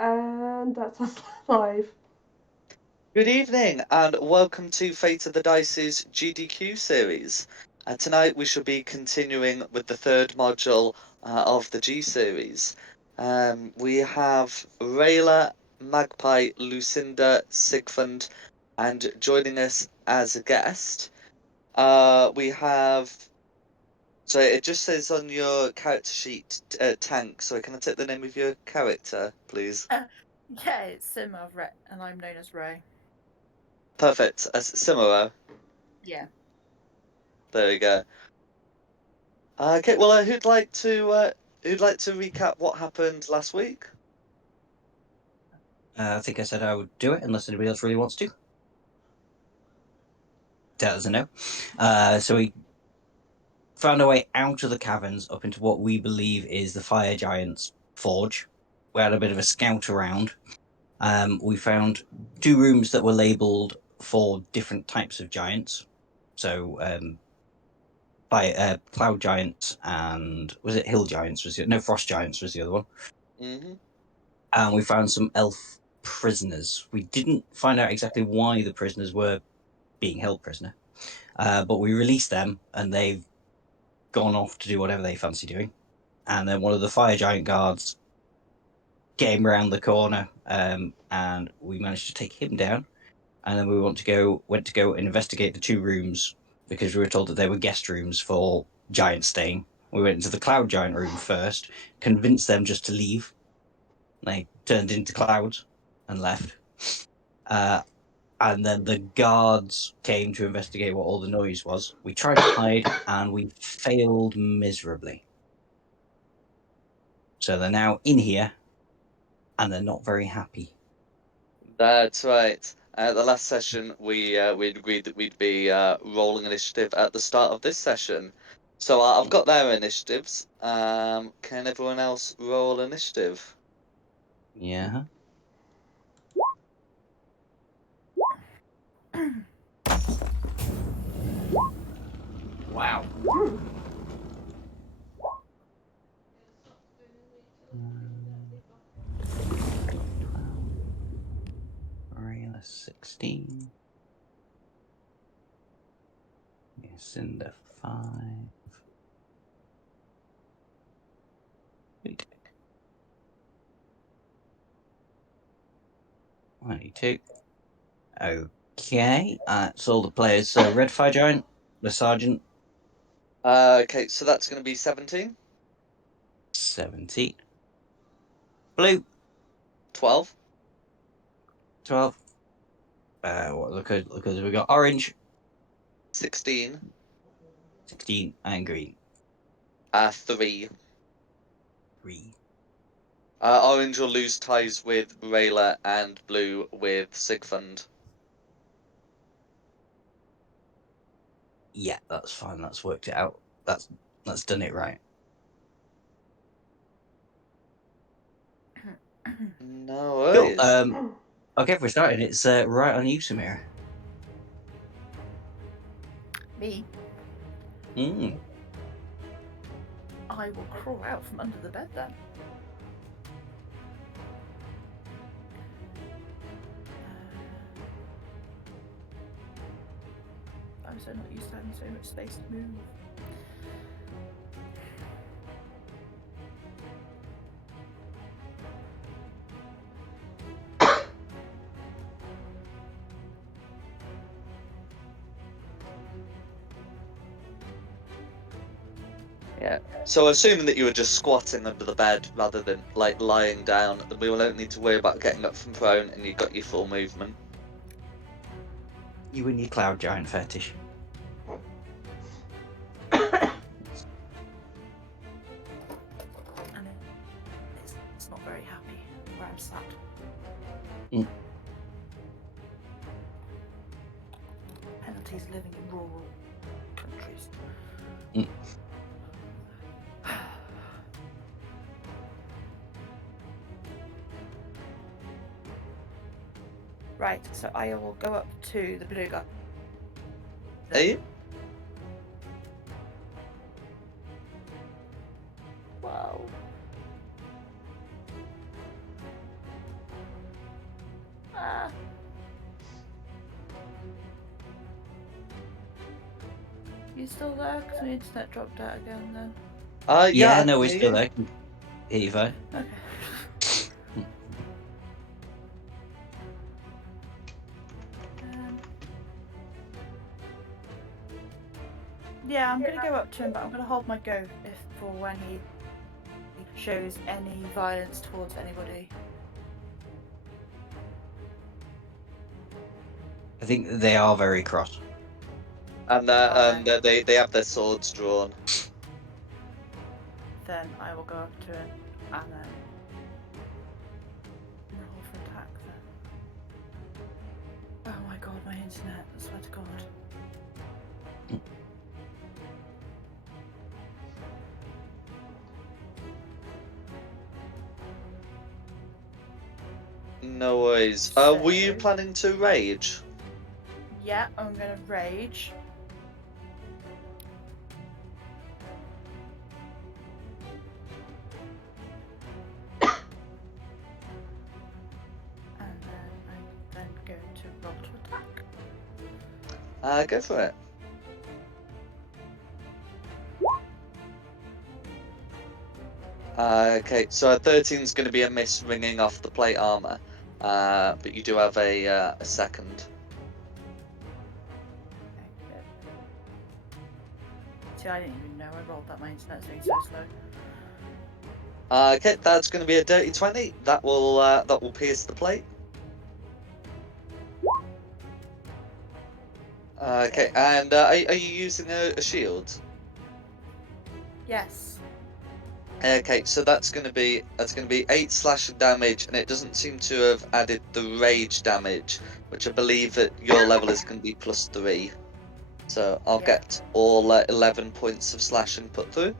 And that's us live. Good evening, and welcome to Fate of the Dice's GDQ series. Tonight we shall be continuing with the third module of the G series. We have Rayla, Magpie, Lucinda, Sigfund, and joining us as a guest, we have. So it just says on your character sheet, Tank. So can I take the name of your character, please? Yeah, it's Sim of Ray, and I'm known as Ray. Perfect. Simuro. Yeah. There we go. Okay, well, who'd like to recap what happened last week? I think I said I would do it unless anybody else really wants to. That doesn't know. So we found our way out of the caverns up into what we believe is the Fire Giant's forge. We had a bit of a scout around. We found two rooms that were labelled for different types of giants. So cloud giants and was it hill giants? Frost giants was the other one. Mm-hmm. And we found some elf prisoners. We didn't find out exactly why the prisoners were being held prisoner. But we released them, and they've gone off to do whatever they fancy doing. And then one of the fire giant guards came around the corner, and we managed to take him down. And then we went to go and investigate the two rooms because we were told that they were guest rooms for giants staying. We went into the cloud giant room first, convinced them just to leave. They turned into clouds and left. And then the guards came to investigate what all the noise was. We tried to hide, and we failed miserably. So they're now in here, and they're not very happy. That's right. At the last session, we'd agreed that we'd be rolling initiative at the start of this session. So I've got their initiatives. Can everyone else roll initiative? Yeah. Wow. Marina 16. Cinder 5. 22. Okay. So all the players. Red Fire Giant, the Sergeant, Okay, so that's going to be 17, 17. Blue, 12, 12. Look at we got orange, 16, 16, and green, 3. 3. Orange will lose ties with Rayla and blue with Sigfund. Yeah, that's fine. That's worked it out. That's done it right. No Cool. worries. Okay, if we're starting, it's right on you, Samira. Me, Mm. I will crawl out from under the bed then. I'm so not used to having so much space to move. Yeah. So assuming that you were just squatting under the bed rather than like lying down, then we won't need to worry about getting up from prone and you've got your full movement. You and your cloud giant fetish. And it's not very happy where I'm sat. Mm. Penalties living in rural countries. Mm. Right, so I will go up to the blue guy. Are you? Wow. You still there? Because my internet dropped out again then. Yeah, I no, can we're hear still you. there. Can hear you fine. Okay. Yeah, I'm gonna go up to him, but I'm gonna hold my go for when he shows any violence towards anybody. I think they are very cross. And they have their swords drawn. Then I will go up to him and then roll for attack then. Oh my god, my internet, I swear to god. No worries. Were you So- planning to rage? Yeah, I'm gonna rage. And then I'm then going to roll to attack. Go for it. Okay, so a 13 is going to be a miss ringing off the plate armor, but you do have a second. Okay. See, I didn't even know I rolled that. My internet's being so slow. Okay, that's going to be a dirty 20. That will pierce the plate. Okay, and are you using a shield? Yes. Okay, so that's going to be 8 slashing damage, and it doesn't seem to have added the rage damage, which I believe at your level is going to be +3. So I'll Yeah. get all 11 points of slashing put through.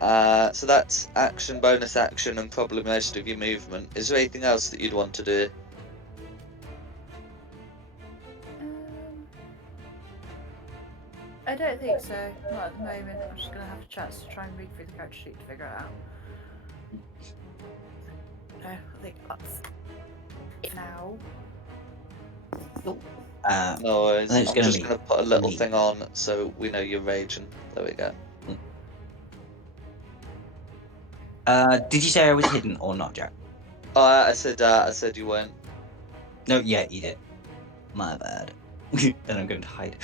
So that's action, bonus action, and probably most of your movement. Is there anything else that you'd want to do? I don't think so. Not at the moment. I'm just gonna have a chance to try and read through the character sheet to figure it out. No, I think that's it now. No worries. then it's I'm gonna just be going to put a little me. thing on so we know you're raging. There we go. Did you say I was hidden or not, Jack? I said you weren't. No, yeah, you did. My bad. Then I'm going to hide.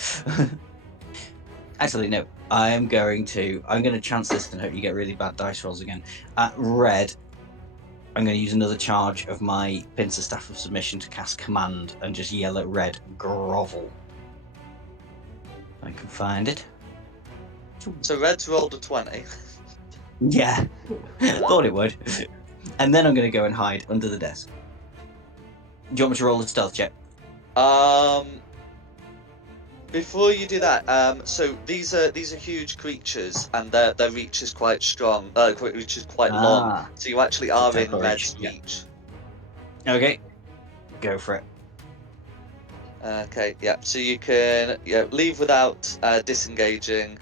Actually, no. I'm going to chance this and hope you get really bad dice rolls again. At red, I'm going to use another charge of my Pincer Staff of Submission to cast Command and just yell at red, grovel. I can find it. So Red's rolled a 20. Yeah, thought it would. And then I'm going to go and hide under the desk. Do you want me to roll a stealth check? Before you do that, so these are huge creatures, and their reach is quite strong. Reach is quite long. So you actually are in Tempo Red's reach, yeah. reach. Okay, go for it. Okay, yeah. So you can leave without disengaging,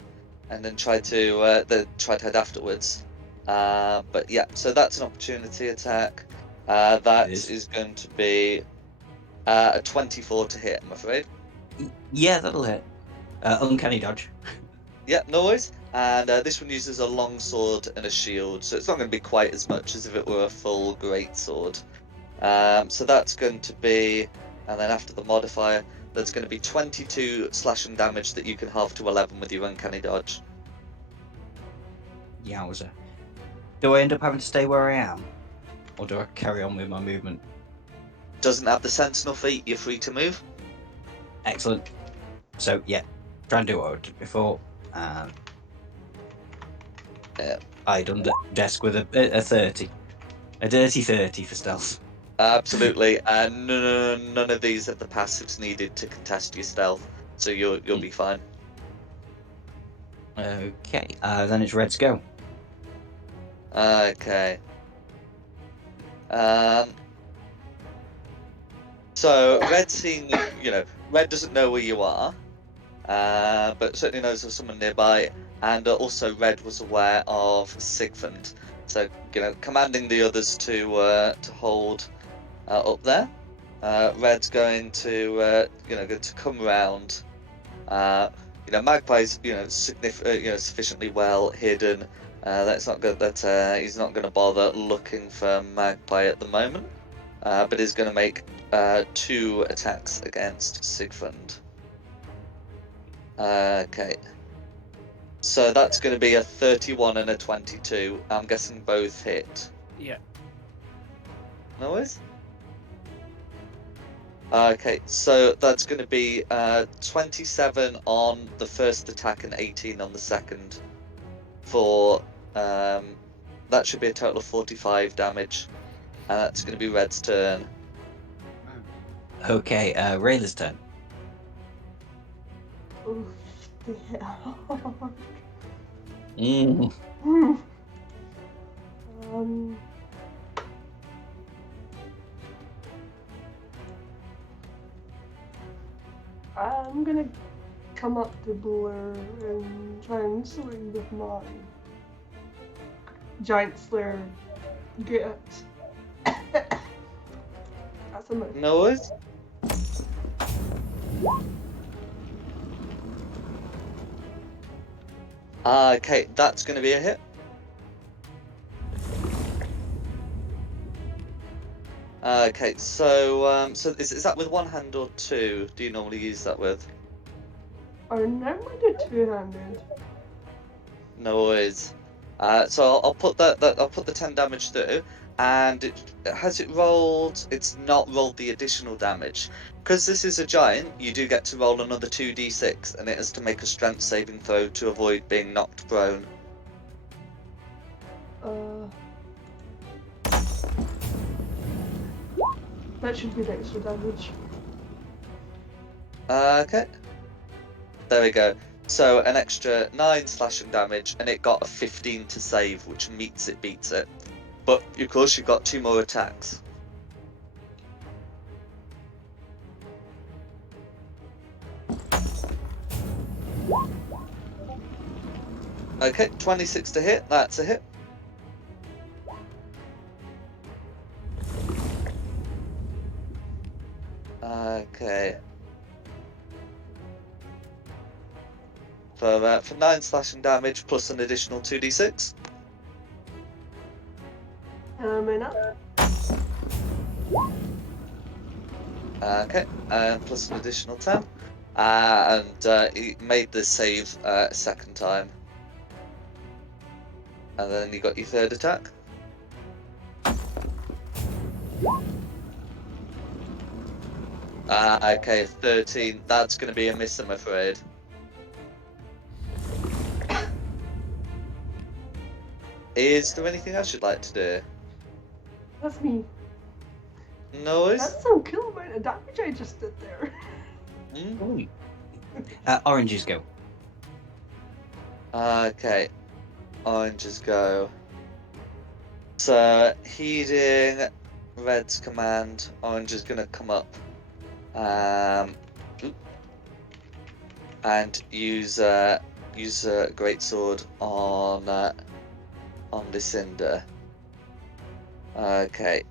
and then try to head afterwards. But yeah, so that's an opportunity attack. That is going to be a 24 to hit, I'm afraid. Yeah, that'll hit. Uncanny dodge. Yeah, no worries. And this one uses a long sword and a shield, so it's not going to be quite as much as if it were a full great sword. So that's going to be, and then after the modifier, that's going to be 22 slashing damage that you can halve to 11 with your uncanny dodge. Yowza. Do I end up having to stay where I am? Or do I carry on with my movement? Doesn't have the sentinel feat, you're free to move. Excellent. So, yeah. Try and do what I did before. Hide under desk with a 30. A dirty 30 for stealth. Absolutely, and none of these have the passives needed to contest your stealth, so you'll be fine. Okay, then it's Red's go. Okay. So Red seeing Red doesn't know where you are, but certainly knows there's someone nearby, and also Red was aware of Sigfund, so commanding the others to hold up there. Red's going to going to come round, Magpie's sufficiently well hidden. That's not good. That he's not going to bother looking for Magpie at the moment, but is going to make 2 attacks against Sigfund. Okay. So that's going to be a 31 and a 22. I'm guessing both hit. Yeah. No worries. Okay, so that's going to be 27 on the first attack and 18 on the second. For that should be a total of 45 damage, and that's going to be Red's turn. Okay, Rayla's turn. Oof, yeah. Mm. um, I'm gonna come up to Blur and try and swing with my giant slayer get. That's a miss. No worries. Okay, that's going to be a hit. Okay, so is that with one hand or two? Do you normally use that with? I normally do two-handed. No worries. So I'll put I'll put the 10 damage through, and has it rolled? It's not rolled the additional damage. Because this is a giant, you do get to roll another 2d6, and it has to make a strength saving throw to avoid being knocked prone. That should be the extra damage. Okay. There we go. So an extra 9 slashing damage, and it got a 15 to save, which beats it. But of course, you've got 2 more attacks. Okay, 26 to hit. That's a hit. Okay. For 9 slashing damage plus an additional 2d6. Minute. Okay, plus an additional 10. And he made the save a second time. And then you got your third attack. Okay, 13. That's going to be a miss, I'm afraid. Is there anything else you'd like to do? That's me. No worries. That's some cool amount of damage I just did there. Mm. Oranges go. Okay, oranges go. So, heeding Red's command, Orange is going to come up and use a greatsword on Lucinda. Okay.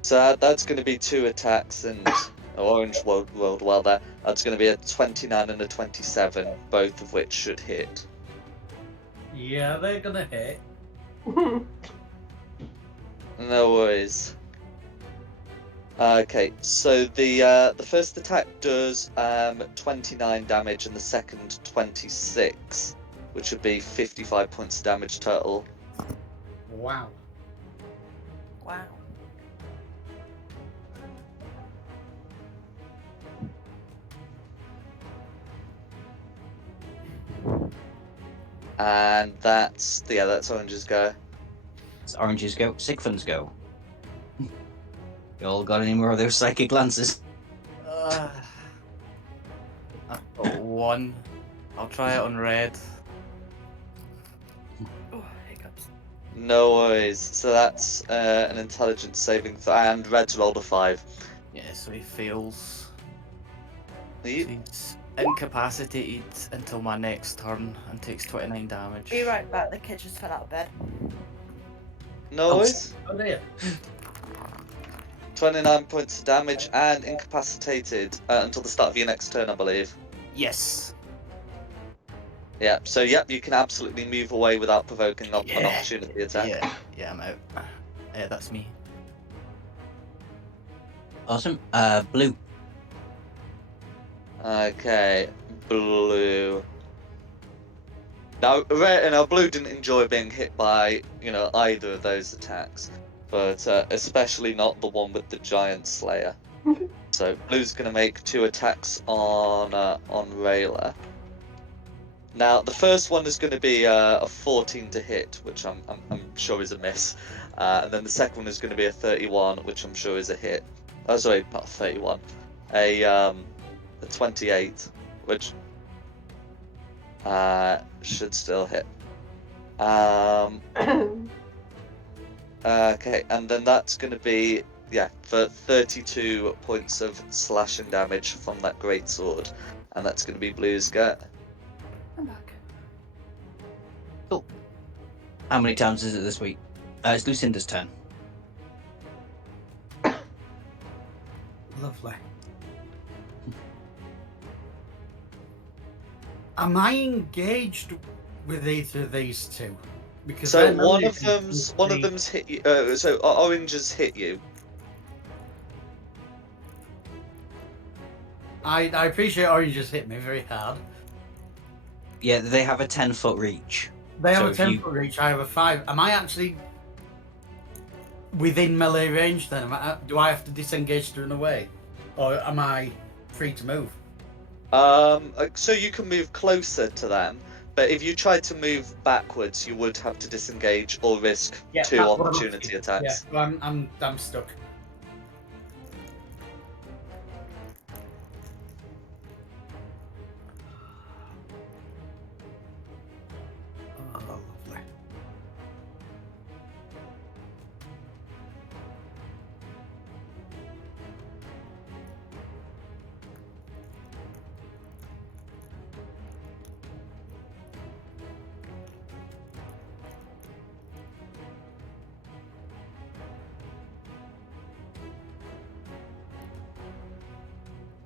So that's going to be 2 attacks, and Orange rolled well there. That's going to be a 29 and a 27, both of which should hit. Yeah, they're gonna hit. No worries. Okay, so the first attack does 29 damage, and the second 26, which would be 55 points of damage total. Wow. Wow. And that's Orange's go. It's Oranges go. Sigfund's go. You all got any more of those psychic glances? I've got 1. I'll try it on Red. Oh, hiccups. No worries. So that's an intelligence saving and Red's rolled a 5. Yeah, so he fails. Yep. He's incapacitated until my next turn and takes 29 damage. Be right back, the kid just fell out of bed. No worries. Oh dear. 29 points of damage and incapacitated until the start of your next turn, I believe. Yes. Yeah, so yep, you can absolutely move away without provoking an Yeah. opportunity attack. Yeah, I'm out. That's me. Awesome. Blue. Okay, blue. Now, blue didn't enjoy being hit by, either of those attacks, but especially not the one with the giant slayer. So blue's going to make 2 attacks on Rayla. Now, the first one is going to be a 14 to hit, which I'm sure is a miss. And then the second one is going to be a 31, which I'm sure is a hit. Oh, sorry, not 31. A 28, which should still hit. Okay, and then that's going to be, for 32 points of slashing damage from that greatsword. And that's going to be blue's go. I'm back. How many times is it this week? It's Lucinda's turn. Lovely. Am I engaged with either of these two? Because So I know one you of can them's hit you. So orange has hit you. I appreciate Orange just hit me very hard. Yeah, they have a 10-foot reach. They have So a if 10-foot reach. I have a 5. Am I actually within melee range then? Do I have to disengage to run away, or am I free to move? So you can move closer to them, but if you tried to move backwards, you would have to disengage or risk 2 that's what I'm opportunity asking. attacks. Yeah, well, I'm stuck. Oh, lovely.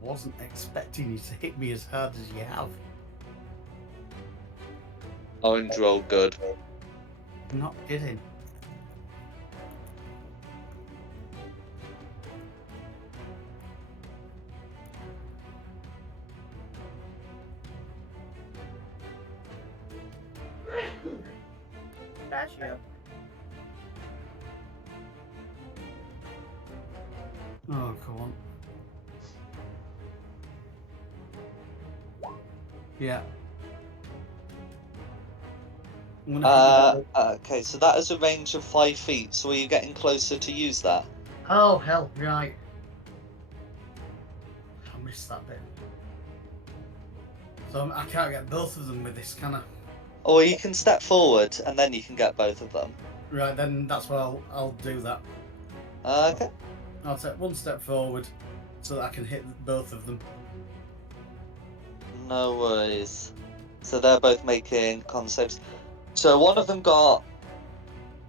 Wasn't expecting you to hit me as hard as you have. Orange roll good. Not kidding. Dash you. Oh, come on. Yeah. I'm gonna hit you. Okay, so that is a range of 5 feet. So are you getting closer to use that? Oh, hell, right. I missed that bit. So I can't get both of them with this, can I? Or you can step forward and then you can get both of them. Right, then that's why I'll do that. Okay. I'll take one step forward so that I can hit both of them. No worries. So they're both making con saves. So one of them got.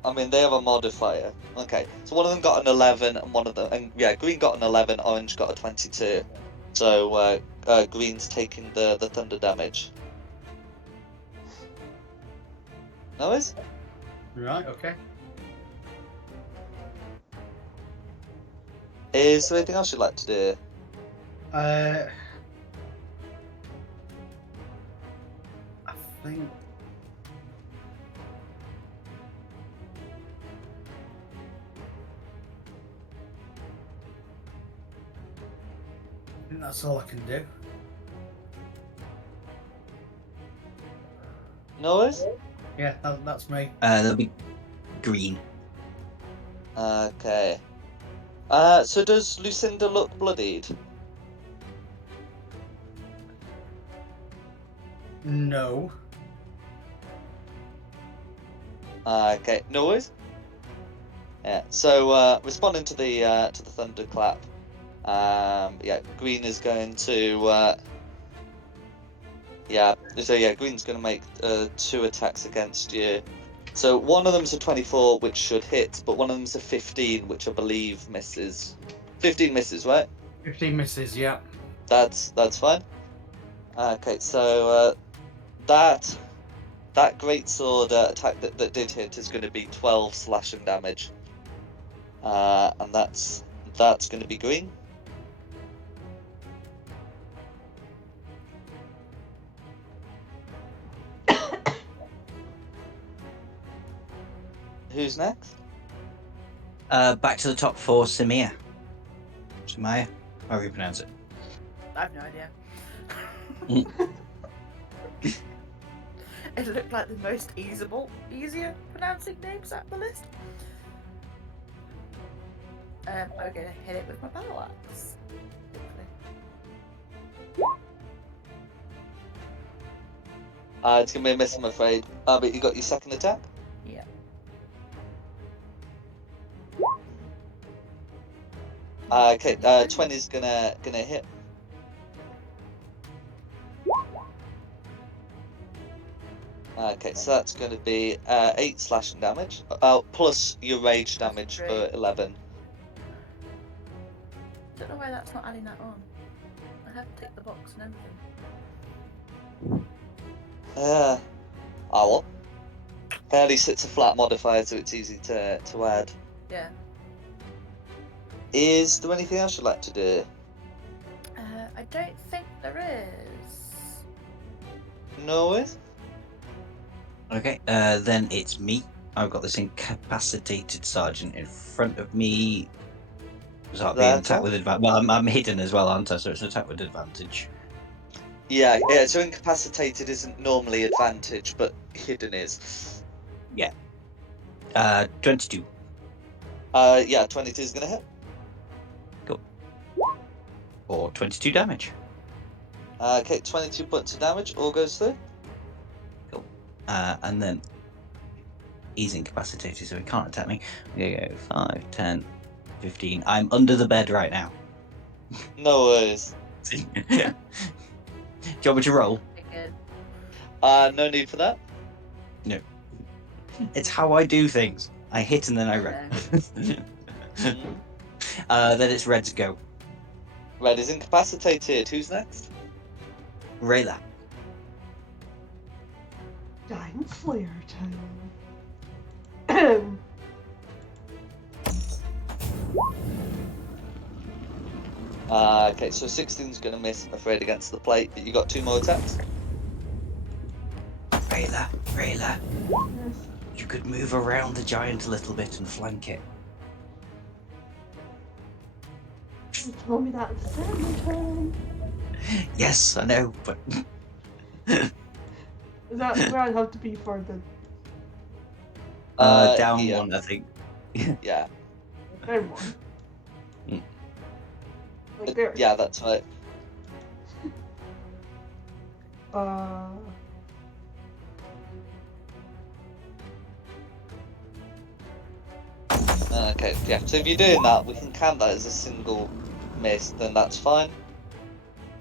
They have a modifier. Okay. So one of them got an 11, and green got an 11, orange got a 22. So green's taking the thunder damage. No worries. Right, okay. Is there anything else you'd like to do? I think. I think that's all I can do. No worries. Yeah, that's me. They'll be green. Okay. So does Lucinda look bloodied? No. Okay, no worries. Yeah. So responding to the thunderclap, green is going to green's going to make 2 attacks against you. So one of them's a 24, which should hit, but one of them's a 15, which I believe misses. 15 misses, right? 15 misses, yeah. That's fine. Okay, so that greatsword attack that did hit is going to be 12 slashing damage, and that's going to be green. Who's next? Back to the top for Samir. Samaya, however you pronounce it. I have no idea. Mm. It looked like the most easier pronouncing names at the list. I'm gonna hit it with my battle axe. It's going to be a miss, I'm afraid. But you got your second attack. Yeah. Okay, 20 is gonna hit. Okay, so that's going to be 8 slashing damage, plus your rage damage for 11. Don't know why that's not adding that on. I have to tick the box and everything. Oh well. At least it's a flat modifier, so it's easy to add. Yeah. Is there anything else you'd like to do? I don't think there is. No worries. Okay, then it's me. I've got this incapacitated sergeant in front of me. So that'll be an attack with advantage. Well, I'm hidden as well, aren't I? So it's an attack with advantage. Yeah, so incapacitated isn't normally advantage, but hidden is. Yeah. 22. Yeah, 22 is gonna hit. Cool. Or 22 damage. Okay, 22 points of damage, all goes through. Cool. And then he's incapacitated, so he can't attack me. I'm gonna go 5, 10, 15. I'm under the bed right now. No worries. Do you want me to roll? No need for that. No. It's how I do things. I hit and then I run. Then it's Red's go. Red is incapacitated. Who's next? Rayla. Giant Slayer time. Okay, so 16's gonna miss, I'm afraid, against the plate, but you got 2 more attacks. Rayla. Yes. You could move around the giant a little bit and flank it. You told me that at the start of my turn. Yes, I know, but Is that where I'd have to be for the... down yeah. 1, I think. Yeah. Down one? Mm. Like there? Yeah, that's right. Okay, yeah, so if you're doing that, we can count that as a single miss, then that's fine.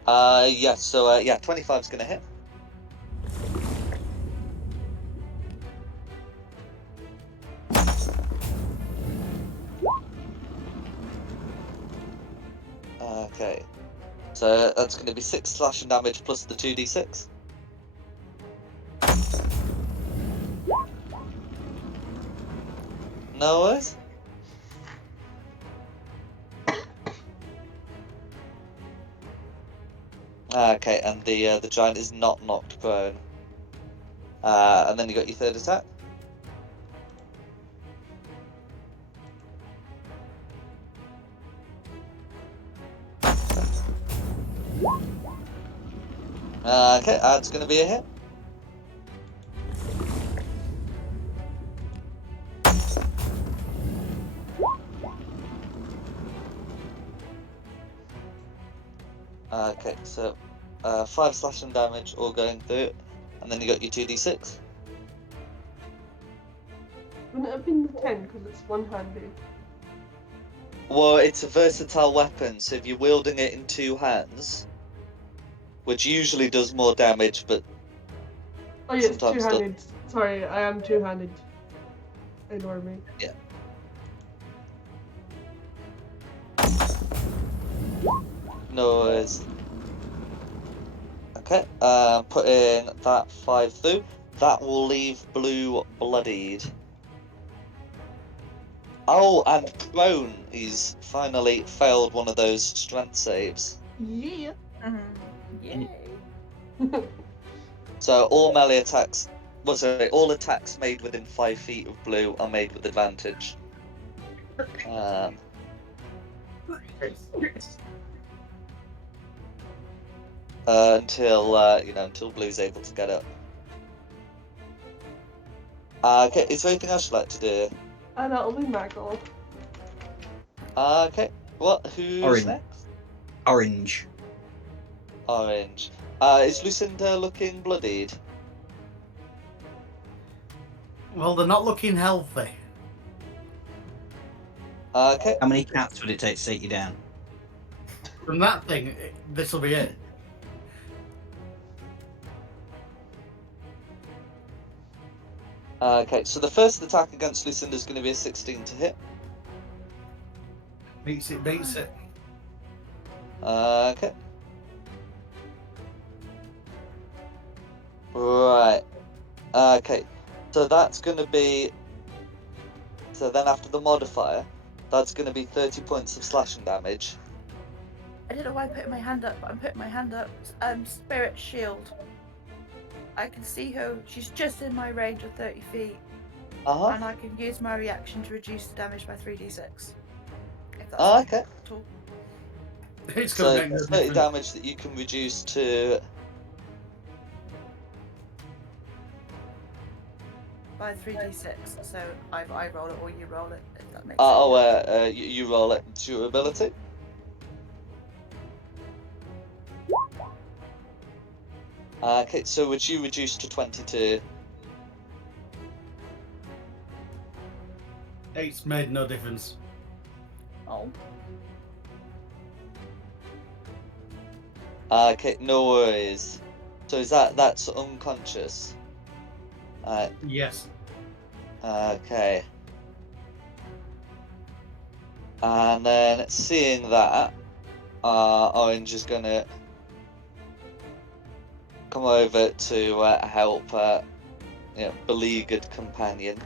Yeah, so, yeah, 25's gonna hit. Okay, so that's gonna be 6 slashing damage plus the 2d6. No worries. Okay, and the giant is not knocked prone. And then you got your third attack. Okay, that's going to be a hit. Okay, so 5 slashing damage all going through, and then you got your 2d6. Wouldn't it have been the 10 because it's one-handed? Well, it's a versatile weapon, so if you're wielding it in 2 hands, which usually does more damage, but Oh yeah, it's sometimes two-handed. Sorry, I am two-handed. Ignore me. Yeah. No worries. Okay, putting that 5 through. That will leave blue bloodied. Oh, and prone. He's finally failed one of those strength saves. Yeah. Yay. So all melee attacks, well, sorry, all attacks made within 5 feet of blue are made with advantage. Until blue's able to get up. Okay, is there anything else you'd like to do? And that'll be my goal. Okay, who's Orange. next? Orange. Orange. Is Lucinda looking bloodied? Well, they're not looking healthy. Okay. How many cats would it take to take you down? From that thing, this will be it. Okay, so the first attack against Lucinda is going to be a 16 to hit. Beats it. Okay. Right. Okay. So that's going to be... So then after the modifier, that's going to be 30 points of slashing damage. I don't know why I'm putting my hand up, but I'm putting my hand up. Spirit Shield. I can see her. She's just in my range of 30 feet. Uh-huh. And I can use my reaction to reduce the damage by 3d6. If that's Okay. at all. It's So going to make no 30 difference. damage that you can reduce to... By 3d6. So I roll it or you roll it, if that makes sense. You roll it to your ability. Okay, so would you reduce to 22? It's made no difference. Oh. Okay, no worries. So that's unconscious? Yes. Okay. And then seeing that, Orange is gonna come over to help beleaguered companion.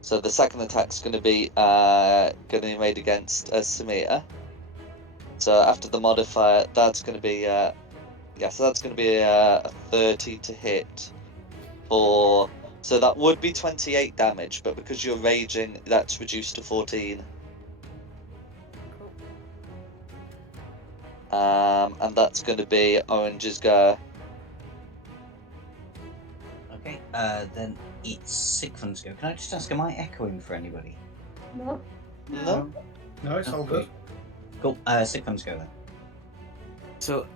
So the second attack's gonna be made against Samir. So after the modifier, that's gonna be a 30 to hit for. So that would be 28 damage, but because you're raging, that's reduced to 14. Cool. And that's going to be Orange's go. Okay, then it's Sigmund's go. Can I just ask, am I echoing for anybody? No. No? No, it's all good. Cool, Sigmund's go then. So,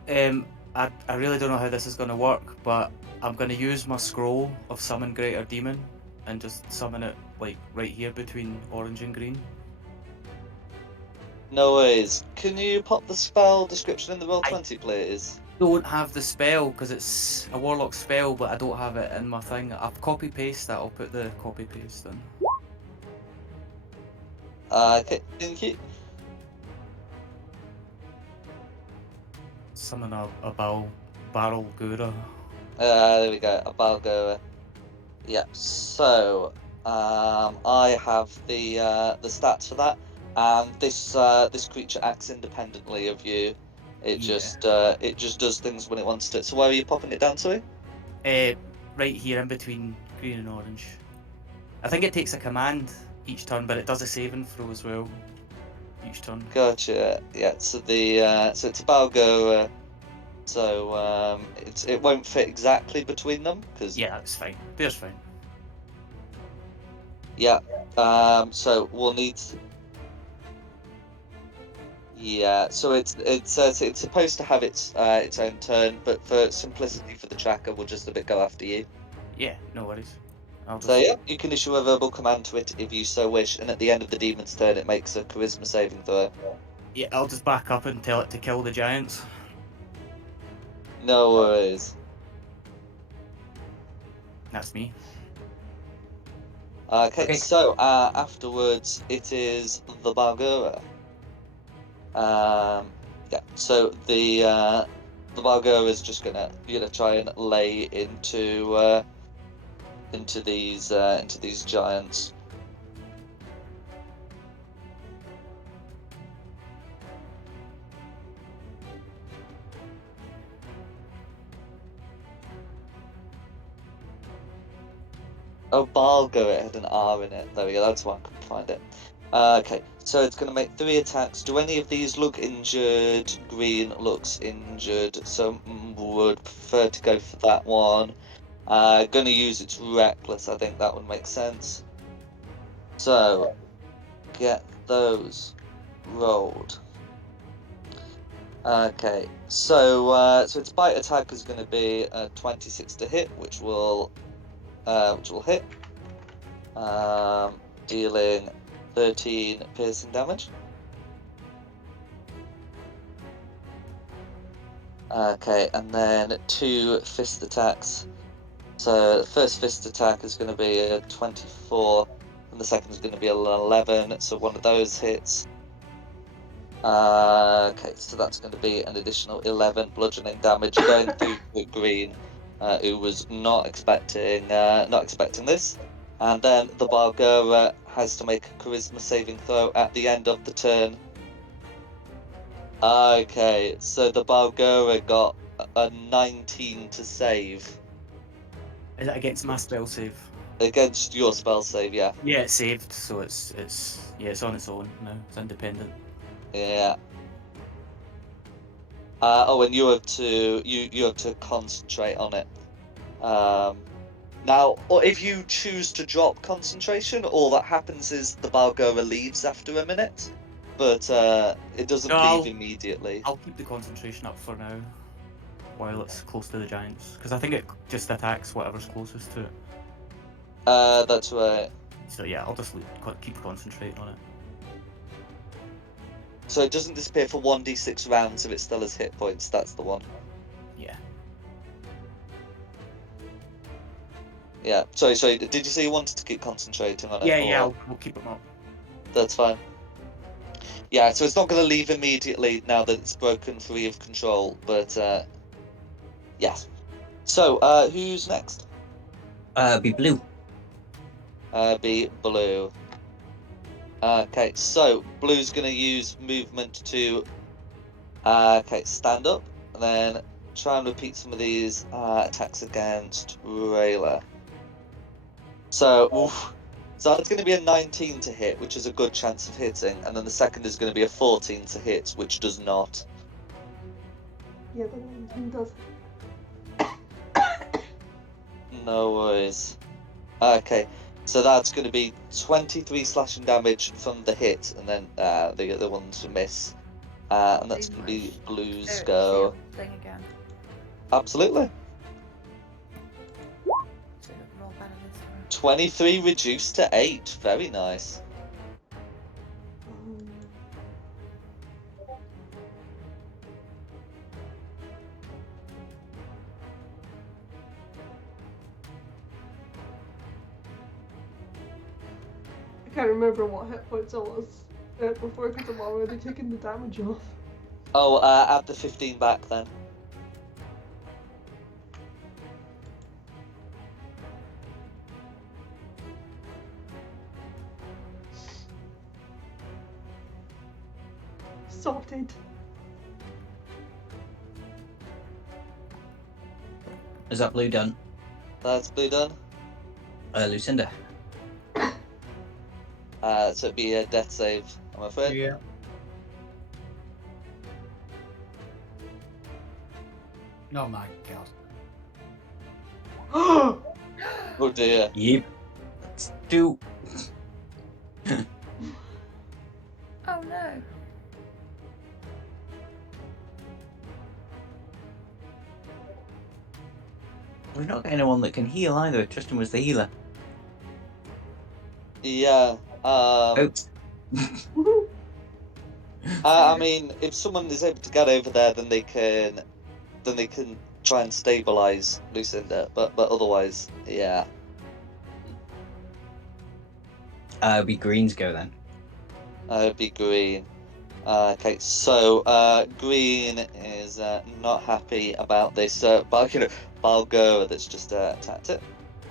I really don't know how this is going to work, but I'm going to use my scroll of Summon Greater Demon and just summon it, like, right here between orange and green. No worries. Can you pop the spell description in the Roll20, please? Don't have the spell because it's a warlock spell, but I don't have it in my thing. I've copy paste that. I'll put the copy paste in. Okay, thank you. Summon a barrel Gura. There we go, a Balgora. Yeah, so I have the stats for that, and this creature acts independently of you. It just does things when it wants to. So where are you popping it down to? Right here in between green and orange. I think it takes a command each turn, but it does a saving throw as well each turn. Gotcha. Yeah. So it's a Balgora. So it won't fit exactly between them because Yeah, that's fine. There's fine. yeah. So we'll need. Yeah. So it's supposed to have its own turn, but for simplicity for the tracker, we'll just go after you. Yeah, no worries. So yeah, you can issue a verbal command to it if you so wish, and at the end of the demon's turn, it makes a charisma saving throw. Yeah, I'll just back up and tell it to kill the giants. No worries. That's me. Okay. So afterwards, it is the Balgora. Yeah. So the the Balgora is just gonna try and lay into these giants. Oh, Balgora, it had an R in it. There we go. That's why I couldn't find it. Okay, so it's going to make 3 attacks. Do any of these look injured? Green looks injured, so would prefer to go for that one. Going to use its reckless. I think that would make sense. So, get those rolled. Okay, so its bite attack is going to be 26 to hit, which will hit, dealing 13 piercing damage. Okay, and then 2 fist attacks. So the first fist attack is going to be a 24, and the second is going to be an 11. So one of those hits. Okay, so that's going to be an additional 11 bludgeoning damage going through to Green, who was not expecting this. And then the Balgora has to make a charisma saving throw at the end of the turn. Okay, so the Balgora got a 19 to save. Is it against my spell save? Against your spell save, yeah. Yeah, it's saved, so it's on its own now. It's independent. Yeah. Oh, and you have to concentrate on it. Now, or if you choose to drop concentration, all that happens is the Balgora leaves after a minute, but it doesn't No, leave immediately. I'll keep the concentration up for now, while it's close to the giants, because I think it just attacks whatever's closest to it. That's right. So yeah, I'll just keep concentrating on it. So it doesn't disappear for 1d6 rounds if it still has hit points. That's the one. Yeah. Yeah. Sorry. Did you say you wanted to keep concentrating on it? Yeah, we'll keep them up. That's fine. Yeah, so it's not going to leave immediately now that it's broken free of control, but yes. So, who's next? Be blue. Be blue. Okay, so blue's going to use movement to stand up, and then try and repeat some of these attacks against Rayla. So that's going to be a 19 to hit, which is a good chance of hitting, and then the second is going to be a 14 to hit, which does not. Yeah, the 19 does. No worries. Okay, so that's going to be 23 slashing damage from the hit, and then the other ones miss. And that's going to be Blue's go. Thing again. Absolutely. So roll better this time. 23 reduced to 8. Very nice. I can't remember what hit points I was at before because I'm already taking the damage off. Oh, add the 15 back then. Sorted. Is that blue done? That's Blue done. Lucinda. So it'd be a death save, I'm afraid. Yeah. Oh my god. Oh dear. Yep. Let's do. Oh no. We've not got anyone that can heal either. Tristan was the healer. Yeah. Oops. I mean, if someone is able to get over there, then they can try and stabilize Lucinda. But otherwise, yeah. It'd be Green's go then. It'd be Green. Okay, so Green is not happy about this Balgura that's just attacked it.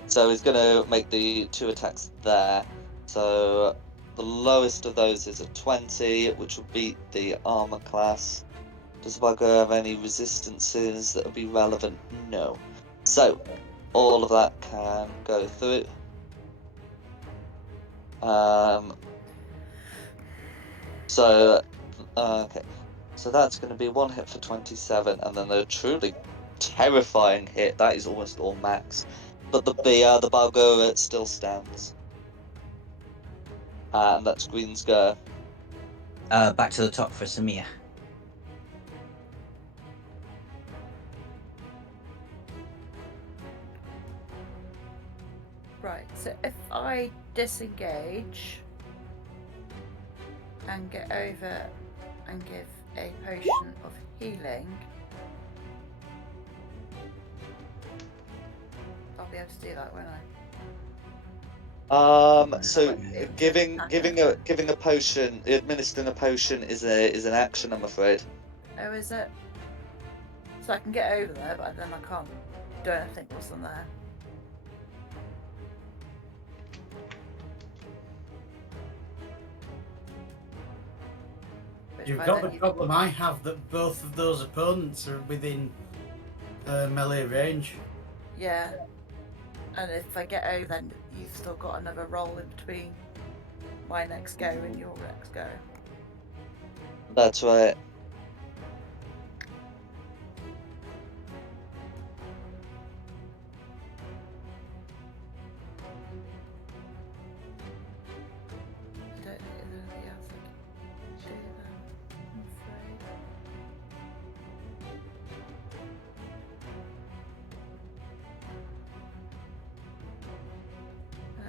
So he's going to make the 2 attacks there. So the lowest of those is a 20, which will beat the armor class. Does Balgura have any resistances that would be relevant? No. So all of that can go through. Okay. So that's going to be 1 hit for 27, and then a truly terrifying hit. That is almost all max. But the Balgura still stands. And that's Green's go. Back to the top for Samir. Right, so if I disengage and get over and give a potion of healing, I'll be able to do that, won't I? So Wait, giving a potion, administering a potion is an action, I'm afraid. Oh, is it? So I can get over there, but then I can't do anything else on there. Which You've by got then the problem I have, that both of those opponents are within melee range. Yeah. And if I get over, then you've still got another roll in between my next go and your next go. That's right. I don't think there's anything else I can do then, I'm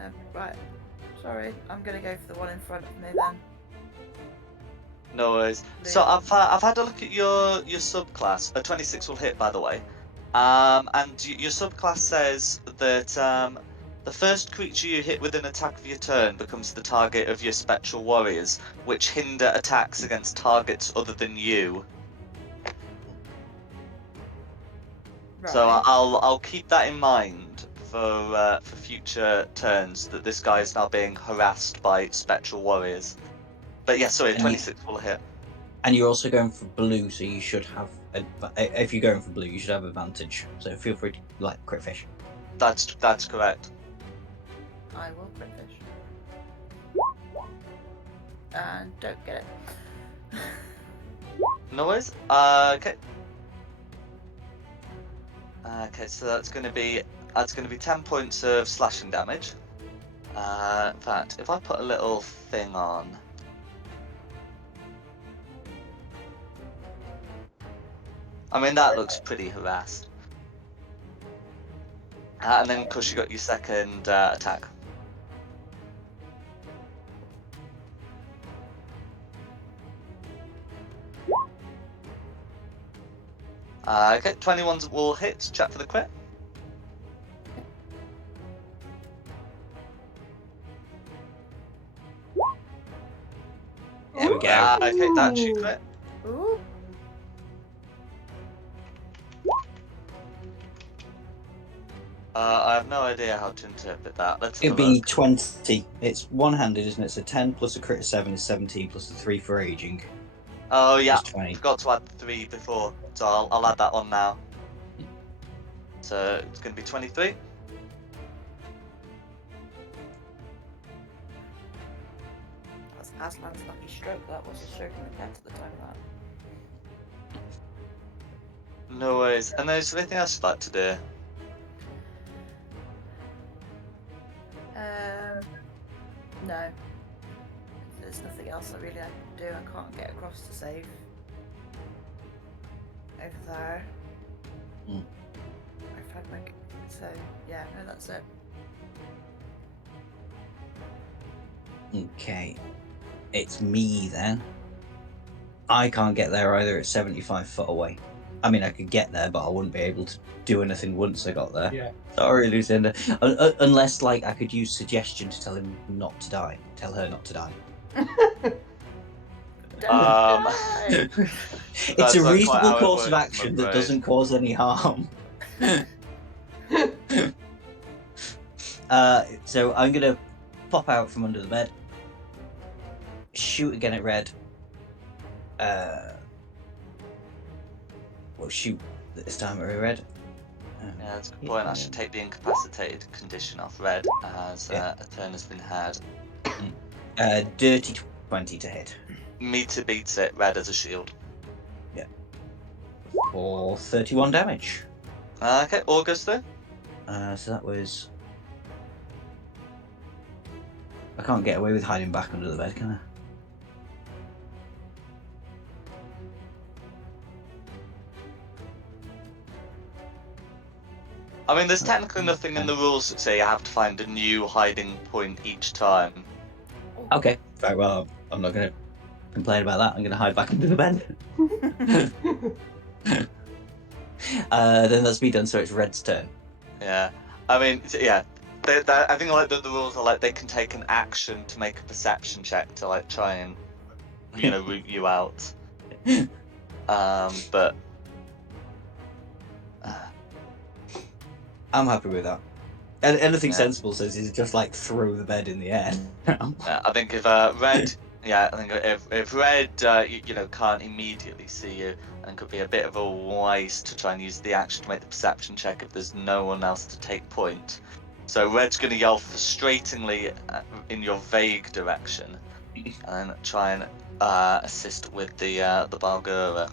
afraid. Right. Sorry, I'm gonna go for the one in front of me then. No worries. So I've had a look at your subclass. A 26 will hit, by the way. And your subclass says that the first creature you hit with an attack of your turn becomes the target of your spectral warriors, which hinder attacks against targets other than you. Right. So I'll keep that in mind for future turns, that this guy is now being harassed by spectral warriors. But yeah, sorry, 26 will hit. And you're also going for blue, so you should have. If you're going for blue, you should have advantage. So feel free to crit fish. That's correct. I will crit fish. And don't get it. No worries. Okay. Okay, so that's going to be 10 points of slashing damage. In fact, if I put a little thing on. I mean, that looks pretty harassed. And then, of course, you got your second attack. Okay, 21s will hit. Check for the crit. There we go. Okay, that's your crit. Ooh. I have no idea how to interpret that. Let's have It'd a be look. 20. It's one-handed, isn't it? So 10 plus a crit of 7 is 17 plus the 3 for aging. Oh yeah, Is 20. forgot to add 3 before, so I'll add that on now. So it's going to be 23. That's Aslan's lucky stroke. That was a stroke in the tent at the time of that. No worries. And there's anything else you'd like to do? No. There's nothing else I really can do. I can't get across to save. Over there. I've had my... So, yeah, no, that's it. Okay. It's me then. I can't get there either. It's 75 foot away. I mean, I could get there, but I wouldn't be able to do anything once I got there. Yeah. Sorry, Lucinda. Unless, I could use suggestion to tell him not to die. Tell her not to die. Um, It's That's a not quite reasonable how it course of works, I'm action that afraid. doesn't cause any harm. So I'm gonna pop out from under the bed, shoot again at Red. Well, shoot this time at Red. Yeah, that's a good point. I should take the incapacitated condition off Red as Yeah. a turn has been had. Dirty 20 to hit. Meter beats it, Red as a shield. For 31 damage. Okay, Augusto. So that was. I can't get away with hiding back under the bed, can I? I mean, there's technically nothing in the rules that say you have to find a new hiding point each time. Okay, very well. I'm not going to complain about that. I'm going to hide back under the bed. Then that's me done, so it's Red's turn. Yeah, I mean, yeah. I think like the rules are like they can take an action to make a perception check to like try and root you out. But I'm happy with that. And anything Yeah. sensible says is just like throw the bed in the air. I think if Red, yeah, I think if Red, can't immediately see you, and could be a bit of a waste to try and use the action to make the perception check if there's no one else to take point. So Red's going to yell frustratingly in your vague direction, and try and assist with the Bargura.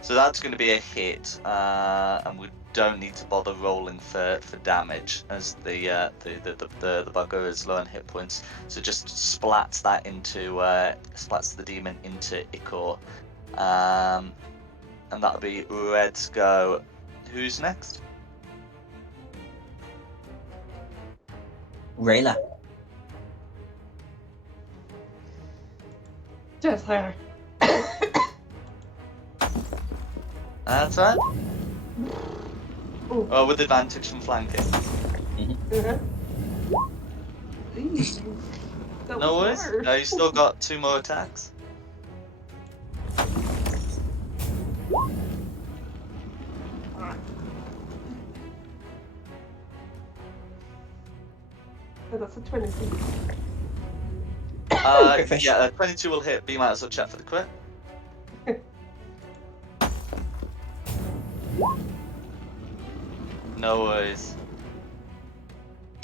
So that's going to be a hit, and we don't need to bother rolling for damage as the Bargura is low on hit points. So just splats that into splats the demon into Ikor, and that'll be Red's go. Who's next? Rayla. Just her. That's right. Ooh. Oh, with advantage from flanking. Uh-huh. Eee, that No was worries. hard. No, you still got 2 more attacks. Oh, that's a 20. Yeah, 22 will hit, but you might as well check for the crit. No worries.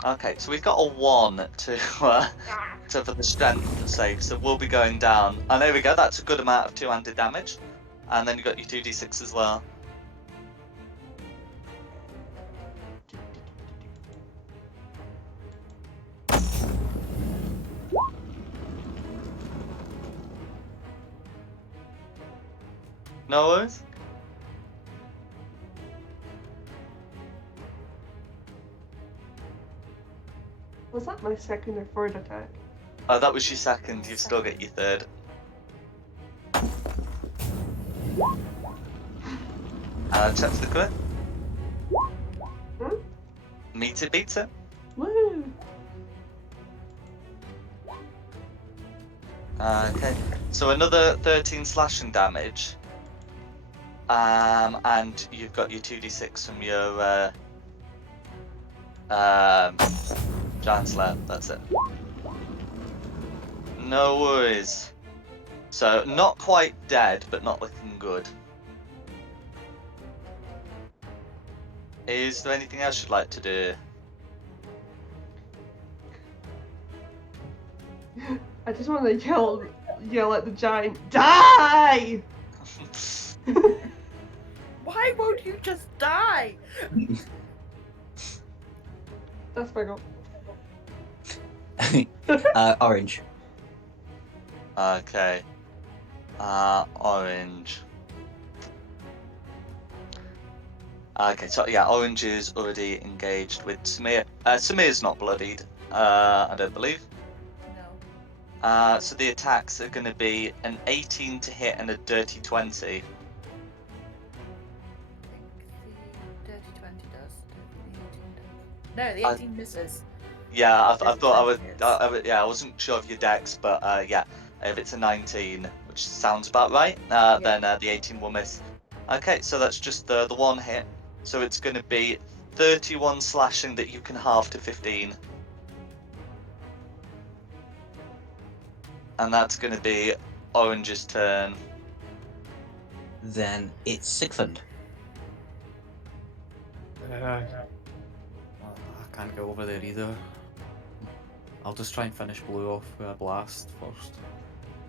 Okay, so we've got a 1 to for the strength save, so we'll be going down. And there we go, that's a good amount of 2-handed damage. And then you got your 2d6 as well. No worries. Was that my second or third attack? Oh, that was your second, you've still got your third. Check for the crit. Meet it, beats it. Woo! Okay, so another 13 slashing damage. And you've got your 2d6 from your Giant Slayer, that's it. No worries. So, not quite dead, but not looking good. Is there anything else you'd like to do? I just want to yell at the giant, die! Why won't you just die? That's my goal. Orange. Okay. Orange. Okay, so yeah, Orange is already engaged with Samir. Samir's not bloodied, I don't believe. No. So the attacks are going to be an 18 to hit and a dirty 20. I think the dirty 20 does. The 18 does. No, the 18 misses. Yeah, I thought I would. Yes. Yeah, I wasn't sure of your dex, but yeah. If it's a 19, which sounds about right, then the 18 will miss. Okay, so that's just the one hit. So it's going to be 31 slashing that you can halve to 15. And that's going to be Orange's turn. Then it's Sigfund. I can't get over there either. I'll just try and finish Blue off with a blast first.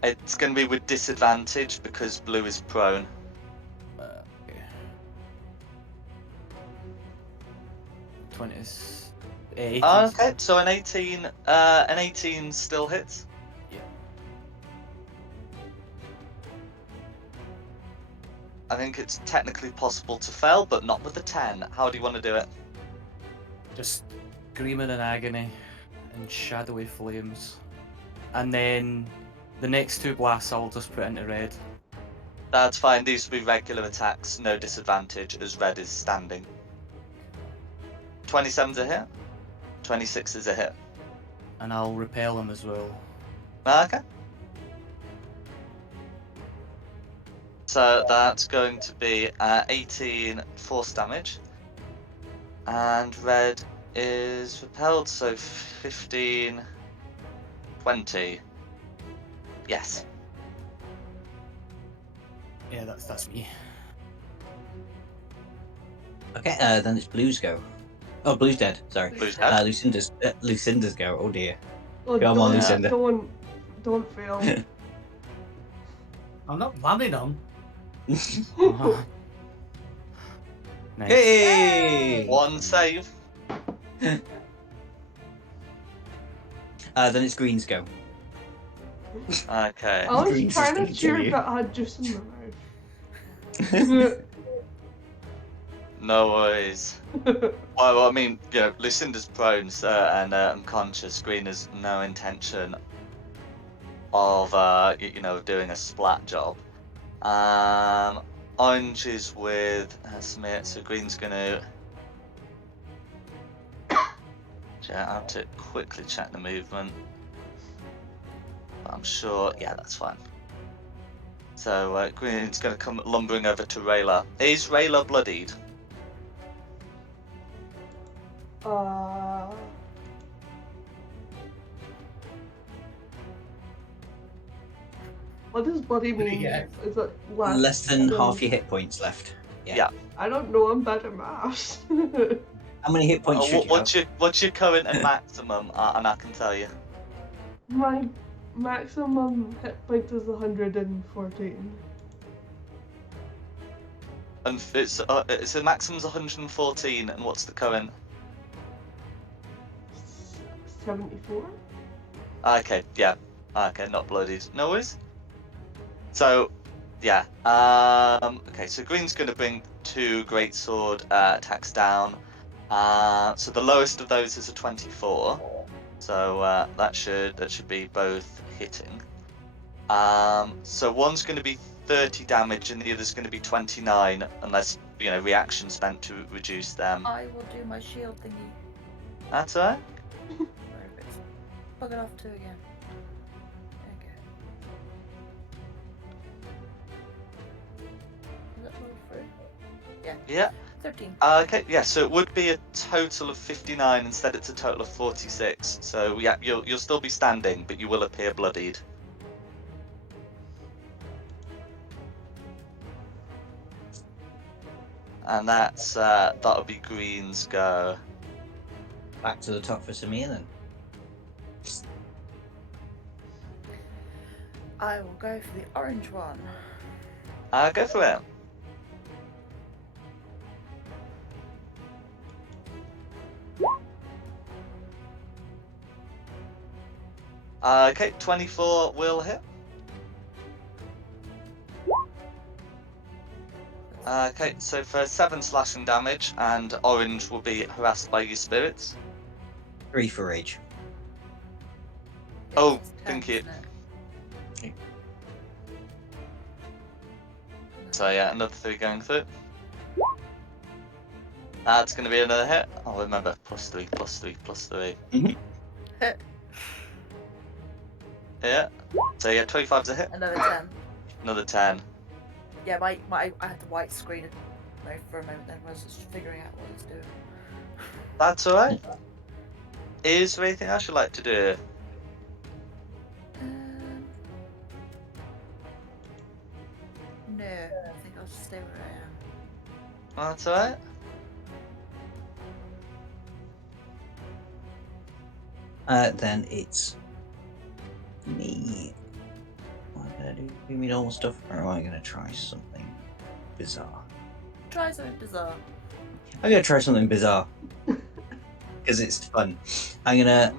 It's going to be with disadvantage because Blue is prone. Okay. 20 is 18. Okay, so an 18 still hits. Yeah. I think it's technically possible to fail, but not with the 10. How do you want to do it? Just screaming in agony and shadowy flames. And then the next 2 blasts I'll just put into red. That's fine. These will be regular attacks, no disadvantage, as red is standing. 27's a hit. 26 is a hit. And I'll repel him as well. Okay. So that's going to be 18 force damage. And red is repelled, so 15, 20. Yes. Yeah, that's me. Okay, then it's Blue's go. Oh, Blue's dead. Sorry. Blue's dead. Lucinda's go. Oh dear. Oh, Come on, Lucinda. Don't fail. I'm not planning on. Nice. Hey! One save. Then it's Green's go. Okay. I was Green's trying just to gonna cheer kill you. but I had juice in my mouth. No worries. Well, I mean, you know, Lucinda's prone and unconscious. Green has no intention of, doing a splat job. Orange is with Smith, so Green's gonna. I have to quickly check the movement. But I'm sure, yeah, that's fine. So Green's gonna come lumbering over to Rayla. Is Rayla bloodied? What does bloody mean? Yeah. Is it Less than half your hit points left. Yeah. I don't know, I'm bad at maths. How many hit points should you have? What's your current and maximum? And I can tell you. My maximum hit point is 114. And it's the maximum's 114, and what's the current? 74? Okay, yeah. Okay, not bloodied. No worries. So, yeah. Okay, so Green's going to bring 2 greatsword attacks down. So the lowest of those is a 24. So that should be both hitting. So one's going to be 30 damage and the other's going to be 29, unless reaction spent to reduce them. I will do my shield thingy. That's alright. Where if it's buggered off to again. Okay. Is that roll through? Yeah. Yeah. 13. Okay, yeah, so it would be a total of 59, instead it's a total of 46. So yeah, you'll still be standing, but you will appear bloodied. And that'll be Green's go. Back to the top for Samir then. I will go for the orange one. Go for it. Okay, 24 will hit. Okay, so for 7 slashing damage, and Orange will be harassed by your spirits. 3 for rage. Oh, It's 10, thank you. isn't it? So yeah, another 3 going through. That's going to be another hit. Oh, remember, +3, +3, +3. Yeah. So yeah, 25's a hit. Another 10. Another 10. Yeah, I had the white screen for a moment then. I was just figuring out what it's doing. That's alright. Is there anything else you'd like to do? No, I think I'll just stay where I am. That's alright. Then it's me. Am I gonna do me normal stuff, or am I gonna try something bizarre? Try something bizarre. I'm gonna try something bizarre because it's fun. I'm gonna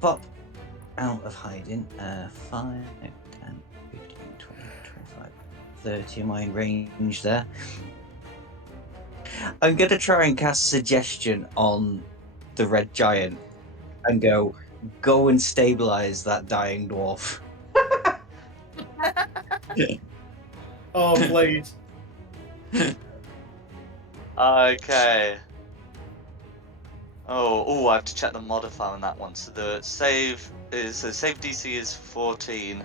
pop out of hiding. 5, 10, 15, 20, 25, 30. Am I in range there? I'm gonna try and cast suggestion on the red giant and go and stabilize that dying dwarf. Oh, please. Okay. Oh, I have to check the modifier on that one. So the save DC is 14.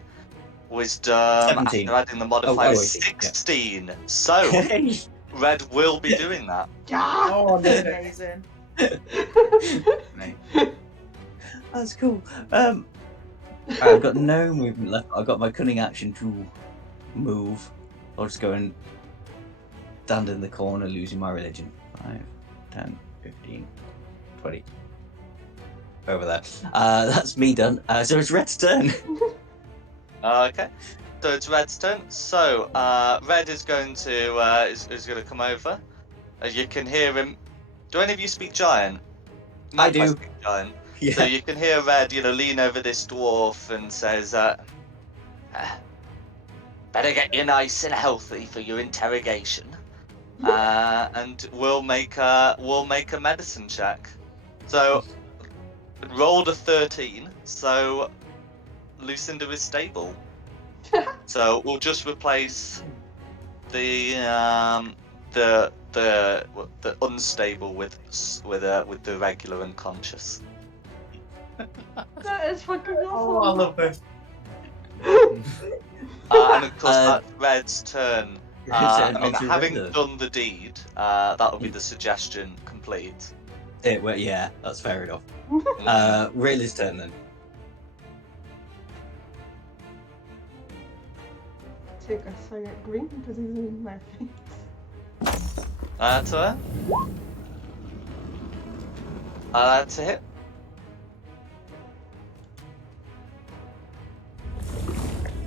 Wisdom 17. after adding the modifier is 18, yeah. 16. So Red will be doing that. Yeah. Oh, I did it. Amazing. Right. That's cool. I've got no movement left. I've got my cunning action to move. I'll just go and stand in the corner, losing my religion. 5, 10, 15, 20. Over there. That's me done. So it's Red's turn. Okay. So it's Red's turn. So Red is going to is going to come over. You can hear him. Do any of you speak Giant? I do. Speak Giant. Yeah. So you can hear Red, lean over this dwarf and says, "Better get you nice and healthy for your interrogation." And we'll make a medicine check. So rolled a 13. So Lucinda is stable. So we'll just replace the unstable with the regular unconscious. That is fucking Oh, I awesome. love this. And of course that's Red's turn. On to Having Red. done the deed, that will be the suggestion complete. Yeah, that's fair enough. Rayleigh's turn then. Take a swing at green because he's in my face. That's a that's a hit.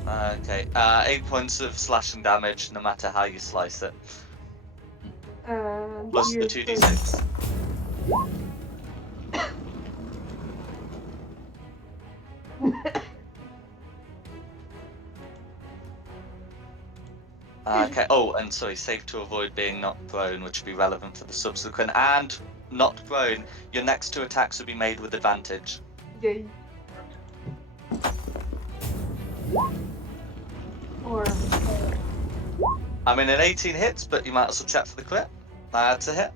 Okay, 8 points of slashing damage, no matter how you slice it. And Plus the here's 2d6. Okay. Oh, and sorry, safe to avoid being knocked prone, which would be relevant for the subsequent. And knocked prone, your next 2 attacks will be made with advantage. Yay. Or I mean, an 18 hits, but you might also check for the crit. That's a hit.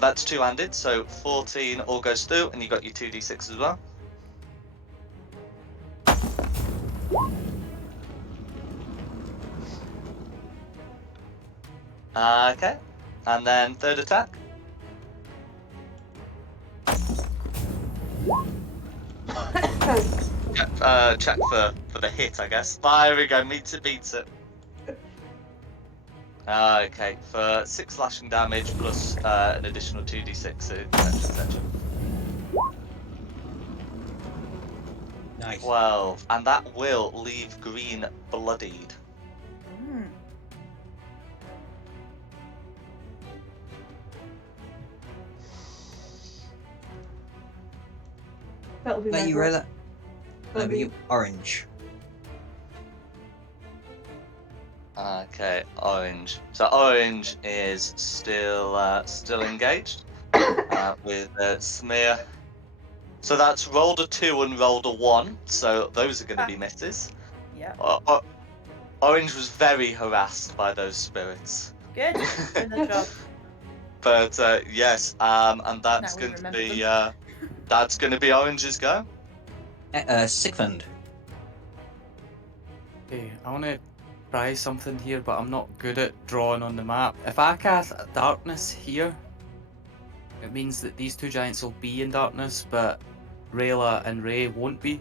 That's 2-handed, so 14 all goes through, and you got your 2d6 as well. Okay, and then third attack. Check for the hit, I guess. There we go, meets it, beats it. Okay, for 6 slashing damage plus an additional 2d6, etc. Nice. 12, and that will leave green bloodied. that'll be my Let you vote. roll that. That'll Let me be orange. Okay, orange. So orange is still engaged with smear. So that's rolled a 2 and rolled a 1. So those are going to be misses. Yeah. Orange was very harassed by those spirits. Good. Doing the job. But yes, and that's we going to remember be them. that's going to be Orange's go. Sigmund. Okay, I want to try something here, but I'm not good at drawing on the map. If I cast darkness here, it means that these two giants will be in darkness, but Rayla and Ray won't be.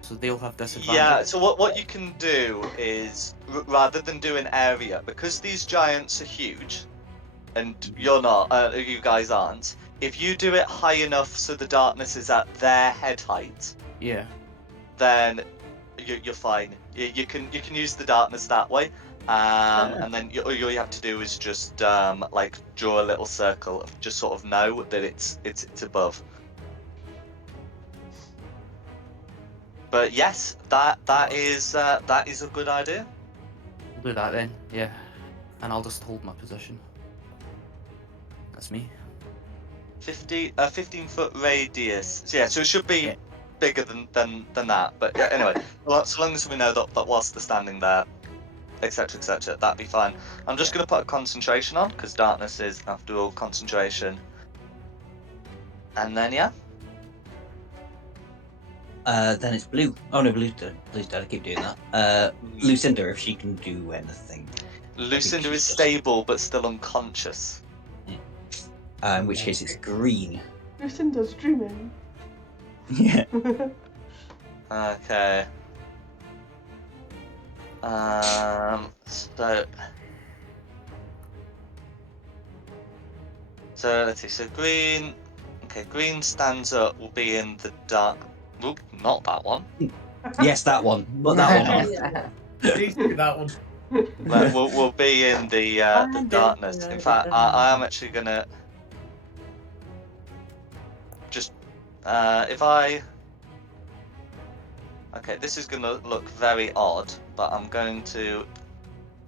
So they'll have disadvantage. Yeah. So what you can do is rather than do an area, because these giants are huge, and you're not, you guys aren't. If you do it high enough so the darkness is at their head height, Yeah. then you're fine. You can use the darkness that way, and then all you have to do is just like draw a little circle, just sort of know that it's above. But yes, that is a good idea. We'll do that then, yeah. And I'll just hold my position. That's me. 15-foot radius. So, yeah, so it should be Yeah. bigger than that. But yeah, anyway, well, so long as we know that whilst they're standing there, etc., that'd be fine. I'm just going to put a concentration on, because darkness is, after all, concentration. And then, yeah. Then it's blue. Oh no, blue's dead. I keep doing that. Lucinda, if she can do anything. Lucinda she is does. stable, but still unconscious. In which case it's green. Lucinda's dreaming. Yeah. Okay. So let's see. So green. Okay, green stands up. Will be in the dark. Oop, not that one. Yes, that one. Put that one on. Please do that one. But we'll be in the darkness. In fact, I am actually gonna just if I. Okay, this is gonna look very odd, but I'm going to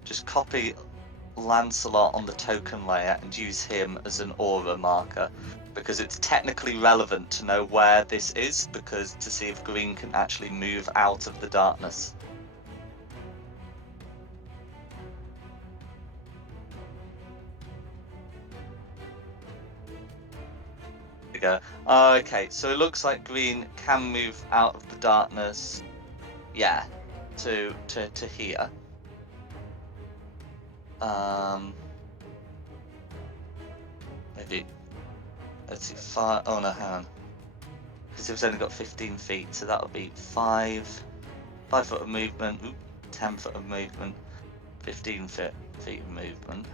just copy Lancelot on the token layer and use him as an aura marker, because it's technically relevant to know where this is, because to see if green can actually move out of the darkness. There we go. Okay, so it looks like green can move out of the darkness. Yeah, to here. Maybe. Let's see. 5. Oh no, hang on. Because it's only got 15 feet, so that would be 5 foot of movement. Oop, 10 foot of movement. 15 feet of movement.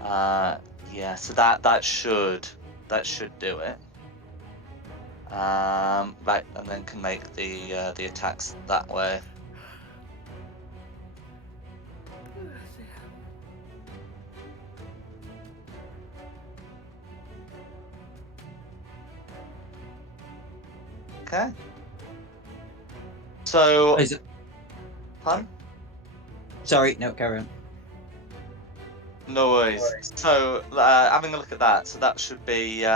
Yeah. So that should do it. Right, and then can make the attacks that way. Okay. So. Is it? Pardon? Sorry, no, carry on. No worries. So, having a look at that, so that should be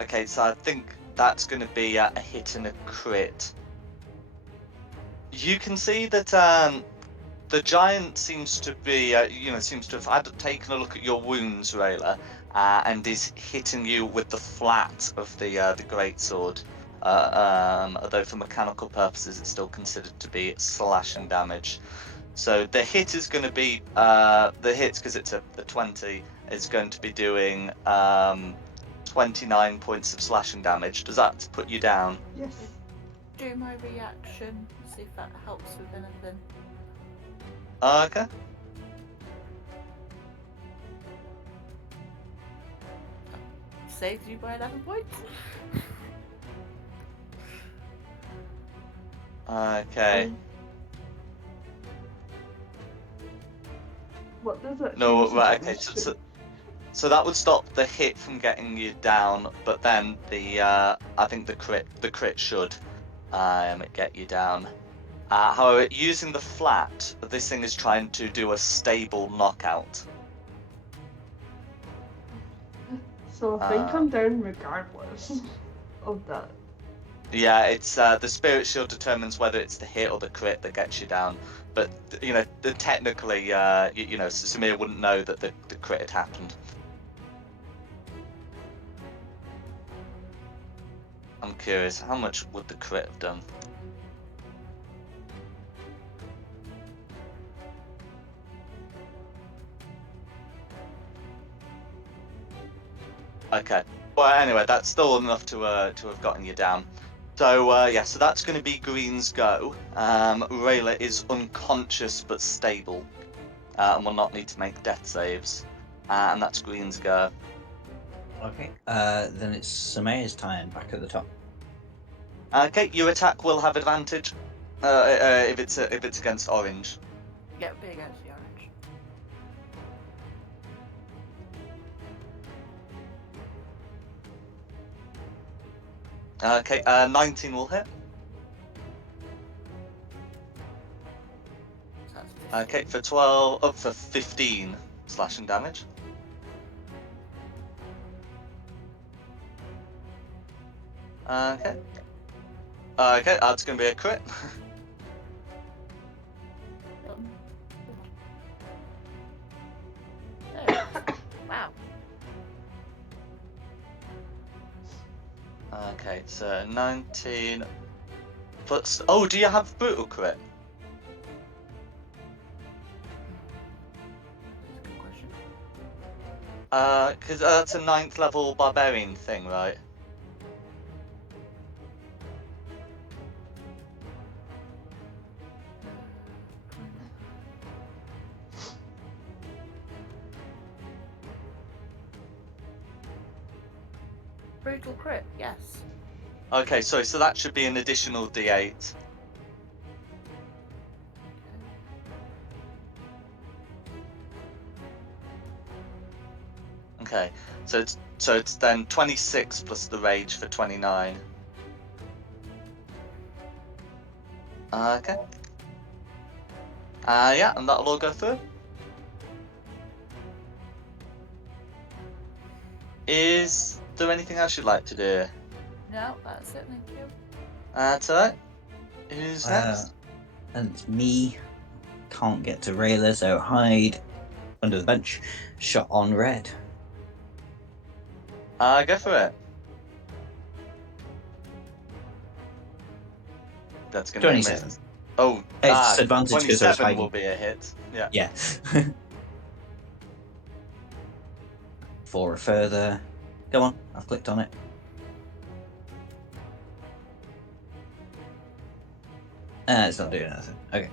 okay. So I think that's going to be a hit and a crit. You can see that the giant seems to be, seems to have taken a look at your wounds, Rayla, and is hitting you with the flat of the greatsword. Although for mechanical purposes, it's still considered to be slashing damage. So the hit is going to be the hit, because it's a 20, is going to be doing 29 points of slashing damage. Does that put you down? Yes. Do my reaction, see if that helps with anything. Okay. Saved you by 11 points. Okay. What does it? No, use right. damage Okay. to? So that would stop the hit from getting you down, but then the I think the crit should get you down. However, using the flat, this thing is trying to do a stable knockout. So I think I'm down regardless of that. Yeah, it's the spirit shield determines whether it's the hit or the crit that gets you down. But technically, Samir wouldn't know that the crit had happened. I'm curious, how much would the crit have done? Okay. Well, anyway, that's still enough to have gotten you down. So yeah, so that's going to be Green's go. Rayla is unconscious but stable, and will not need to make death saves. And that's Green's go. Okay. Then it's Samea's turn back at the top. Okay, your attack will have advantage if it's against orange. Yeah, it'll be against the orange. Okay, 19 will hit. So that's 15. Okay, for 12, up for 15 slashing damage. Okay. Okay, that's going to be a crit. Oh, wow. Okay, so 19 plus. Oh, do you have brutal crit? That's a good question. Because that's a 9th level barbarian thing, right? Brutal crit, yes. Okay, sorry, so that should be an additional D8. Okay, so it's then 26 plus the rage for 29. Okay. Yeah, and that'll all go through. Is there anything else you'd like to do? No, that's it, thank you. That's alright. Who's next? And it's me. Can't get to Rayla, so hide under the bench. Shot on red. Go for it. That's gonna be a 27. miss. Oh, It's advantage because I was 27 hiding. will be a hit. Yeah. Yeah. For a further. Come on, I've clicked on it. It's not doing anything. Okay.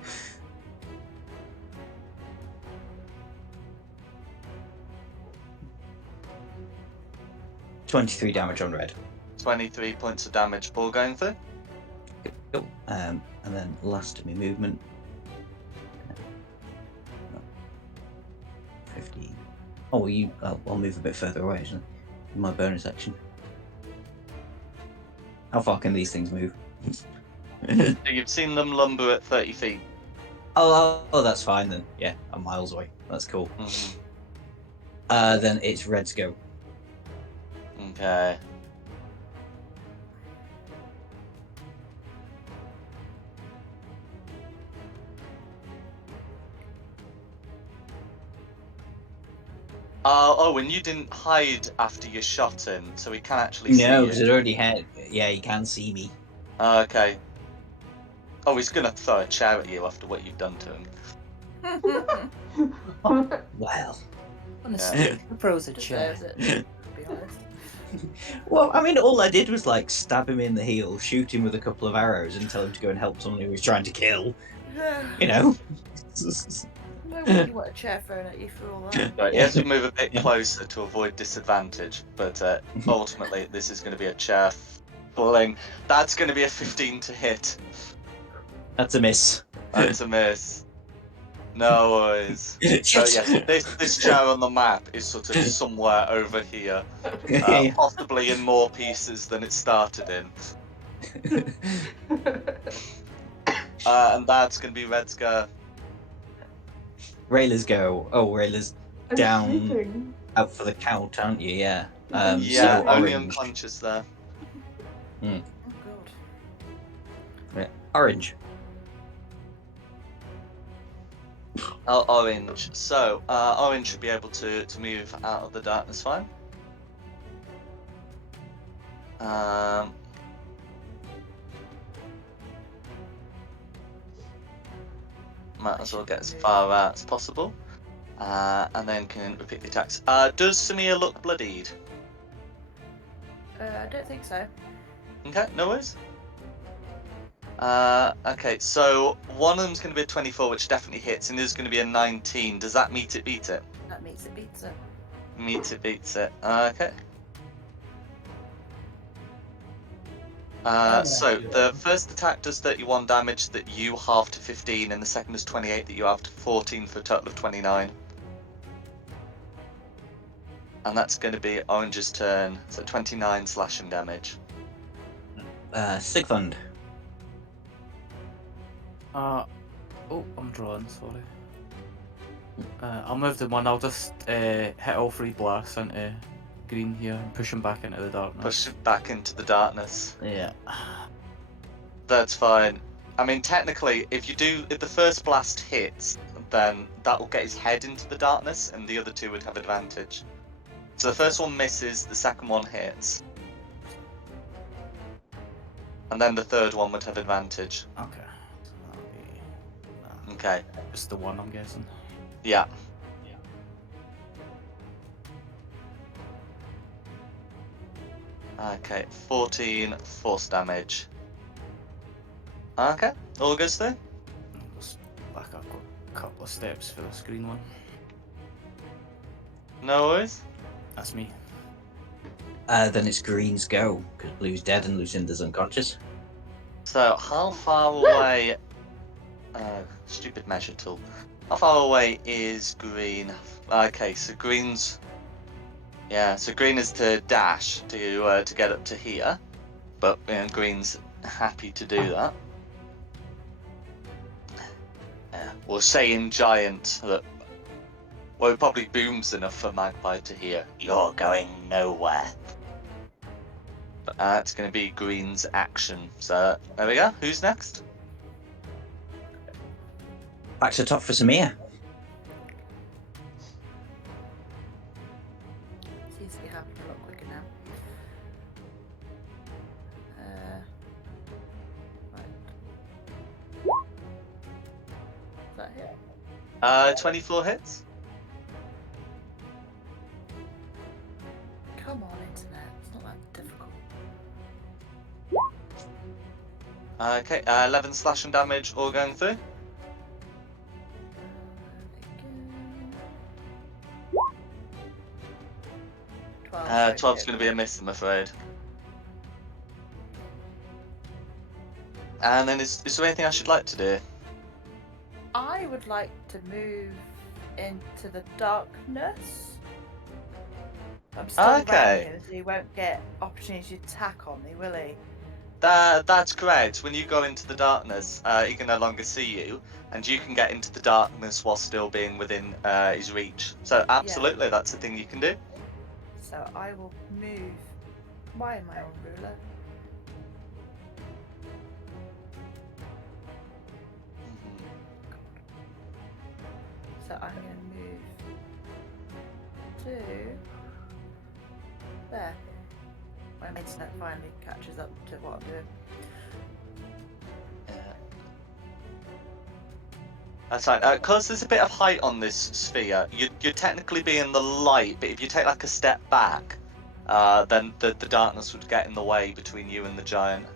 $23 damage on red. 23 points of damage, all going through. Cool. And then last of my movement. 15. Oh, I'll move a bit further away, isn't it? In my bonus action. How far can these things move? So you've seen them lumber at 30 feet. Oh, that's fine then. Yeah, I'm miles away. That's cool. Mm-hmm. Then it's Red's go. Okay. Oh, and you didn't hide after you shot him, so he can actually see No, you. because it already had. Yeah, he can see me. Okay. Oh, he's gonna throw a chair at you after what you've done to him. Well. Honestly, the pros are Deserves chair. it, to be honest. Well, I mean, all I did was like stab him in the heel, shoot him with a couple of arrows, and tell him to go and help someone he was trying to kill. You know. No wonder you want a chair thrown at you for all that. Right, he Yeah. has to move a bit Yeah. closer to avoid disadvantage, but ultimately this is going to be a chair falling. That's going to be a 15 to hit. That's a miss. That's a miss. No worries. So yes, this chair on the map is sort of somewhere over here, Yeah. possibly in more pieces than it started in. And that's going to be Red's go. Rayla's go. Oh, Rayla's I'm down sleeping. out for the count, aren't you? Yeah. Yeah, Yeah, so only orange. unconscious there. Oh god. Orange. Oh, orange. So, orange should be able to move out of the darkness fine. Might as well get as far out as possible. And then can repeat the attacks. Does Samir look bloodied? I don't think so. Okay, no worries. Okay, so one of them's going to be a 24, which definitely hits, and there's going to be a 19. Does that meet it, beat it? That means it beats it. Meet it, beats it. Okay. So the first attack does 31 damage that you halve to 15, and the second is 28 that you halve to 14 for a total of 29. And that's going to be Orange's turn, so 29 slashing damage. Sigfund. Oh, I'm drawing, sorry. I'll move the one, I'll just hit all 3 blasts into green here and push him back into the darkness. Push it back into the darkness. Yeah. That's fine. I mean, technically, if the first blast hits, then that will get his head into the darkness, and the other 2 would have advantage. So the first one misses, the second one hits. And then the third one would have advantage. Okay. So that'll be... Okay. Just the one, I'm guessing. Yeah. Okay, 14 force damage. Okay, all goes through. Just back up a couple of steps for this green one. No worries. That's me. Then it's green's go, because blue's dead and Lucinda's unconscious. So, how far away... stupid measure tool. How far away is green? Okay, so green's... Yeah, so green is to dash to get up to here. But green's happy to do that. We'll say in giant that... Well, it probably booms enough for Magpie to hear, "You're going nowhere." But it's going to be green's action. So, there we go. Who's next? Back to the top for Samir. Seems to be happening a lot quicker now. Right. Is that it? 24 hits. Come on, internet. It's not that difficult. Okay, 11 slashing damage all going through. 12's going to be a miss, I'm afraid. And then is there anything I should like to do? I would like to move into the darkness. I'm still around here, so he won't get opportunity to attack on me, will he? That's correct. When you go into the darkness, he can no longer see you, and you can get into the darkness while still being within his reach. So absolutely, that's a thing you can do. So I will move. Why am I on ruler? So I'm going to move to there. My internet finally catches up to what I'm doing. That's fine. Because there's a bit of height on this sphere, you're technically be in the light, but if you take like a step back, then the darkness would get in the way between you and the giant.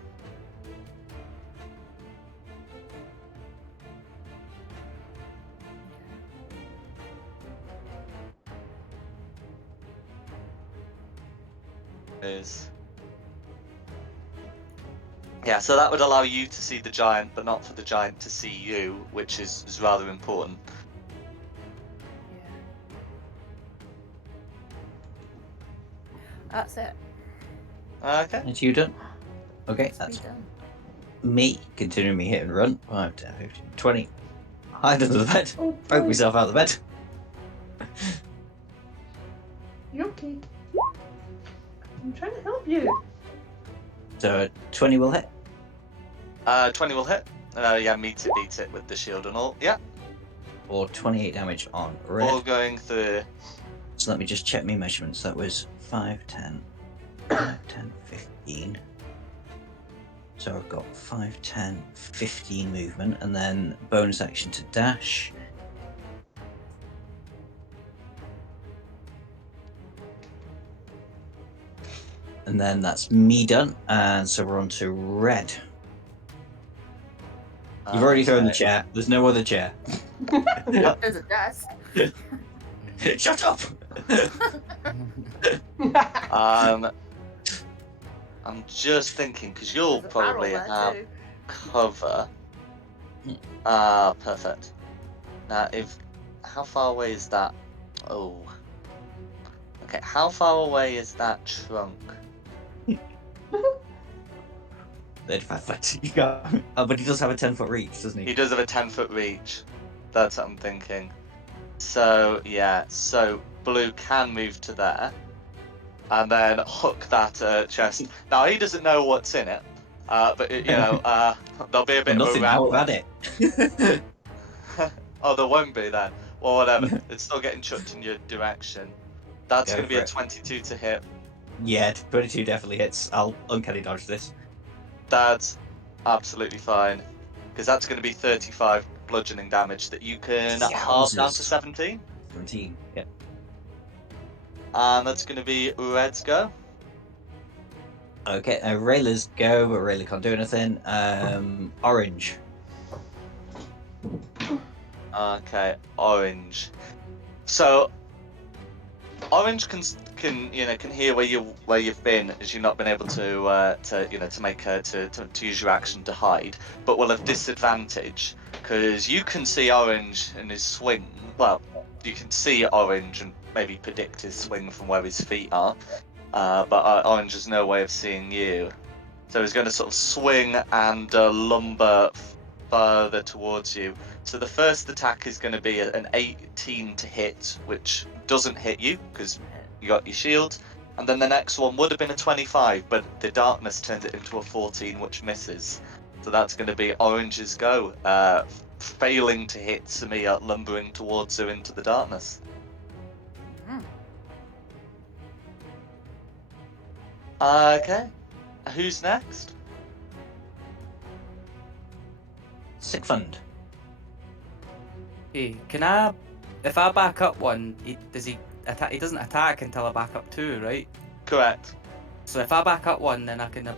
Yeah, so that would allow you to see the giant, but not for the giant to see you, which is rather important. Yeah. That's it. Okay. It's you done. Okay, It's that's done. me continuing me hit and run. 5, 10, 15, 20. Hide under the bed. Oh, Poke myself out of the bed. You okay? I'm trying to help you. So 20 will hit. 20 will hit. Yeah, beat it with the shield and all. Yeah, Or 28 damage on all red. going through. So let me just check my measurements. That was 5, 10, 5, 10, 15. So I've got 5, 10, 15 movement, and then bonus action to dash. And then that's me done, and so we're on to red. You've already thrown the chair. There's no other chair. There's a desk. Shut up! I'm just thinking because you'll There's a barrel probably there have too. cover. Perfect. Now, how far away is that? Oh. Okay, how far away is that trunk? 35 foot. You got. Oh, but he does have a 10-foot reach, doesn't He he? does have a 10-foot reach. That's what I'm thinking. So, yeah, so Blue can move to there. And then hook that chest. Now, he doesn't know what's in it. But, you know, there'll be a bit Well, of a nothing now. We've rattling. had it. Oh, there won't be then. Well, whatever. It's still getting chucked in your direction. That's Go going to be for a it. 22 to hit. Yeah, 22 definitely hits. I'll uncanny dodge this. That's absolutely fine. Because that's going to be 35 bludgeoning damage that you can halve down to Yowzers. 17. 17. Yep. And that's going to be Red's go. Okay, Rayla's go, but Rayla can't do anything. Orange. Okay, Orange. So Orange can hear where you've been, as you've not been able to use your action to hide, but will have disadvantage because you can see Orange and his swing. Well, you can see Orange and maybe predict his swing from where his feet are, but Orange has no way of seeing you. So he's going to sort of swing and lumber further towards you. So the first attack is going to be an 18 to hit, which doesn't hit you because you got your shield. And then the next one would have been a 25, but the darkness turns it into a 14, which misses. So that's going to be Orange's go, failing to hit Samia, lumbering towards her into the darkness. Okay. Who's next? Sick fund. Hey, if I back up one, he attack? He doesn't attack until I back up two, right? Correct. So if I back up one, then I can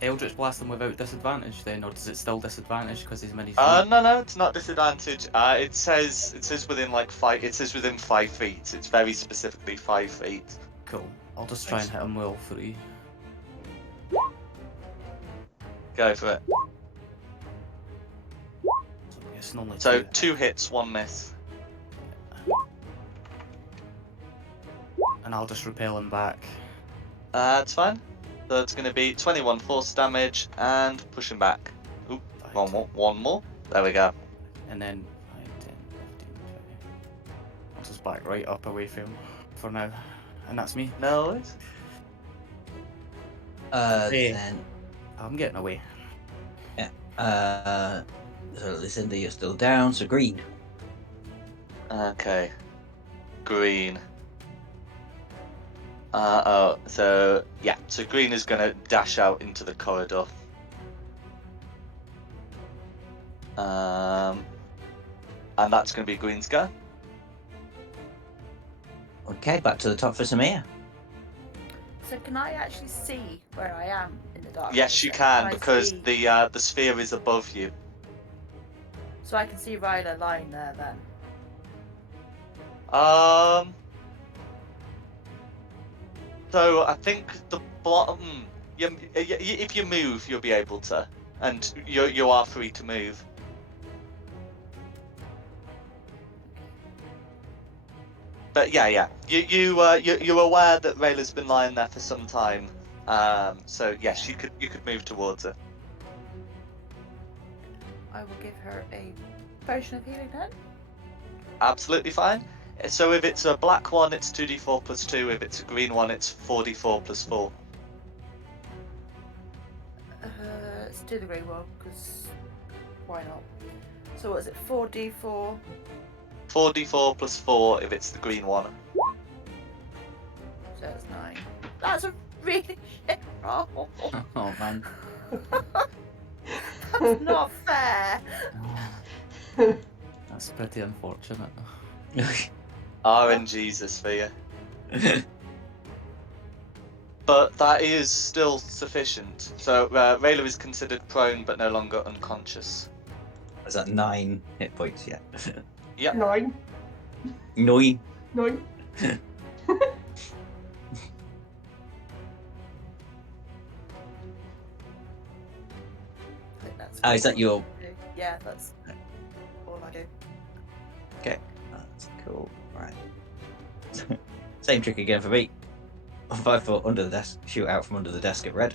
Eldritch Blast him without disadvantage then, or does it still disadvantage because he's many feet? No, it's not disadvantage. It says within like 5. It says within 5 feet. It's very specifically 5 feet. Cool. I'll just try and hit him with all three. Go for it. So, only So two. 2 hits, 1 miss. And I'll just repel him back. That's fine. So it's going to be 21 force damage and push him back. Oop, one more. There we go. And then 5, 10, 15, 20. I'll just back right up away from him for now. And that's me. No worries. Hey. Then. I'm getting away. So Lucinda, you're still down, so green. Okay. Green. So yeah, so Green is going to dash out into the corridor. And that's going to be Green's go. Okay, back to the top for Samir. So can I actually see where I am in the dark? Yes, you can, because the sphere is above you. So I can see Ryla lying there then. So I think the bottom. If you move, you'll be able to, and you are free to move. But yeah, you're aware that Rayla's been lying there for some time. So yes, you could move towards her. I will give her a potion of healing then. Absolutely fine. So if it's a black one, it's 2d4 plus 2. If it's a green one, it's 4d4 plus 4. It's do the green one, because why not? So what is it, 4d4? 4d4 plus 4 if it's the green one. So it's 9. That's a really shit roll. Oh man. That's not fair. That's pretty unfortunate. RNGesus for you. But that is still sufficient. So Rayla is considered prone but no longer unconscious. Is that 9 hit points? Yeah. Yep. 9. 9. 9. I think that's Is that all your? I do. Yeah, that's all I do. Okay, that's cool. Right. Same trick again for me. 5 foot under the desk. Shoot out from under the desk at red.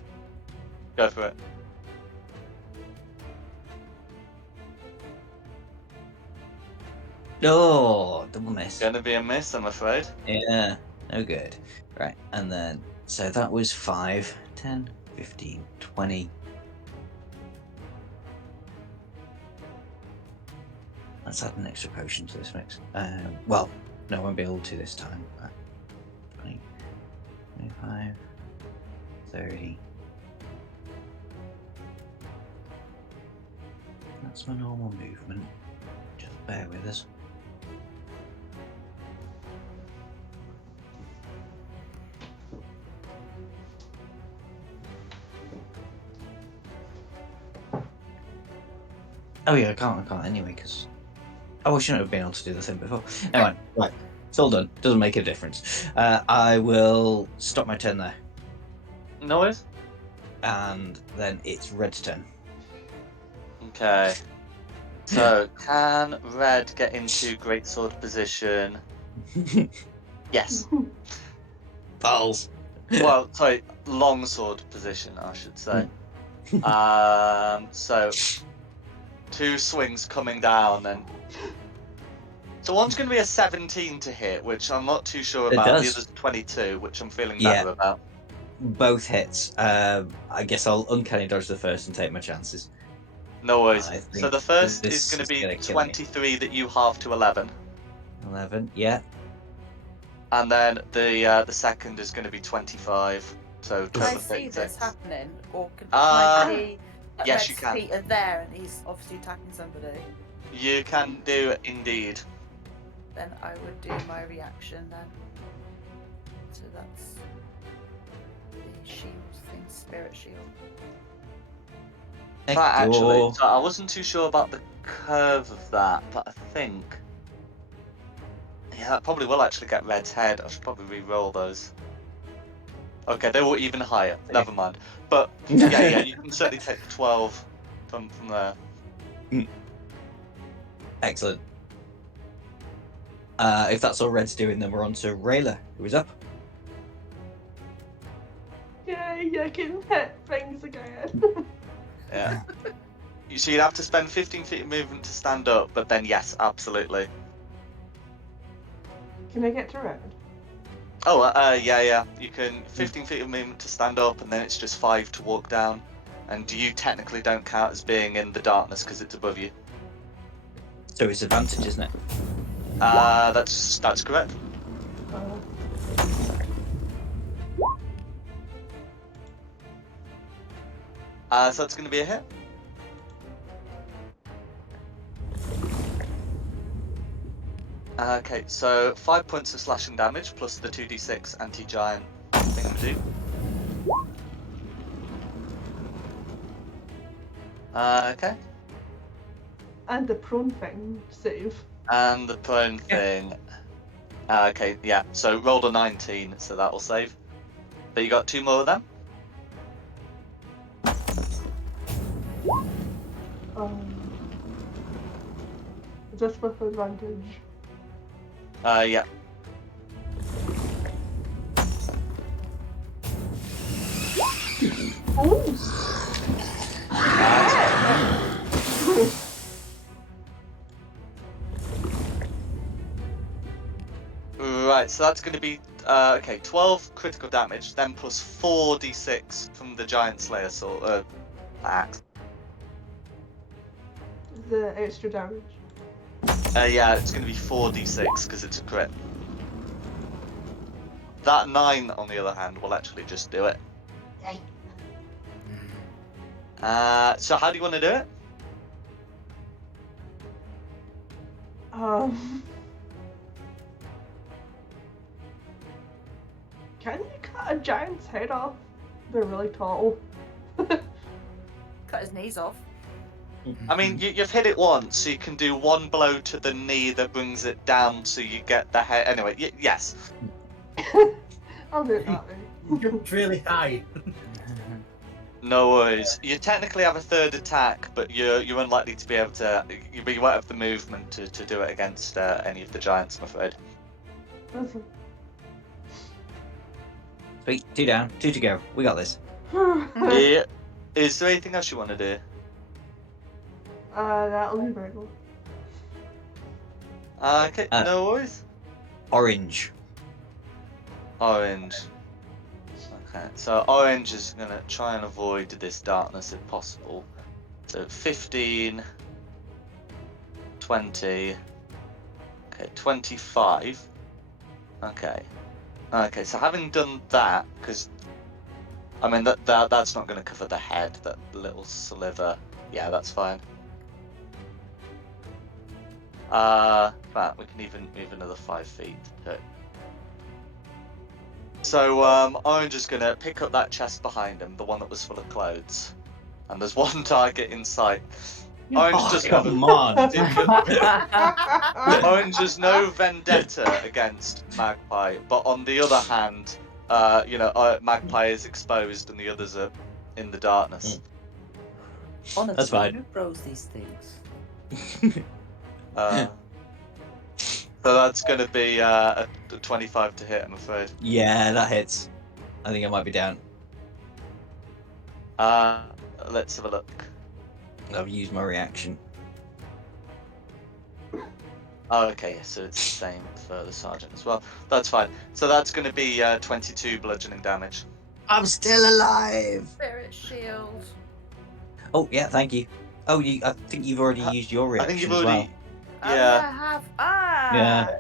Go for it. Oh, double miss. Gonna be a miss, I'm afraid. Yeah, no good. Right, and then, so that was 5, 10, 15, 20. Let's add an extra potion to this mix. Well, no, I won't be able to this time. 20, 25, 30. That's my normal movement. Just bear with us. Oh yeah, I can't anyway, because... Oh, I shouldn't have been able to do the thing before. Never mind. Right, it's all done. Doesn't make a difference. I will stop my turn there. No worries. And then it's Red's turn. Okay. So, can Red get into greatsword position? Yes. Balls. Well, sorry, longsword position, I should say. So 2 swings coming down, and so one's going to be a 17 to hit, which I'm not too sure It about. The does. other's 22, which I'm feeling Yeah. better about. Both hits. I guess I'll uncanny dodge the first and take my chances. No worries. I So think the first this is going to be gonna kill me. 23 that you halve to 11, 11. Yeah. and then the second is going to be 25. So Can I total see this 36. happening? Or can I see that yes, Red's you can. feet are there and he's obviously attacking somebody? You can do indeed. Then I would do my reaction then. So that's the shield thing, spirit shield. But actually, so I wasn't too sure about the curve of that, but I think... Yeah, that probably will actually get Red's head. I should probably re-roll those. Okay, they were even higher. Never mind. But, yeah, you can certainly take the 12 from there. Excellent. If that's all Red's doing, then we're on to Rayla, who is up. Yay, I can hit things again. Yeah. So you'd have to spend 15 feet of movement to stand up, but then yes, absolutely. Can I get to Red? Oh, yeah. You can 15 feet of movement to stand up, and then it's just 5 to walk down. And you technically don't count as being in the darkness because it's above you. So it's advantage, isn't it? That's correct. So that's going to be a hit. Okay, so 5 points of slashing damage plus the 2d6 anti-giant thingamajig. Okay. And the prone thing, save. And the prone thing. Okay, yeah, so rolled a 19, so that will save. But you got 2 more of them? Is this with advantage? Yeah. Right, so that's going to be 12 critical damage, then plus 4d6 from the giant slayer sword axe. the extra damage? Yeah, it's going to be 4d6 because it's a crit. That 9, on the other hand, will actually just do it. Yay. So how do you want to do it? Can you cut a giant's head off? They're really tall. Cut his knees off. I mean, you've hit it once, so you can do one blow to the knee that brings it down, so you get the head. Anyway, yes. I'll do it that way. Jumped really high. No worries. You technically have a third attack, but you're unlikely to be able to. You won't have the movement to do it against any of the giants, I'm afraid. Listen. Sweet, 2 down, 2 to go. We got this. Yeah. Is there anything else you want to do? That'll be very cool. Okay, no worries. Orange. Orange. Okay, so orange is going to try and avoid this darkness if possible. So 15, 20, okay, 25. Okay. Okay, so having done that, because, I mean, that's not going to cover the head, that little sliver. Yeah, that's fine. But we can even move another 5 feet. Okay. So, Orange is going to pick up that chest behind him, the one that was full of clothes. And there's one target in sight. Orange doesn't have come on. Orange has no vendetta against Magpie, but on the other hand, Magpie is exposed and the others are in the darkness. Honestly, That's fine. who grows these things? So that's going to be a 25 to hit, I'm afraid. Yeah, that hits. I think I might be down. Let's have a look. I've used my reaction. Oh, okay, so it's the same for the sergeant as well. That's fine. So that's going to be 22 bludgeoning damage. I'm still alive! Spirit shield. Oh, yeah, thank you. Oh, I think you've already used your I reaction think you've as already. Oh, yeah, Yeah. I have. Ah! Yeah.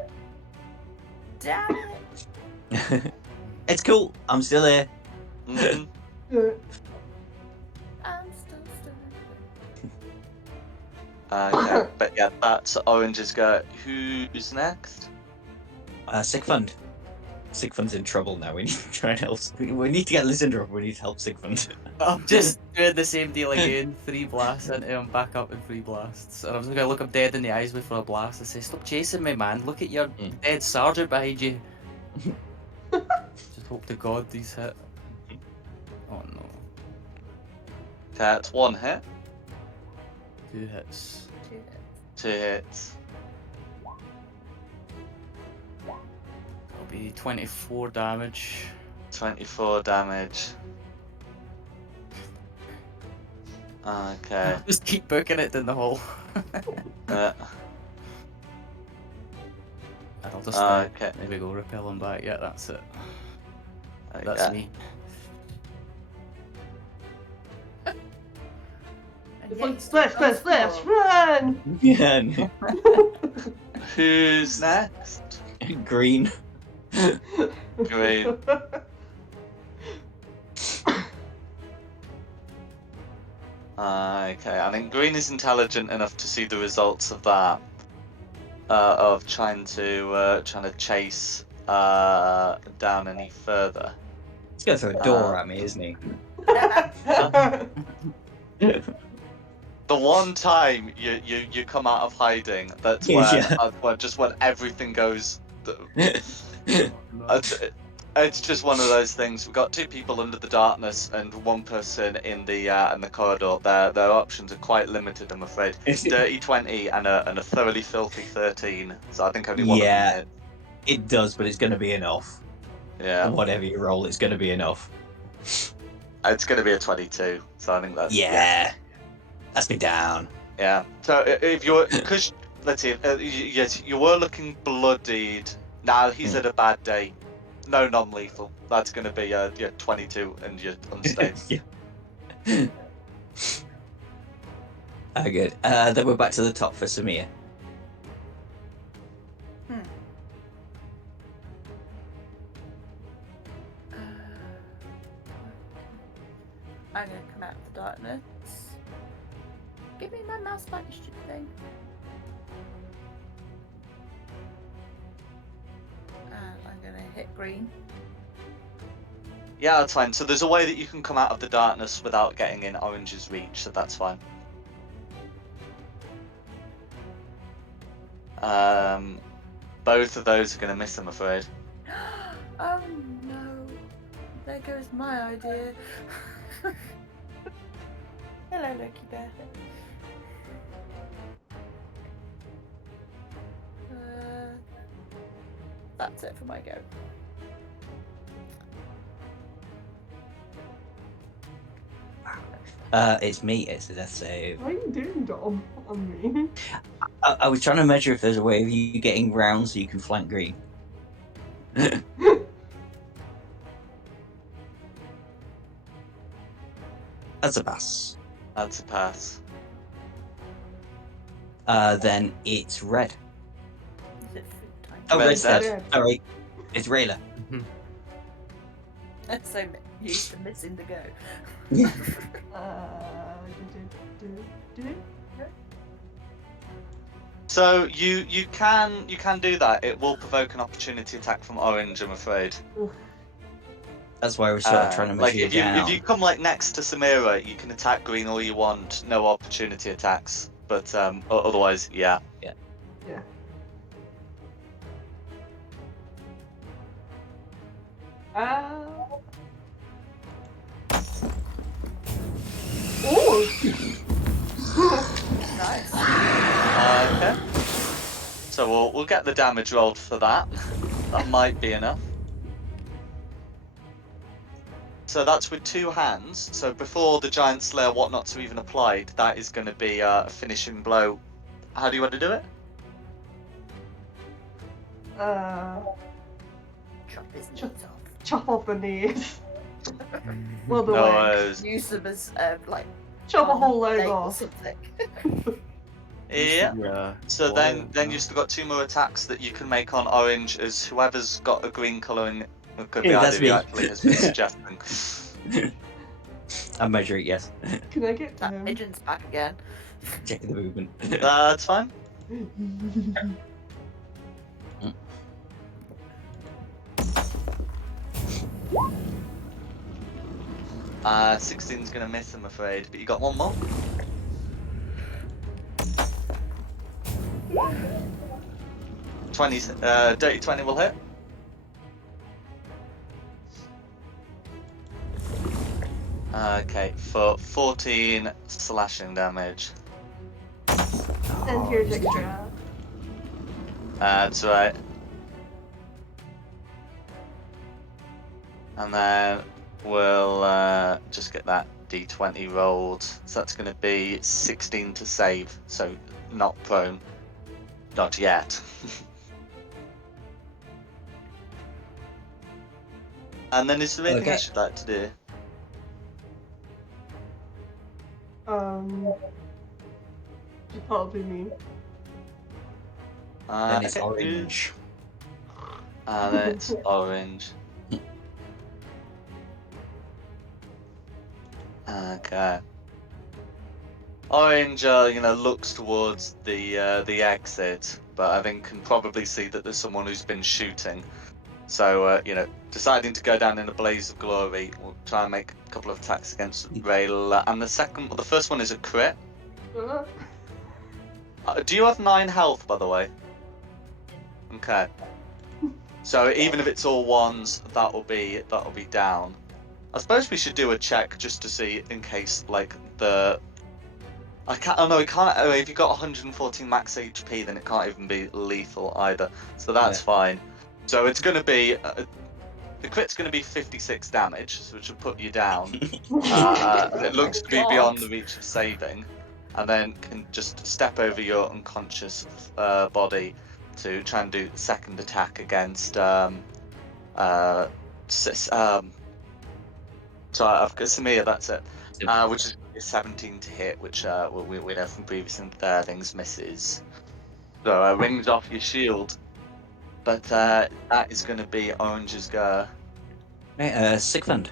Damn it. It's cool. I'm still here. Mhm. I'm still. Okay, but yeah, that's Orange's go. Who's next? Sigfund. Sigfund's in trouble now. We need to try and help. We need to get Lysandra. We need to help Sigfund. I'm just doing the same deal again. 3 blasts into him, back up in 3 blasts. And I'm just gonna look him dead in the eyes with for a blast and say, "Stop chasing me, man. Look at your dead sergeant behind you." Just hope to God these hit. Oh no. Okay, that's 1 hit. 2 hits. 2 hits. That'll be 24 damage. 24 damage. Okay. Just keep booking it in the hole. Uh, And I'll just okay. there we go, repel him back. Yeah, that's it. Okay. That's me. Let's run! Yeah. Who's next? Green. Green. Okay, I think Green is intelligent enough to see the results of that. Of trying to chase down any further. He's going to throw a door at me, isn't he? The one time you come out of hiding, that's Yeah. when just when everything goes. It's just one of those things. We've got 2 people under the darkness and 1 person in the corridor. Their options are quite limited, I'm afraid. Dirty 20 and a thoroughly filthy 13. So I think only one of them hit. It does, but it's going to be enough. Yeah. Whatever you roll, it's going to be enough. It's going to be a 22. So I think that's Yeah. That's me down. Yeah. So if you're, because let's see, yes, you were looking bloodied. Now he's had a bad day. No non-lethal. That's going to be your 22 and you're unstable. Yeah. Good. Then we're back to the top for Samir. I'm gonna come out of the darkness. Give me my mouse back, you stupid thing. And I'm gonna hit green. Yeah, that's fine. So there's a way that you can come out of the darkness without getting in Orange's reach, so that's fine. Both of those are going to miss, I'm afraid. Oh no. There goes my idea. Hello, Loki Bear. That's it for my go. It's me. It's a death save. What are you doing, Dom? On me? I was trying to measure if there's a way of you getting round so you can flank green. That's a pass. That's a pass. Then it's red. Is it food time? Oh, Red's red's dead. dead. Sorry. It's Rayla. I'm so used to missing the go. Do. So you can do that. It will provoke an opportunity attack from Orange, I'm afraid. That's why we're sort of trying to measure Like you if down. you come like next to Samira, you can attack green all you want, no opportunity attacks. But otherwise, yeah. Yeah. Oh! Nice. Okay. So we'll get the damage rolled for that. That might be enough. So that's with 2 hands. So before the Giant Slayer Whatnots are even applied, that is going to be a finishing blow. How do you want to do it? Chop his knees Chop. off. Chop off the knees. Well, the No, legs. Use them as like Chop a whole leg leg or off. something. yeah. Yeah. So then you've still got 2 more attacks that you can make on Orange, as whoever's got a green colouring, it could be Yeah, either that's of you me. actually, has been suggesting. I'm measuring, yes. Can I get to That him? pigeon's back again. Checking the movement. That's fine. 16's going to miss, I'm afraid, but you got 1 more. Dirty 20 will hit. Okay, for 14 slashing damage. And here's extra. That's right. And then we'll just get that d20 rolled. So that's going to be 16 to save, so not prone. Not yet. And then is there anything Okay. else you'd like to do? Should probably me. Then it's Okay. orange. And then it's orange. Okay. Orange, looks towards the exit, but I think can probably see that there's someone who's been shooting. So, deciding to go down in a blaze of glory, we'll try and make a couple of attacks against Rail. And the first one is a crit. Do you have 9 health, by the way? Okay. So even if it's all 1s, that'll be down. I suppose we should do a check just to see in case, like, I can't. Oh no, it can't. Oh, if you've got 114 max HP, then it can't even be lethal either. So that's fine. So it's going to be the crit's going to be 56 damage, so which will put you down. It looks to be beyond the reach of saving, and then can just step over your unconscious body to try and do the second attack against. So I've got Samir. That's it. which is a 17 to hit, which we know from previous things misses. So rings off your shield. But that is going to be Orange's go. Okay, Sigmund.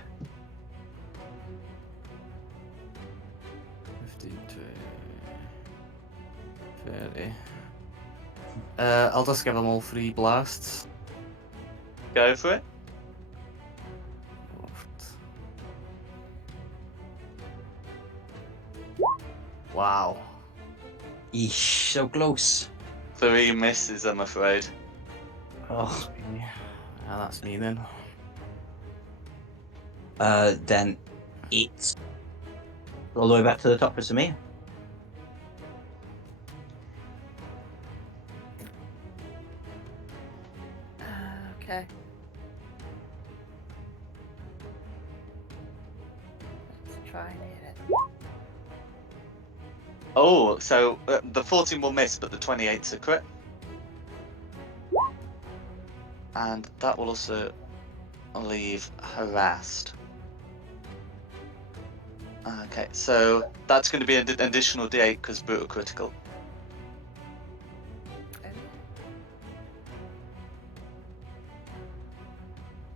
15, 20, 30. I'll just give them all 3 blasts. Go for it. Wow. Eesh, so close. 3 misses, I'm afraid. Oh. Yeah, that's me then. Then it's all the way back to the top for Samir. Okay. Let's try and hit it. Oh, so the 14 will miss, but the 28's a crit. And that will also leave harassed. Okay, so that's going to be an additional D8 because brutal critical.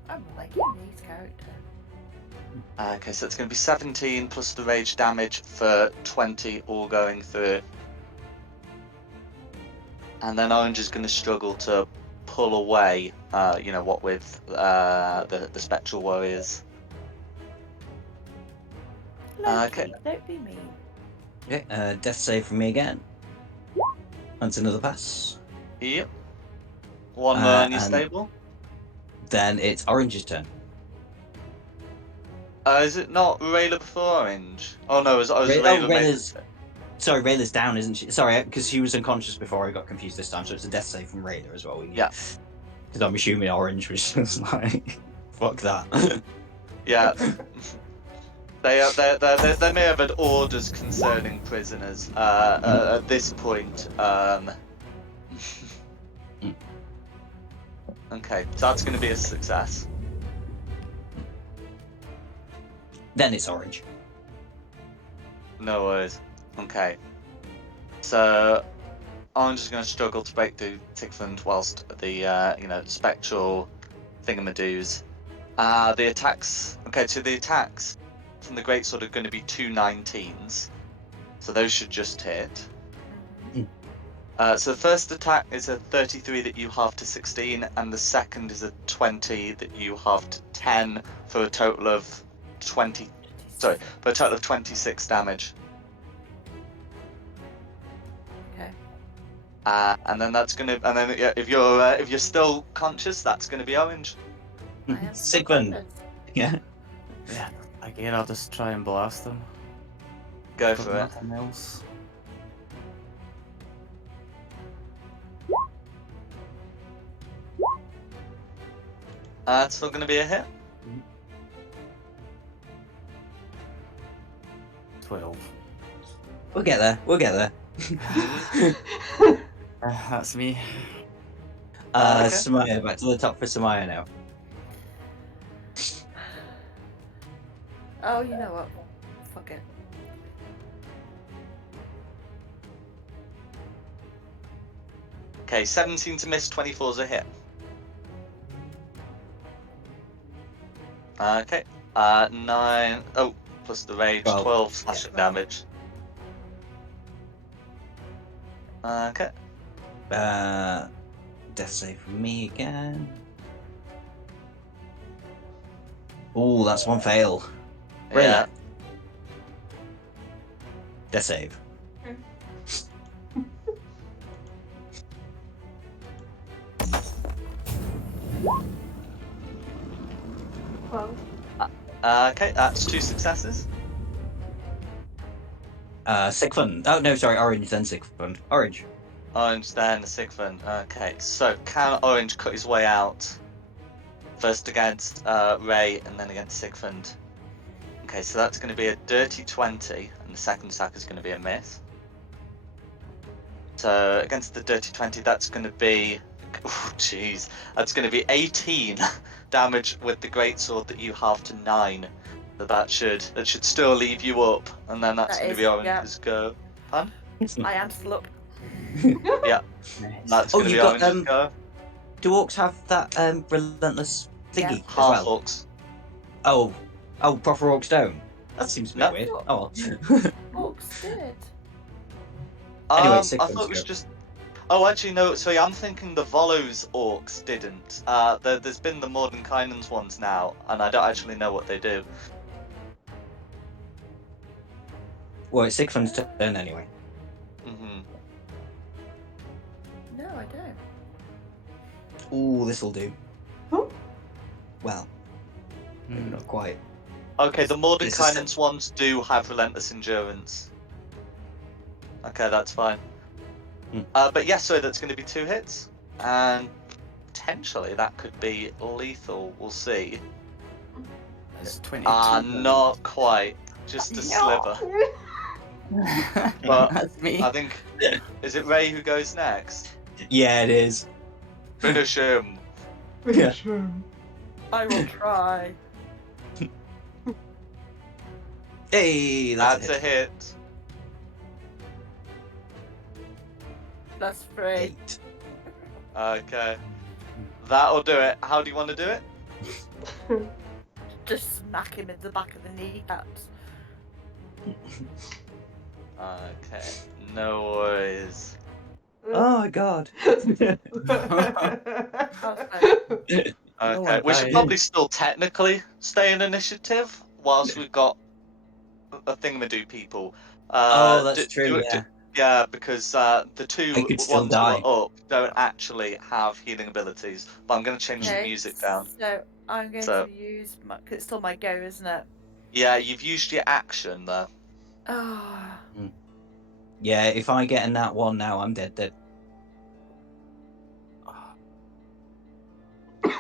I'm liking these characters. Okay, so it's going to be 17 plus the rage damage for 20 all going through. And then Orange is going to struggle to pull away, what with the Spectral Warriors. Loki, Okay. don't be mean. Okay, death save from me again. That's another pass. Yep. One more on your and stable. Then it's Orange's turn. Is it not Rayla before Orange? Oh no, it was Rayla. Sorry, Rayla's down, isn't she? Sorry, because she was unconscious before. I got confused this time, so it's a death save from Rayla as well. Yeah. Because I'm assuming Orange was just like, fuck that. Yeah. They may have had orders concerning prisoners at this point. Okay, so that's going to be a success. Then it's Orange. No worries. Okay. So Orange is going to struggle to break through Sigmund whilst the spectral thingamadoos. The attacks. Okay, so the attacks from the greatsword are going to be 2 19s, so those should just hit. So the first attack is a 33 that you halve to 16, and the second is a 20 that you halve to 10 for a total of 20. Sorry, for a total of 26 damage. Okay. And then that's gonna, and then if you're still conscious, that's gonna be Orange. I am Sigmund. Yeah. Yeah, again, I'll just try and blast them. Go Got for it. nothing else. It's still gonna be a hit. 12. We'll get there. We'll get there. That's me. Okay. Samaya, back to the top for Samaya now. Oh, you know what? Fuck it. Okay, 17 to miss, 24's a hit. Okay. 9. Oh, plus the rage, 12 slashing damage. Okay. Death save from me again. Oh, that's one fail. Yeah. Death save. Well, Okay, that's 2 successes. Sigmund. Oh no, sorry, Orange then Sigmund. Orange. Orange, then Sigmund. Okay, so can Orange cut his way out? First against Ray and then against Sigmund. Okay, so that's going to be a dirty 20, and the second attack is going to be a miss. So against the dirty 20, that's going to be, oh jeez, that's going to be 18 damage with the greatsword that you halve to 9. So that should still leave you up, and then that's That going to is, be Orange's go. Pardon? I am still up. Yeah, that's Oh, going to you be got Orange's go. do orcs have that relentless Yeah. thingy as Half well? orcs. Oh, proper orcs don't. That seems a bit No. weird. What? Oh, well. Orcs did. Anyway, I six thought it was go. just. Oh, actually, no. Sorry, I'm thinking the Volos orcs didn't. There's been the Mordenkainen's ones now, and I don't actually know what they do. Well, it's Sigfund's turn anyway. Hmm. No, I don't. Ooh, this'll do. Oh. Well, maybe not quite. Okay, the This is- Mordenkainen's ones do have relentless endurance. Okay, that's fine. But yes, so that's going to be 2 hits, and potentially that could be lethal. We'll see. It's 22. Not quite. Just a sliver. But That's me. I think, is it Ray who goes next? Yeah, it is. Finish him. Finish him. I will try. Hey, That's that's a hit. That's 3. 8. Okay. That'll do it. How do you want to do it? Just smack him in the back of the kneecaps. Okay. No worries. Oh my god. How's that? Okay. We should dying. probably still technically stay in initiative whilst we've got a thingamadoo people. Oh, that's true, yeah. Yeah, because the I 2 could still ones who die. are up don't actually have healing abilities. But I'm going to change the Okay, music down. so I'm going So- to use my. 'Cause it's still my go, isn't it? Yeah, you've used your action there. Oh, Yeah, if I get in that one now, I'm dead.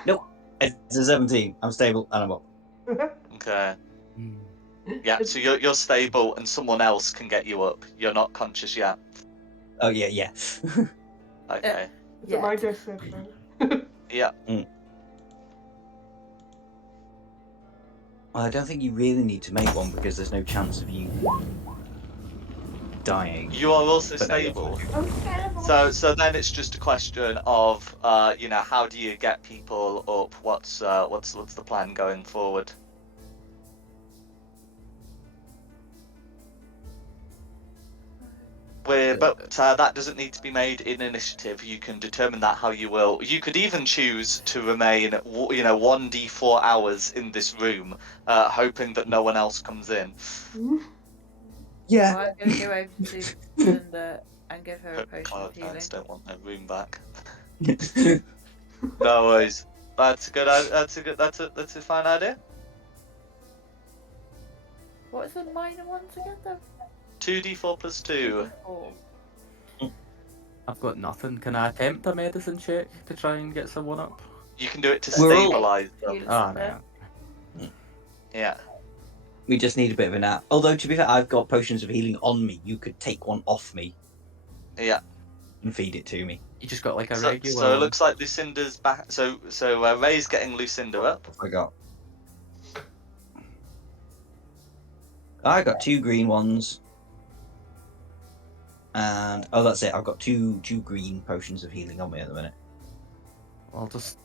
Nope. It's a 17. I'm stable and I'm up. Okay. Hmm. Yeah, so you're stable and someone else can get you up. You're not conscious yet. Oh, yeah. Okay. Is it my yeah. death save? Yeah. Well, I don't think you really need to make one because there's no chance of you dying. You are also But no, you're stable. I'm stable. So then it's just a question of how do you get people up? What's the plan going forward? But that doesn't need to be made in initiative. You can determine that how you will. You could even choose to remain, 1d4 hours in this room, hoping that no one else comes in. Yeah. Well, I'm going to go over to Linda and give her a potion of Cloud healing. Knights don't want their room back. No worries. That's a fine idea. What was the minor one together? 2d4 plus 2. 4. I've got nothing. Can I attempt a medicine check to try and get someone up? You can do it to We're all- stabilize them. Heal Ah, there. no. Yeah. We just need a bit of a nap. Although, to be fair, I've got potions of healing on me. You could take one off me Yeah. and feed it to me. You just got like a So regular it one. looks like Lucinda's back. So Ray's getting Lucinda up. I got 2 green ones. And that's it. I've got two green potions of healing on me at the minute. I'll just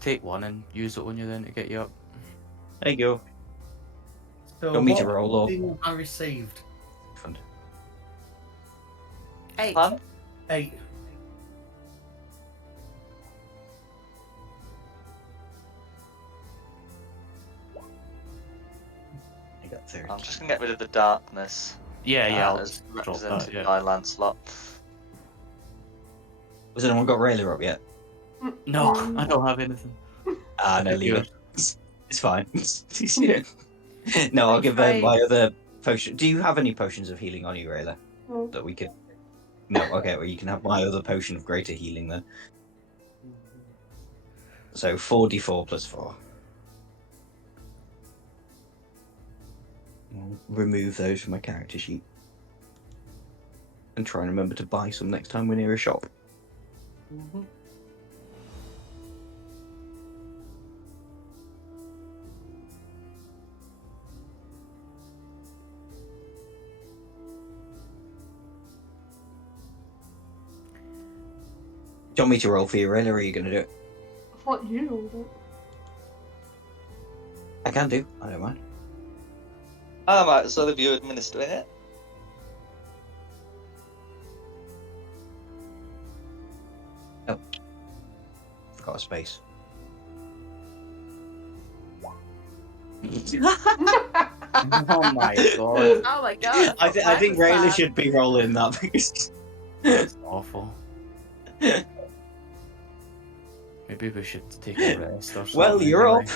take one and use it on you then to get you up. There you go. So Want me to what roll or- thing I received? Fund. 8. Pardon? 8. I got 30. I'm just gonna get rid of the darkness. Yeah, I'll as just drop that, represented yeah. by Lancelot. Has anyone got Rayleigh up yet? No, I don't have anything. Ah, no, Thank leave you. it. It's fine. No, I'll give Right. my other potion. Do you have any potions of healing on you, Rayla? No. That we could. No, okay, well, you can have my other potion of greater healing then. So 4d4 plus 4. I'll remove those from my character sheet. And try and remember to buy some next time we're near a shop. you want me to roll for you, Rayla, or are you going to do it? I thought you. I can do. I don't mind. Alright, so have you administering it? Forgot a space. Oh my god. Oh my god. I think Rayla should be rolling that because That's awful. Maybe we should take a rest or something. well, you're up.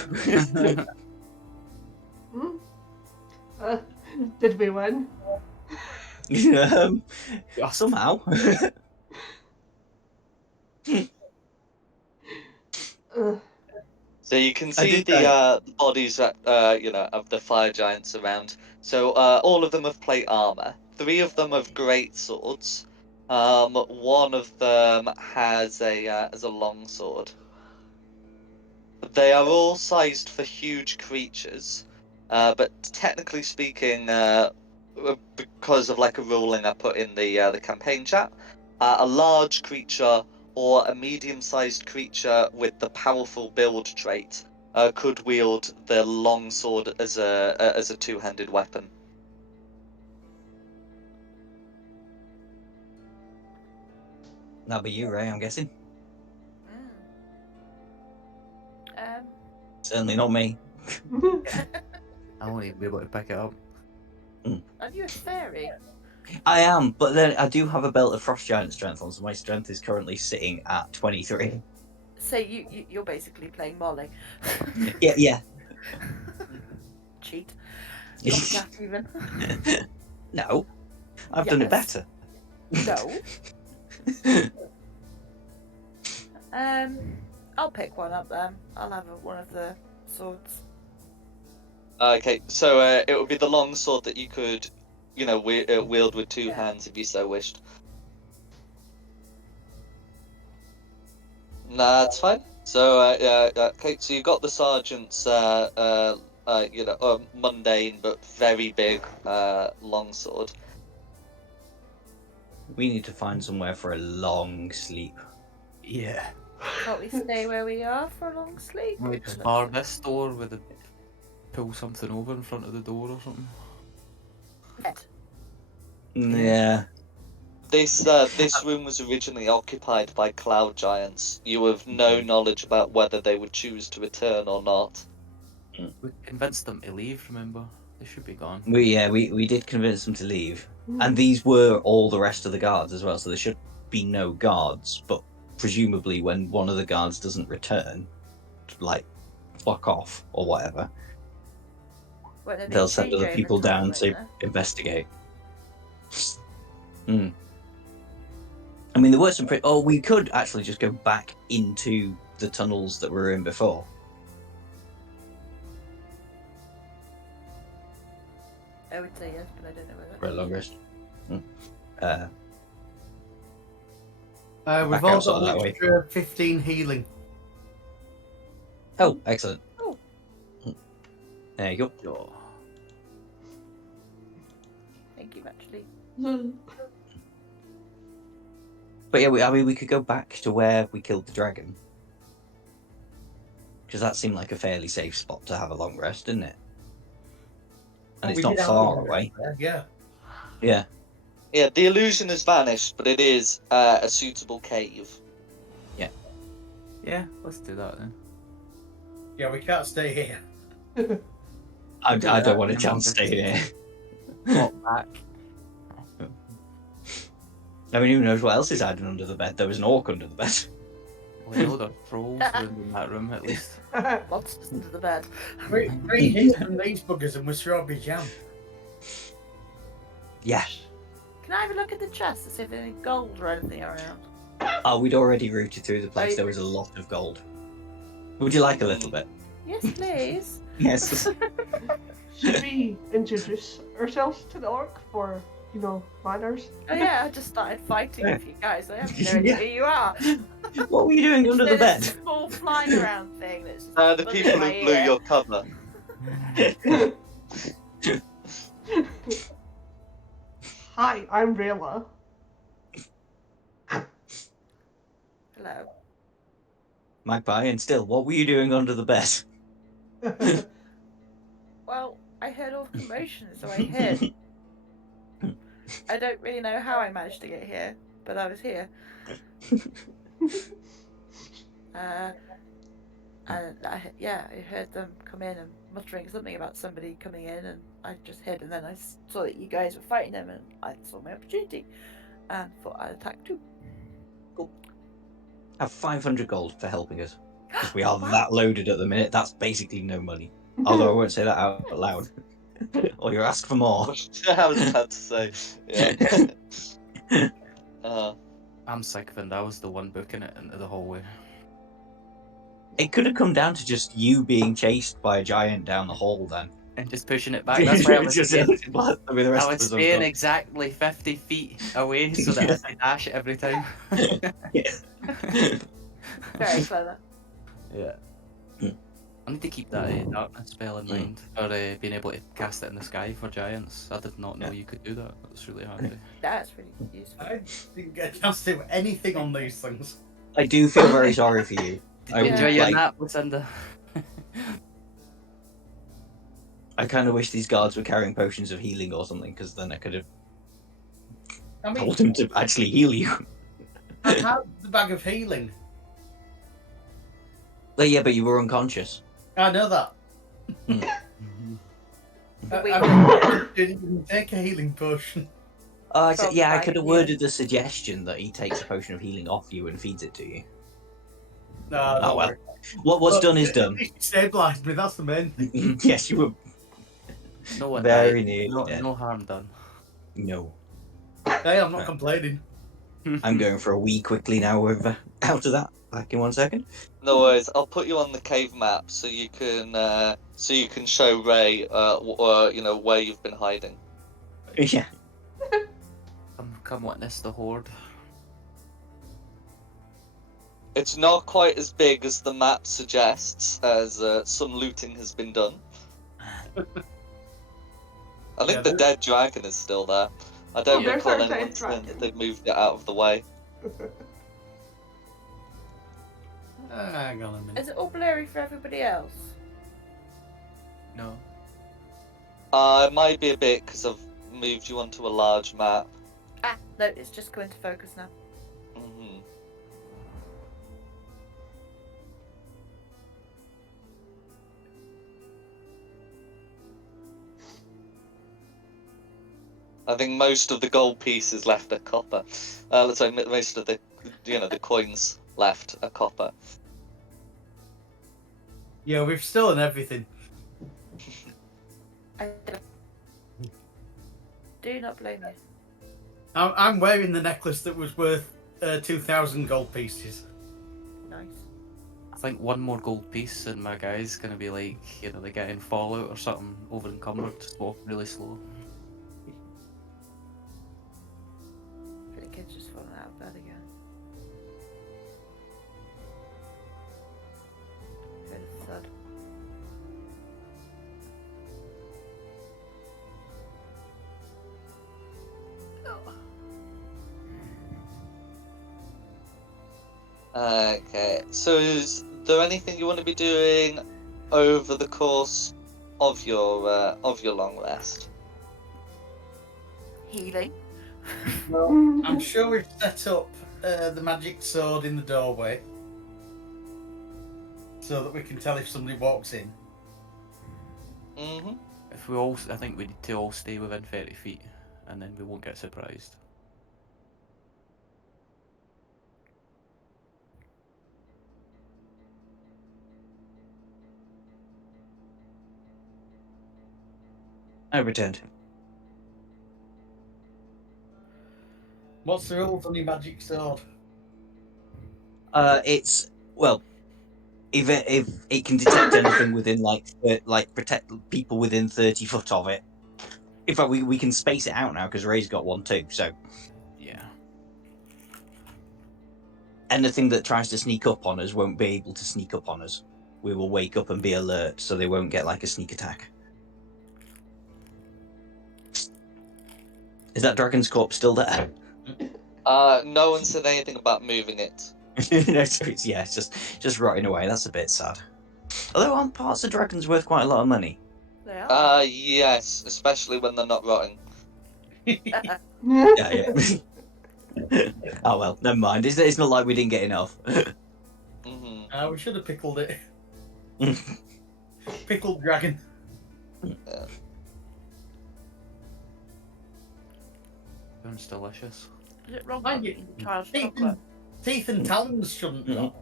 Hmm? Did we win? Somehow. So you can I see did the bodies that of the fire giants around. So all of them have plate armor. 3 of them have great swords. One of them has a long sword. They are all sized for huge creatures, but technically speaking, because of like a ruling I put in the campaign chat, a large creature or a medium-sized creature with the powerful build trait could wield the long sword as a two-handed weapon. That'll be you, Ray, I'm guessing. Certainly not me. I won't even be able to pick it up. Are you a fairy? I am, but then I do have a belt of frost giant strength on, so my strength is currently sitting at 23. So you're basically playing Molly. Yeah. Cheat. Copycat even. No, I've done it Yes. better. No. I'll pick one up then. I'll have one of the swords. Okay, so it would be the long sword that you could, wield with 2 hands if you so wished. Nah, that's fine. So, okay, so you got the sergeant's, mundane but very big long sword. We need to find somewhere for a long sleep. Yeah. Can't we stay where we are for a long sleep? We just bar this door with a pull something over in front of the door or something. Yeah. This room was originally occupied by cloud giants. You have no knowledge about whether they would choose to return or not. We convinced them to leave, remember? They should be gone. We did convince them to leave. And these were all the rest of the guards as well, so there should be no guards, but presumably when one of the guards doesn't return, like, fuck off or whatever, they'll send other people down to investigate. I mean, there were some we could actually just go back into the tunnels that we were in before. I would say yes, but I don't know whether. For a long rest. We've Back all outside got that an way. extra 15 healing. Oh, excellent. Oh. There you go. Oh. Thank you, actually. But yeah, we could go back to where we killed the dragon. Because that seemed like a fairly safe spot to have a long rest, didn't it? And it's not far away. Yeah. Yeah. Yeah, the illusion has vanished, but it is a suitable cave. Yeah, let's do that then. Yeah, we can't stay here. I don't want a chance to stay here. Walk back. I mean, who knows what else is hiding under the bed? There was an orc under the bed. We know there are trolls in that room at least. Monsters under the bed. Three hits from these buggers and we're strawberry jam. Yeah. Can I have a look at the chest to see if there's any gold or anything around? Oh, we'd already routed through the place. There was a lot of gold. Would you like a little bit? Yes, please. Yes. Should we introduce ourselves to the orc for, manners? Oh yeah, I just started fighting with you guys. I have no idea Yeah. who you are. What were you doing under the There's bed? this small flying around thing that's just The buzzing people my who blew ear. your cover. Hi, I'm Rayla. Hello. Magpie, and still, what were you doing under the bed? Well, I heard all the commotion, so I hid. I don't really know how I managed to get here, but I was here. And I heard them come in and muttering something about somebody coming in, and I just hid. And then I saw that you guys were fighting them, and I saw my opportunity, and thought I'd attack too. Cool. Have 500 gold for helping us, because we are that loaded at the minute. That's basically no money. Although I won't say that out loud, or you ask for more. I was about to say, yeah. I'm sycophant. I was the one booking it into the hallway. It could have come down to just you being chased by a giant down the hall then. And just pushing it back. That's why I was staying, I I was staying exactly 50 feet away so that I could dash it every time. Very clever. Yeah. I need to keep that darkness spell in mind for being able to cast it in the sky for giants. I did not know you could do that. That's really handy. That's really useful. I didn't get a chance to do anything on these things. I do feel very sorry for you. Did you enjoy your nap, Lucinda? I kind of wish these guards were carrying potions of healing or something, because then I could have told him to actually heal you. I had the bag of healing. Yeah, but you were unconscious. I know that. But I didn't even take a healing potion. I could have worded the suggestion that he takes a potion of healing off you and feeds it to you. No, oh well. What's done is done. He stabilised me, that's the main thing. Yes, you were No one very died. near. No harm done. No. Hey, I'm not complaining. I'm going for a wee quickly now. We're out of that. Back in 1 second. No worries. I'll put you on the cave map so you can show Ray, where you've been hiding. Yeah. Come witness the horde. It's not quite as big as the map suggests, as some looting has been done. I think the dead dragon is still there. I don't recall anyone saying that they've moved it out of the way. Hang on a minute. Is it all blurry for everybody else? No. It might be a bit because I've moved you onto a large map. No, it's just going to focus now. Mm-hmm. I think most of the gold pieces left are copper. Let's say most of the, the coins left are copper. Yeah, we've stolen everything. I do not blame you. I'm wearing the necklace that was worth 2,000 gold pieces. Nice. I think one more gold piece and my guy's gonna be like, they get in Fallout or something, over encumbered, just walk really slow. The kid's just falling out of bed again. Heard a thud. Okay, so is there anything you want to be doing over the course of your long rest? Healing. Well, I'm sure we've set up the magic sword in the doorway so that we can tell if somebody walks in. Mm-hmm. I think we need to all stay within 30 feet, and then we won't get surprised. I returned. What's the rules on your magic sword? It's if it can detect anything within protect people within 30 foot of it. In fact, we can space it out now because Ray's got one too. So Yeah. anything that tries to sneak up on us won't be able to sneak up on us. We will wake up and be alert, so they won't get like a sneak attack. Is that dragon's corpse still there? No one said anything about moving it. No, so it's, yeah, it's just rotting away. That's a bit sad. Although aren't parts of dragons worth quite a lot of money? They are. Yes, especially when they're not rotting. Yeah, yeah. Oh well, never mind. It's not like we didn't get enough. Mm-hmm. We should have pickled it. Pickled dragon. Yeah. Sounds delicious. Is it wrong Mind for you, eating child's teeth chocolate? teeth and talons shouldn't Mhm. rot.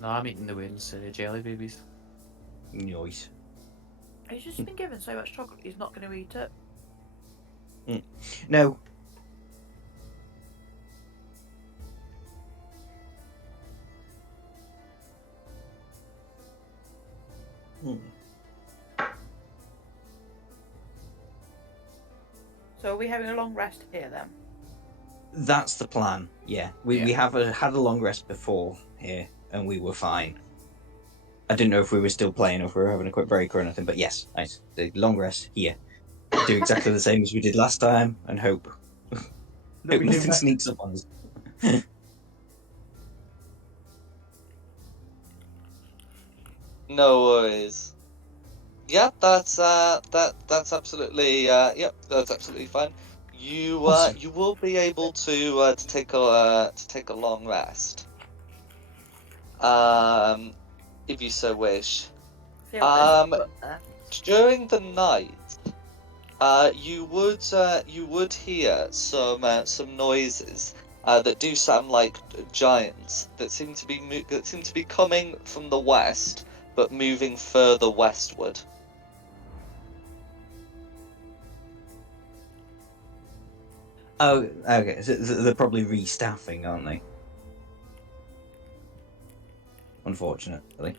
No, I'm eating the wings, jelly babies. Nice. He's just been given so much chocolate, he's not going to eat it. No. So are we having a long rest here then? That's the plan. Yeah, we have had a long rest before here, and we were fine. I didn't know if we were still playing or if we were having a quick break or anything, but yes, nice. The long rest here. Do exactly the same as we did last time, and hope That hope we do nothing better. sneaks up on us. No worries. Yeah, that's absolutely that's absolutely fine. You Awesome. you will be able to take a long rest. If you so wish. Feel there's foot there. During the night, you would hear some noises that do sound like giants that seem to be coming from the west, but moving further westward. Oh, okay. So they're probably restaffing, aren't they? Unfortunately.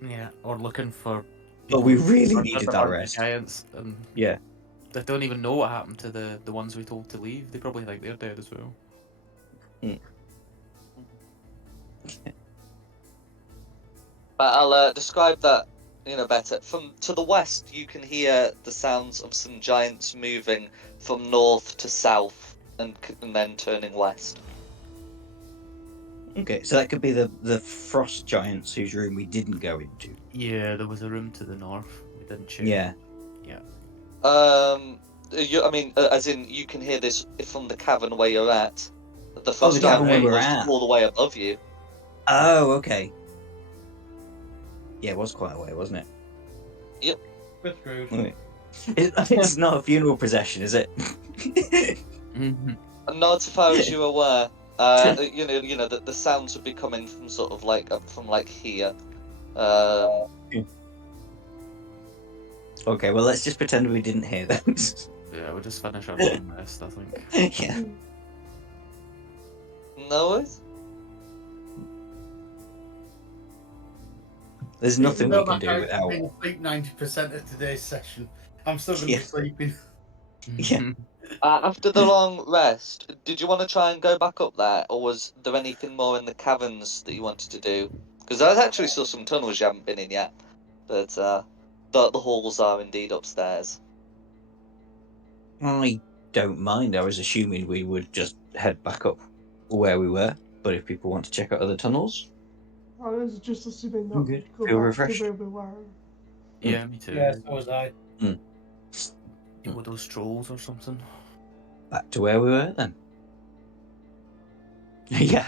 Yeah, or looking for. But we people really who needed are that the rest. Giants, and Yeah. they don't even know what happened to the ones we told to leave. They probably think they're dead as well. But I'll describe that better. From to the west, you can hear the sounds of some giants moving from north to south, and then turning west. Okay, so that could be the frost giants whose room we didn't go into. Yeah, there was a room to the north. We didn't check. Yeah. As in, you can hear this from the cavern where you're at. The Oh, frost the giant cavern we were was at. all the way above you. Oh, okay. Yeah, it was quite a way, wasn't it? Yep. We're screwed. Okay. It's not a funeral procession, is it? Not as far as you're aware. The sounds would be coming from sort of like up from like here. Okay, well, let's just pretend we didn't hear those. Yeah, we'll just finish our long rest, I think. Yeah. No worries. There's nothing we can do I've without. been asleep 90% of today's session. I'm still going to Yeah. be sleeping. Yeah. After the long rest, did you want to try and go back up there, or was there anything more in the caverns that you wanted to do? Because there's actually still some tunnels you haven't been in yet, but the halls are indeed upstairs. I don't mind. I was assuming we would just head back up where we were, but if people want to check out other tunnels, I was just assuming that I'm we'd good. go Feel back refreshed. to where we were. Yeah, me too. Yeah, so was I. Deal with those trolls or something. Back to where we were then. Yeah,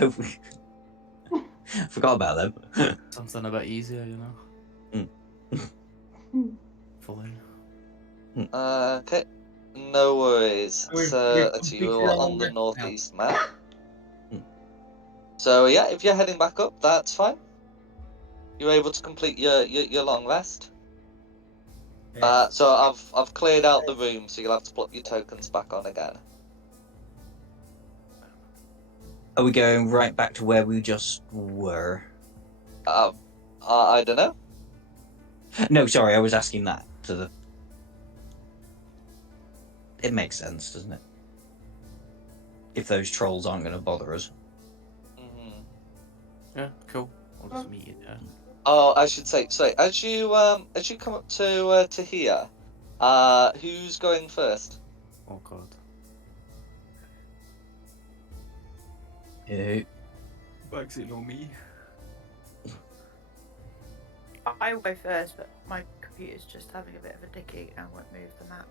forgot about them. Something a bit easier, you know. Fully. Okay, no worries. We've So completed you our are long on the rest now. northeast map. So yeah, if you're heading back up, that's fine. You're able to complete your long rest. Yeah. So I've cleared out the room, so you'll have to put your tokens back on again. Are we going right back to where we just were? I don't know. No, sorry, I was asking that to the. It makes sense, doesn't it? If those trolls aren't going to bother us. Mm-hmm. Yeah, cool. I'll just meet you there. Oh, I should say. So as you come up to here, who's going first? Oh god. Actually, no me. I will go first, but my computer's just having a bit of a dicky and won't move the map.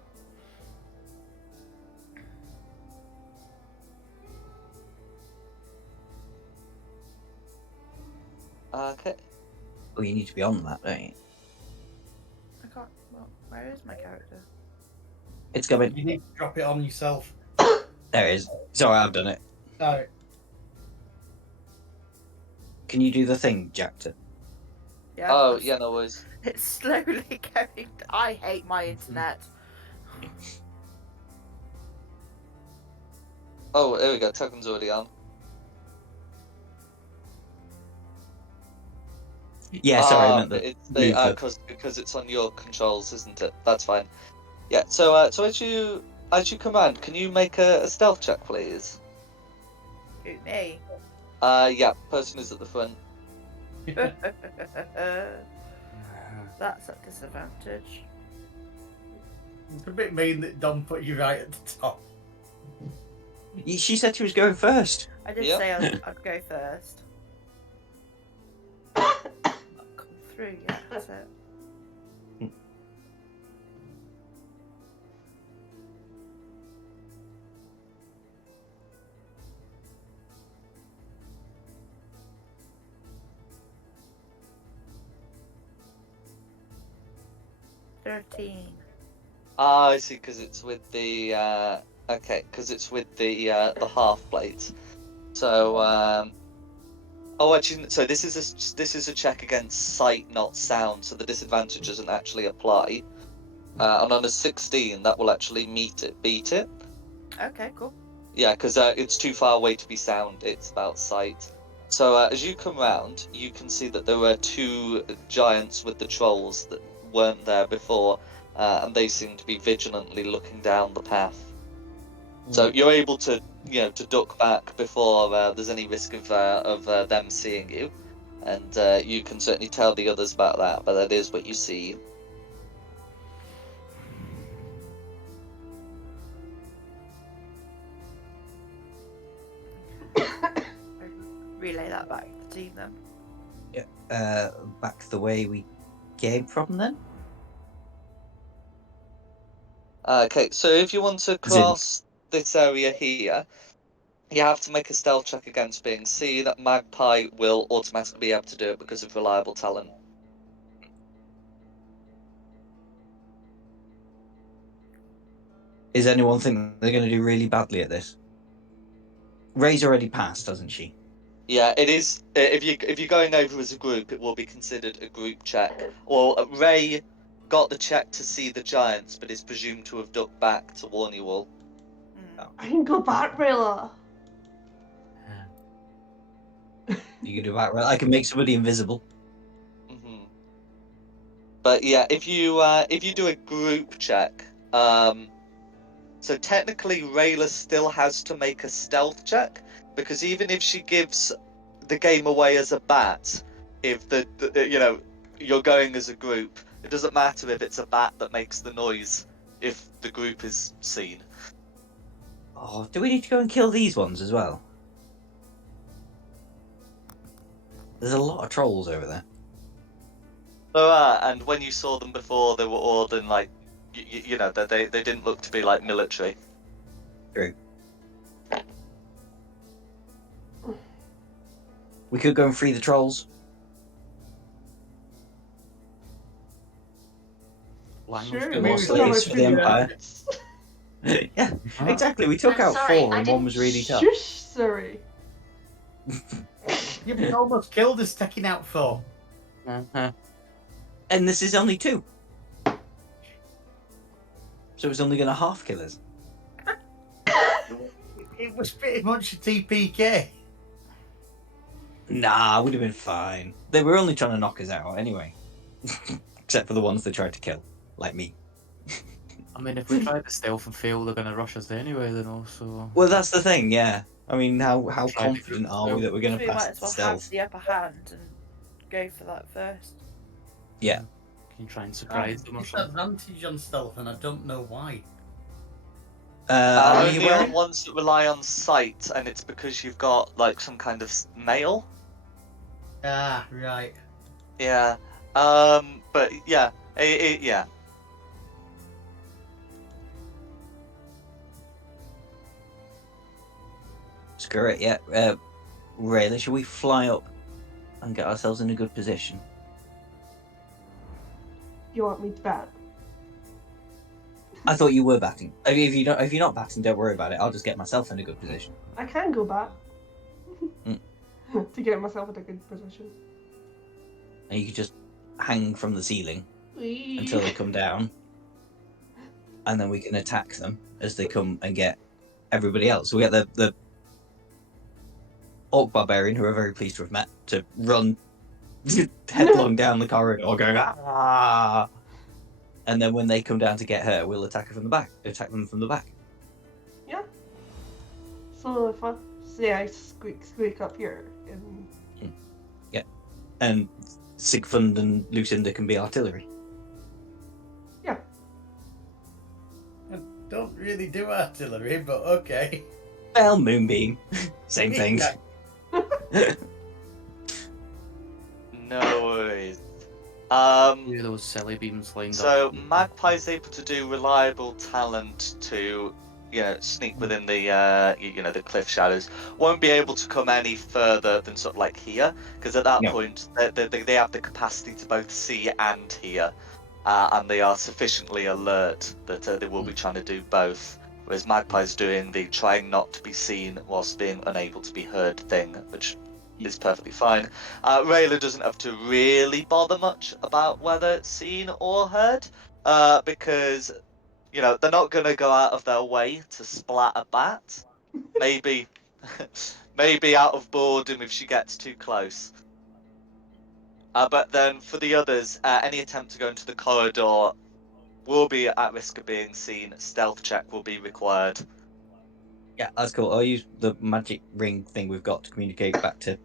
Okay. Oh, you need to be on that, don't you? I can't. Well, where is my character? It's coming. You need to drop it on yourself. There it is. Sorry, I've done it. Alright. Can you do the thing, Jack? Yeah. Oh, that's- yeah, no worries. It's slowly going. I hate my internet. Oh, here we go. Token's already on. Yeah, sorry, I meant but the it's move the- because it's on your controls, isn't it? That's fine. Yeah. So as you come around, can you make a stealth check, please? Shoot me. Yeah. Person is at the front. That's a disadvantage. It's a bit mean that Dom put you right at the top. She said she was going first. I did Yeah. say I'd go first. Not come through yet, is it? $13. Ah, I see. Because it's with the okay. Because it's with the half plate. So oh, actually, so this is a check against sight, not sound. So the disadvantage doesn't actually apply. And on a 16, that will actually beat it. Okay, cool. Yeah, because it's too far away to be sound. It's about sight. So as you come round, you can see that there were two giants with the trolls that weren't there before, and they seem to be vigilantly looking down the path. So you're able to, to duck back before there's any risk of them seeing you, and you can certainly tell the others about that. But that is what you see. Relay that back to the team then. Back the way we came from then? Okay, so if you want to As in- cross this area here, you have to make a stealth check against being seen. Magpie will automatically be able to do it because of reliable talent. Is anyone think they're going to do really badly at this? Ray's already passed, hasn't she? Yeah, it is. If you're going over as a group, it will be considered a group check. Well, Ray got the check to see the giants, but is presumed to have ducked back to warn you all. I can go back, Rayla. You can do that, right? I can make somebody invisible. hmm But yeah, if you do a group check, so technically Rayla still has to make a stealth check, because even if she gives the game away as a bat, if the you're going as a group, it doesn't matter if it's a bat that makes the noise if the group is seen. Oh, do we need to go and kill these ones as well? There's a lot of trolls over there. And when you saw them before, they were all in like, they didn't look to be like military. True. We could go and free the trolls. Sure, More maybe slaves some for the of Empire. Yeah, exactly. We took I'm out sorry, 4 I and one didn't- was really tough. Shush, sorry. You've been almost killed us taking out 4. And this is only 2. So it's only going to half kill us. It was pretty much a TPK. Nah, would have been fine. They were only trying to knock us out anyway. Except for the ones they tried to kill, like me. I mean, if we try to stealth and fail, they're gonna rush us anyway, then also. Well, that's the thing, yeah. I mean, how Try to confident group are we that we're going We to might pass as the well stealth? have the upper hand and go for that first. Yeah. Can you try and surprise them or something? Disadvantage on stealth, and I don't know why. How many are you Only on wearing? ones that rely on sight, and it's because you've got like some kind of mail. Ah, right. Yeah. But yeah, yeah. Screw it, yeah. Rayleigh, shall we fly up and get ourselves in a good position? You want me to bat? I thought you were batting. I mean, if you're not batting, don't worry about it. I'll just get myself in a good position. I can go bat. Mm. To get myself in a good position. And you could just hang from the ceiling until they come down, and then we can attack them as they come and get everybody else. So we get the Orc Barbarian, who we're very pleased to have met, to run headlong down the corridor, going ah. And then when they come down to get her, we'll attack her from the back. Attack them from the back. Yeah. So if I say I squeak up here and Yeah. And Sigfund and Lucinda can be artillery. yeah. I don't really do artillery, but okay. Well, Moonbeam. Same thing. No worries. Do those silly beams lined So up. Magpie's able to do reliable talent to, sneak within the, the cliff shadows. Won't be able to come any further than sort of like here, because at that No. point they have the capacity to both see and hear, and they are sufficiently alert that they will be trying to do both. Whereas Magpie's doing the trying not to be seen whilst being unable to be heard thing, which is perfectly fine. Rayla doesn't have to really bother much about whether it's seen or heard, because they're not going to go out of their way to splat a bat. Maybe, maybe out of boredom if she gets too close. But then for the others, any attempt to go into the corridor will be at risk of being seen. Stealth check will be required. Yeah, that's cool. I'll use the magic ring thing we've got to communicate back to.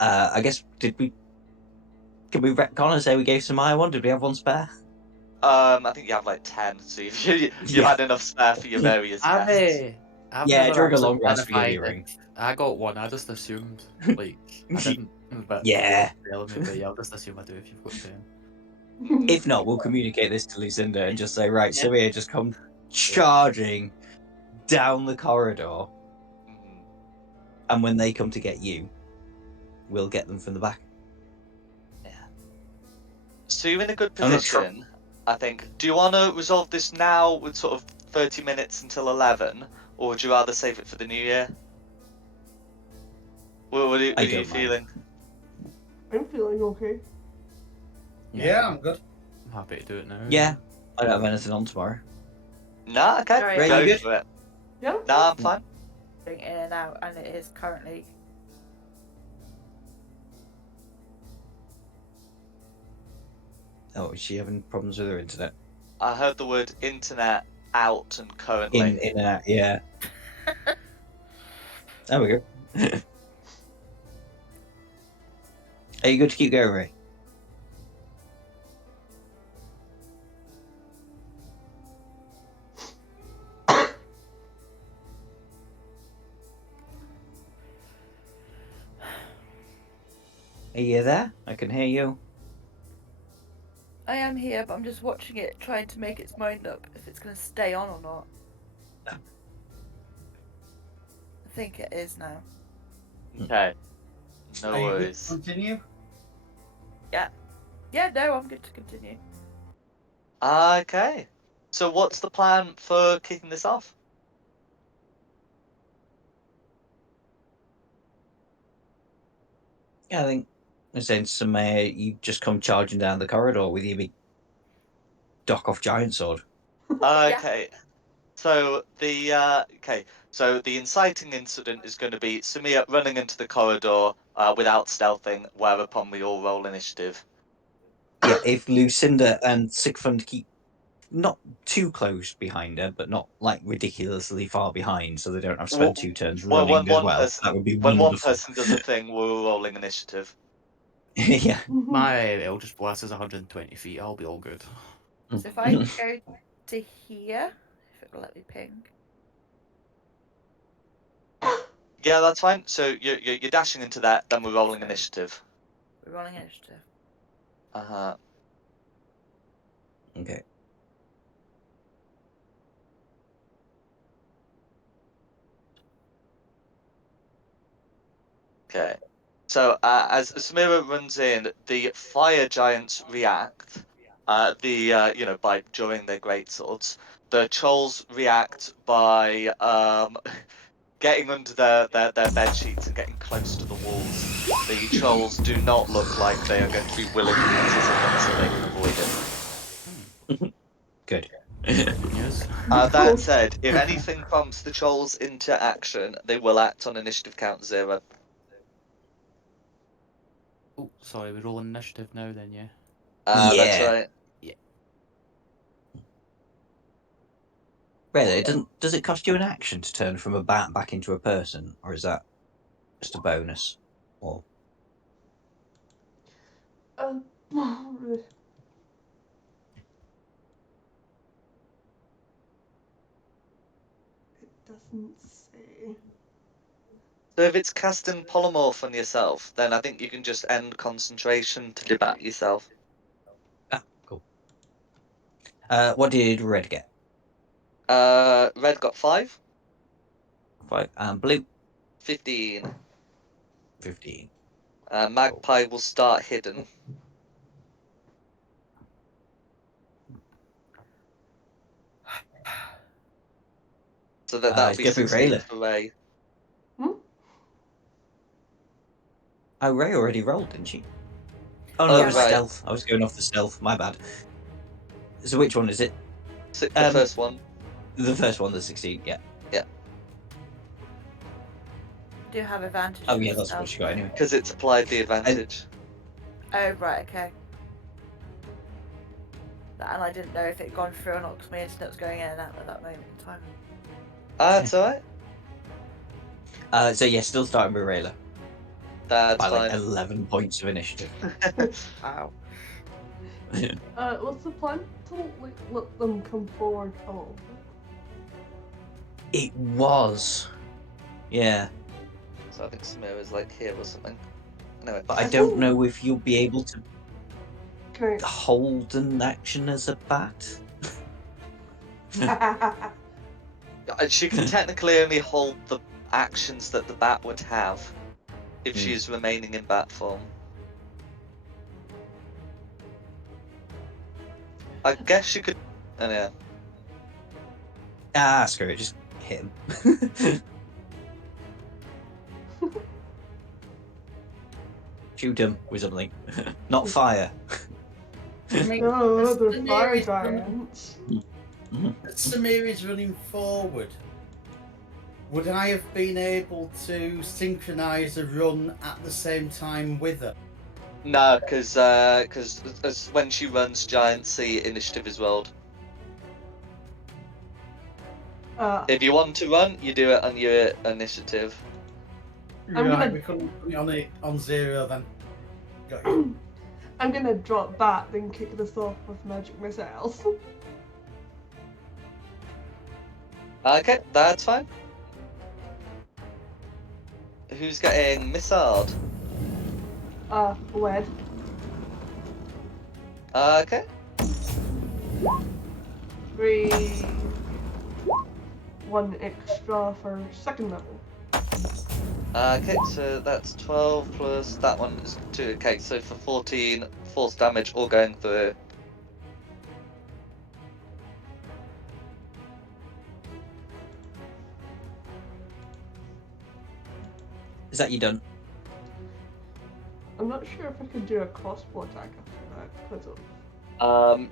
I guess can we retcon and say we gave Samaya one? Did we have one spare? I think you have like 10, so you've Yeah. had enough spare for your various tests. I've Yeah, never during a actually long rest, we give you a clarified ring. if I got one. I just assumed, like, I didn't. But Yeah. tell me, but yeah, I'll just assume I do if you've got 10. If not, we'll communicate this to Lucinda and just say, right, Yeah. Samaya, just come charging down the corridor, Mhm. and when they come to get you, we'll get them from the back. So you're in a good I'm not sure. position, I think. Do you want to resolve this now with sort of 30 minutes until 11, or would you rather save it for the new year? What are you don't mind. feeling? I'm feeling okay. Yeah, I'm good. I'm happy to do it now. Yeah, I don't have anything on tomorrow. Nah, okay. Sorry, Ray, Go you good? for it. Yeah. Nah, I'm fine. going in and out, and it is currently. Oh, is she having problems with her internet? I heard the word internet out and currently. In and out, yeah. There we go. Are you good to keep going, Ray? Are you there? I can hear you. I am here, but I'm just watching it, trying to make its mind up if it's going to stay on or not. I think it is now. Okay. No Are you good worries. to continue? Yeah, no, I'm good to continue. Okay. So what's the plan for kicking this off? Yeah, I think I'm saying Samaya, you just come charging down the corridor with your big dock off giant sword. Okay. So so the inciting incident is going to be Samia running into the corridor without stealthing, whereupon we all roll initiative. Yeah, if Lucinda and Sigfund keep not too close behind her, but not like ridiculously far behind, so they don't have to spend 2 turns Well, running as well. That would be when one wonderful. person does a thing, we're all rolling initiative. Yeah. My Eldritch Blast is 120 feet. I'll be all good. So if I go to here, it will let me ping. Yeah, that's fine. So you're dashing into that, then we're rolling initiative. We're rolling initiative. Uh-huh. Okay. Okay. So as Samira runs in, the fire giants react. By drawing their greatswords. The trolls react by getting under their bed sheets and getting close to the walls. The trolls do not look like they are going to be willing participants, so they can avoid it. Good. Yes. That said, if anything prompts the trolls into action, they will act on initiative count 0. Oh, sorry, we're rolling initiative now then, yeah. That's Yeah. right. Really, it doesn't. Does it cost you an action to turn from a bat back into a person, or is that just a bonus? Or It doesn't say. So if it's casting polymorph on yourself, then I think you can just end concentration to debat yourself. cool. What did red get? Red got 5. 5. And blue 15. 15. Magpie will start hidden. So that'll It's be gonna be 16 Rayla. for Ray. Oh, Ray already rolled, didn't she? Oh Oh, no, it was right. stealth. I was going off the stealth. My bad. So which one is it? The first one. The first one, the 16. Yeah. Do you have advantage? Oh for yeah, the that's what stealth? she got anyway. Because it's applied the advantage. Oh right, okay. And I didn't know if it had gone through or not because my internet was going in and out at that moment in time. That's alright. So yeah, still starting with Rayla That's by like fine. 11 points of initiative. Wow. What's the plan to let them come forward a little bit? It was. Yeah. So I think Samira's like here or something. Anyway. But I don't know if you'll be able to Can hold an action as a bat. I? She can technically only hold the actions that the bat would have if she is remaining in bat form. I guess she could. Oh, yeah. Screw it, just hit him. Shoot him with something. Not fire. I mean, No, as they're Samir fire is running- giants. as Samir is running forward, would I have been able to synchronise a run at the same time with her? No, because as when she runs, giants see initiative is rolled. If you want to run, you do it on your initiative. I'm Right, gonna- we couldn't put it on 0 then. Got you. I'm gonna drop back, then kick this off with magic missiles. Okay, that's fine. Who's getting missiled? Wed. Okay. 3. 1 extra for second level. Okay, so that's 12 plus that one is 2. Okay, so for 14 force damage all going through. Is that you done? I'm not sure if I could do a crossbow attack after that because of.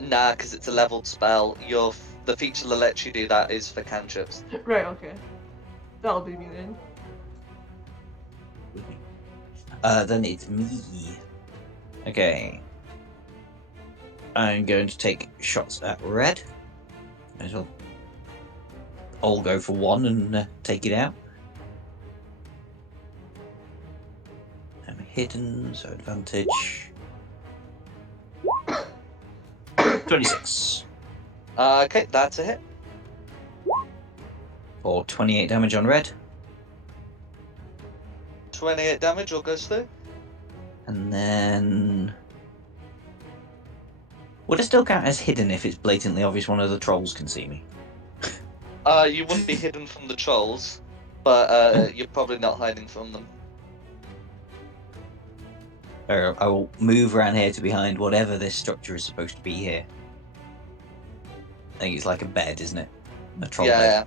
Nah, because it's a leveled spell. The feature that lets you do that is for cantrips. Right, okay. That'll be me then. Then it's me. Okay. I'm going to take shots at red. Might as well all go for one and take it out. I'm hidden, so advantage. 26. Okay, that's a hit. for 28 damage on red. 28 damage, all goes through. And then... Would it still count as hidden if it's blatantly obvious one of the trolls can see me? You wouldn't be hidden from the trolls, but you're probably not hiding from them. Or I will move around here to behind whatever this structure is supposed to be here. I think it's like a bed, isn't it? A troll bed.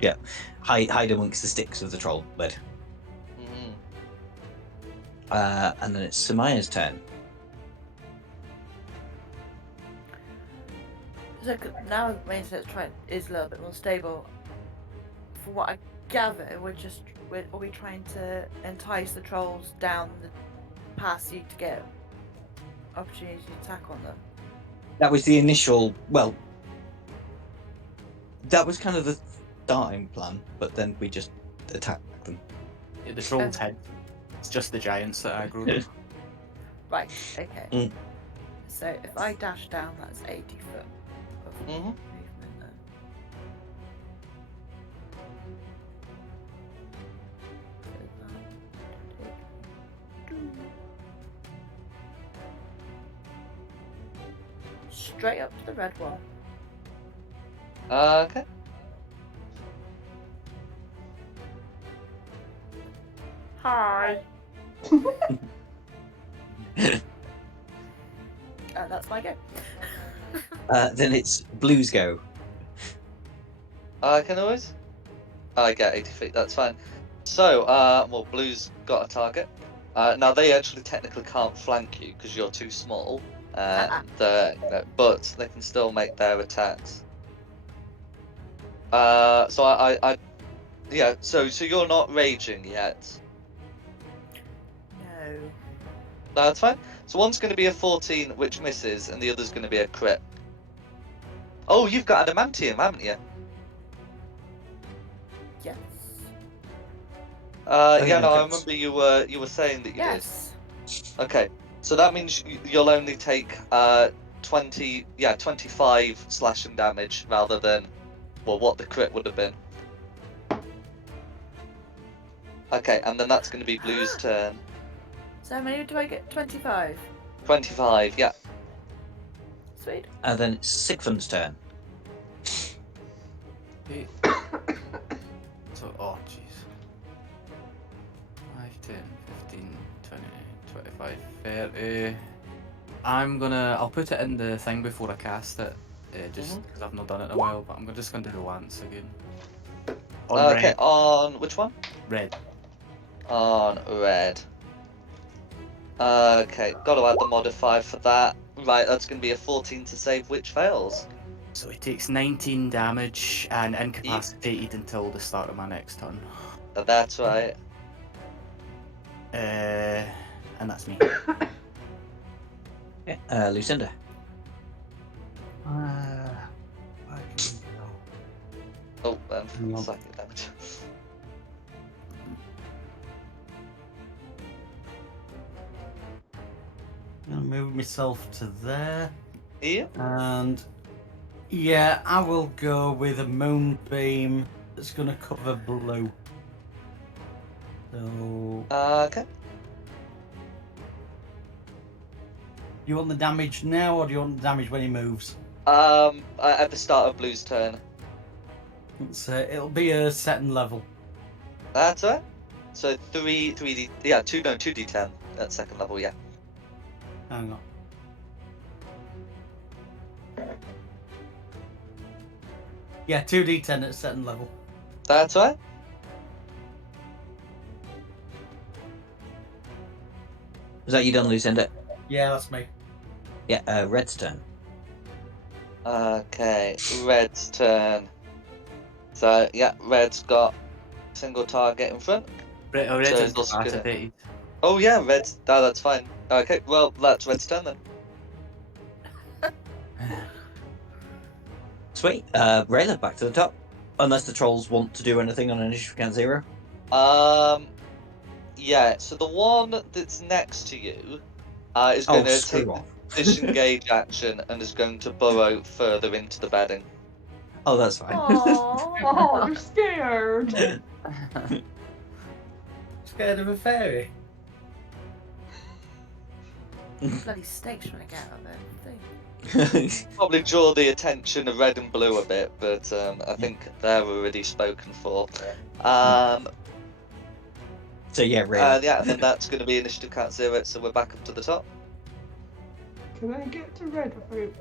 Yeah. Hide amongst the sticks of the troll bed. Mm-hmm. And then it's Samaya's turn. So now the main set's is a little bit more stable. From what I gather, are we trying to entice the trolls down the past you to get opportunity to attack on them? That was the initial. Well, that was kind of the starting plan, but then we just attacked them. Yeah, the troll's head. It's just the giants that aggro them. Right. Okay. Mm. So if I dash down, that's 80 foot of Mm-hmm. movement then. Straight up to the red one. Okay. Hi. That's my go. Then it's Blue's go. I can always. I get 80 feet, that's fine. So, well, Blue's got a target. Now, they actually technically can't flank you because you're too small. But they can still make their attacks. So yeah, so you're not raging yet. No. That's fine. So one's going to be a 14, which misses, and the other's going to be a crit. Oh, you've got adamantium, haven't you? Yes. Yeah, no, I that's- remember you were saying that you Yes. did. Okay, so that means you'll only take 25 slashing damage rather than, well, what the crit would have been. Okay, and then that's going to be Blue's turn. So how many do I get? 25. 25, yeah. Sweet. And then it's Sigfund's turn. Okay. So, oh jeez. 5, 10, 15, 20, 25, 30. I'll put it in the thing before I cast it, just because I've not done it in a while, but I'm just going to do the Lance again. On Okay, red. on which one? Red. On red. Okay, gotta add the modifier for that. Right, that's gonna be a 14 to save, which fails. So he takes 19 damage and incapacitated until the start of my next turn. That's right. And that's me. Yeah, Lucinda. Where can we go? Oh, Hang on. psychic damage. I'm gonna move myself to there. Yeah. And yeah, I will go with a moonbeam that's gonna cover Blue. So Okay. do you want the damage now or do you want the damage when he moves? At the start of Blue's turn. It'll be a second level. That's right. So 2d10 at second level, yeah. Hang on. Yeah, 2d10 at second level. That's right. Is that you done, Lucinda? Yeah, that's me. Yeah, Red's turn. Okay, Red's turn. So yeah, Red's got single target in front. Red's So it's also gonna- incapacitated. Oh yeah, Red's. That's fine. Okay, well that's Red's turn then. Sweet. Rayla, back to the top. Unless the trolls want to do anything on initiative count 0. Yeah. So the one that's next to you, is going to take screw the off. disengage action and is going to burrow further into the bedding. Oh, that's fine. Aww. Oh, you're scared. Scared of a fairy? Bloody snake's trying to get out of there. Thing. Probably draw the attention of red and blue a bit, but I think they're already spoken for. So yeah, really. Yeah, and then that's going to be initiative count 0, so we're back up to the top. Can I get to red without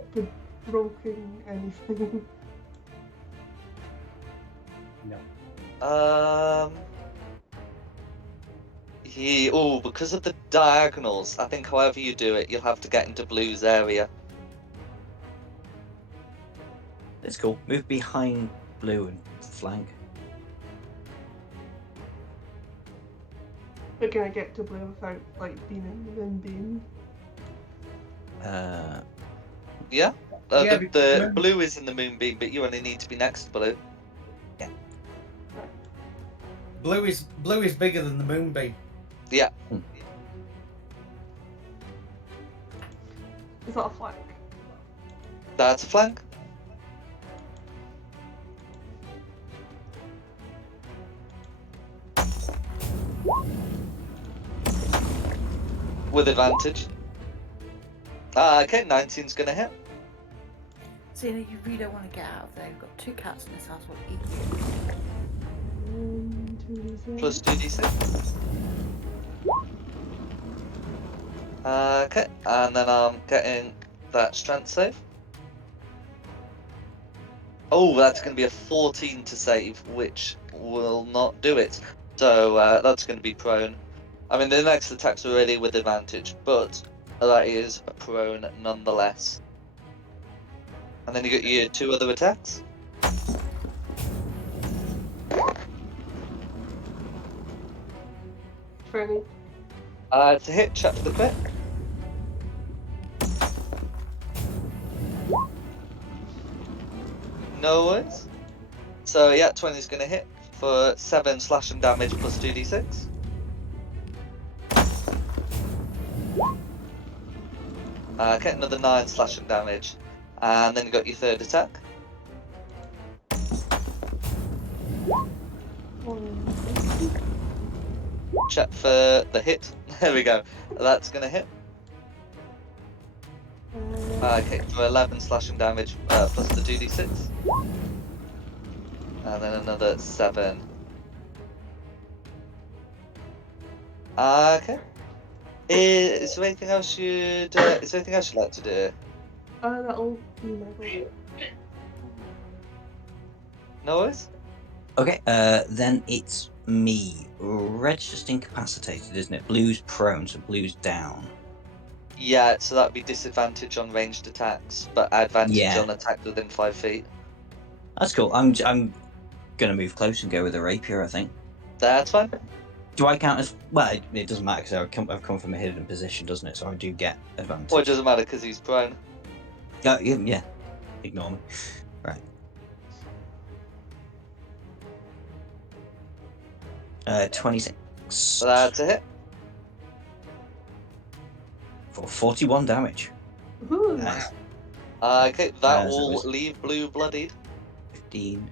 broken anything? No. Because of the diagonals, I think however you do it, you'll have to get into blue's area. That's cool. Move behind blue and flank. But can I get to blue without like being in the moonbeam? Yeah? Yeah, The blue is in the moonbeam, but you only need to be next to blue. Blue is bigger than the moonbeam. Yeah. Is that a flank? That's a flank. With advantage. Okay, 19's gonna hit. So you really don't want to get out of there. We've got 2 cats in this house. Will eat you. 2d6. Plus 2d6. Okay, and then I'm getting that strength save. Oh, that's going to be a 14 to save, which will not do it. So that's going to be prone. I mean, the next attack's already with advantage, but that is a prone nonetheless. And then you get your 2 other attacks. Funny. To hit, check for the crit. No worries. So yeah, 20 is going to hit for 7 slashing damage plus 2d6. Get another 9 slashing damage. And then you got your 3rd attack. Check for the hit. There we go. That's going to hit. Okay, for 11 slashing damage plus the 2d6. And then another 7. Okay. Is there anything else you'd like to do? That'll be my go. No worries. Okay, then it's me. Red's just incapacitated, isn't it? Blue's prone, so blue's down. Yeah, so that'd be disadvantage on ranged attacks, but advantage Yeah. on attacks within 5 feet. That's cool. I'm gonna move close and go with a rapier, I think. That's fine. Do I count as well? It doesn't matter because I've come from a hidden position, doesn't it? So I do get advantage. Well, it doesn't matter because he's prone. Yeah. Ignore me. Right. 26. So that's a hit. For 41 damage. Ooh. Nice. Okay, that So will it's- leave blue bloodied. 15,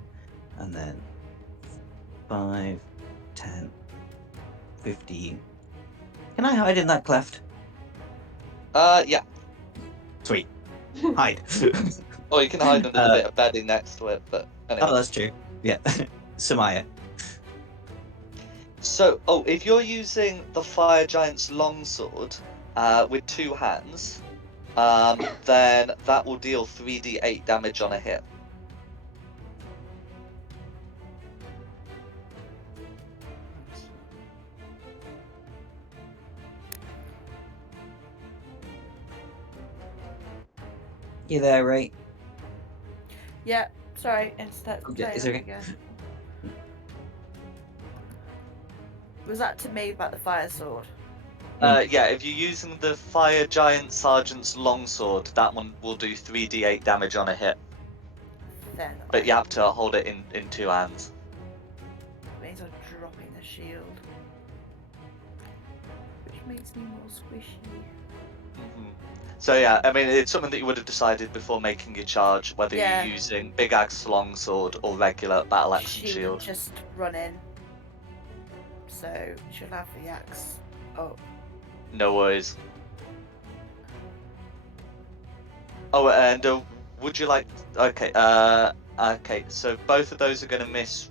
and then 5, 10, 15. Can I hide in that cleft? Yeah. Sweet. Hide. Or you can hide under the bit of bedding next to it, but anyway. Oh, that's true. Yeah. Samaya. So, if you're using the Fire Giant's longsword with 2 hands, then that will deal 3d8 damage on a hit. You there, Ray? Yeah, sorry, instead. Yeah, it's okay. Was that to me about the fire sword? Yeah, if you're using the Fire Giant Sergeant's longsword, that one will do 3d8 damage on a hit. Then But you have to hold it in 2 hands. means I'm dropping the shield. Which makes me more squishy. So yeah, I mean, it's something that you would have decided before making your charge, whether Yeah. you're using big axe, longsword, or regular battle axe and She shield. would just run in. So she'll have the axe up. No worries. Oh, and would you like? Okay. Okay. So both of those are going to miss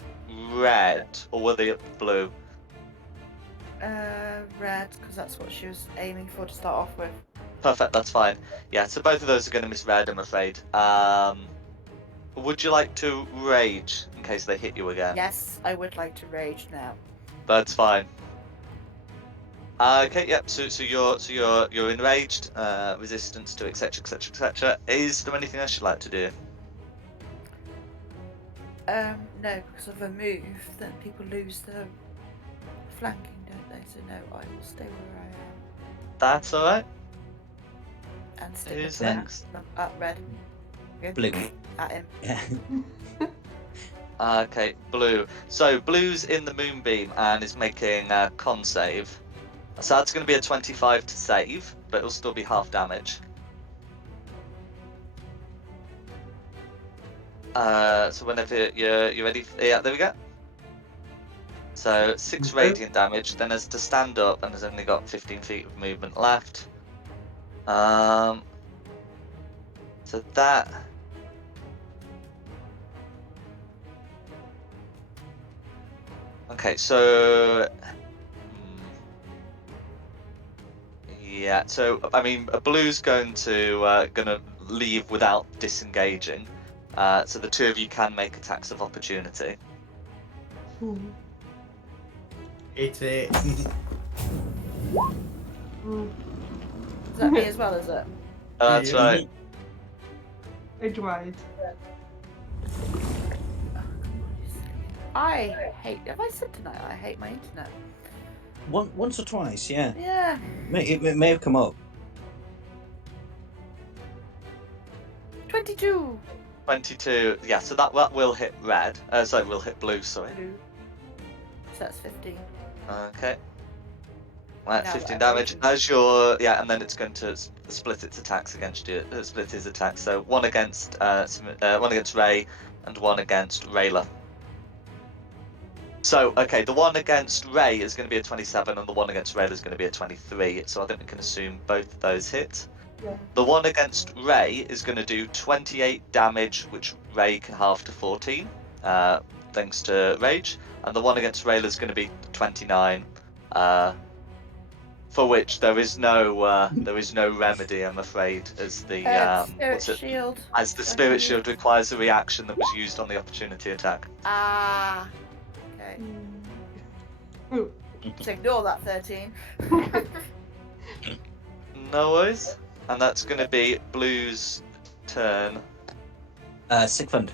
red, or were they at blue? Red, because that's what she was aiming for to start off with. Perfect. That's fine. Yeah. So both of those are going to miss red, I'm afraid. Would you like to rage in case they hit you again? Yes, I would like to rage now. That's fine. Okay, yep. So you're enraged. Resistance to etc. etc. etc. Is there anything else you'd like to do? No, because of a move, then people lose their flanking, don't they? So no, I will stay where I am That's all right. and stick Who's with the next? at red. Good. Blue. At him. Yeah. Okay, blue. So blue's in the moonbeam and is making a con save. So that's going to be a 25 to save, but it'll still be half damage. So whenever you're ready, yeah, there we go. So 6 radiant damage. Then has to stand up and has only got 15 feet of movement left. So that. Okay, so. Yeah, so I mean, a blue's going to leave without disengaging. So the two of you can make attacks of opportunity. It is. Is that me as well, is it? That's Yeah. right. I tried. I hate. Have I said tonight I hate my internet? Once or twice, yeah. Yeah. It may have come up. 22. 22. Yeah, so that will hit red. Sorry, will hit blue. Sorry. Blue. So that's 15. Okay. Right, Now 15 I'm damage. raging. As your and then it's going to split its attacks against you. Split his attacks. So one against Ray and one against Rayla. So okay, the one against Ray is going to be a 27, and the one against Rayla is going to be a 23. So I think we can assume both of those hit. Yeah. The one against Ray is going to do 28 damage, which Ray can halve to 14, thanks to Rage. And the one against Rayla is going to be 29, for which there is no remedy, I'm afraid, as the Spirit shield. as the So I spirit can shield requires a reaction that was used on the opportunity attack. Ah. Okay. Ooh. So ignore that 13. No worries. And that's going to be Blue's turn. Sigfund.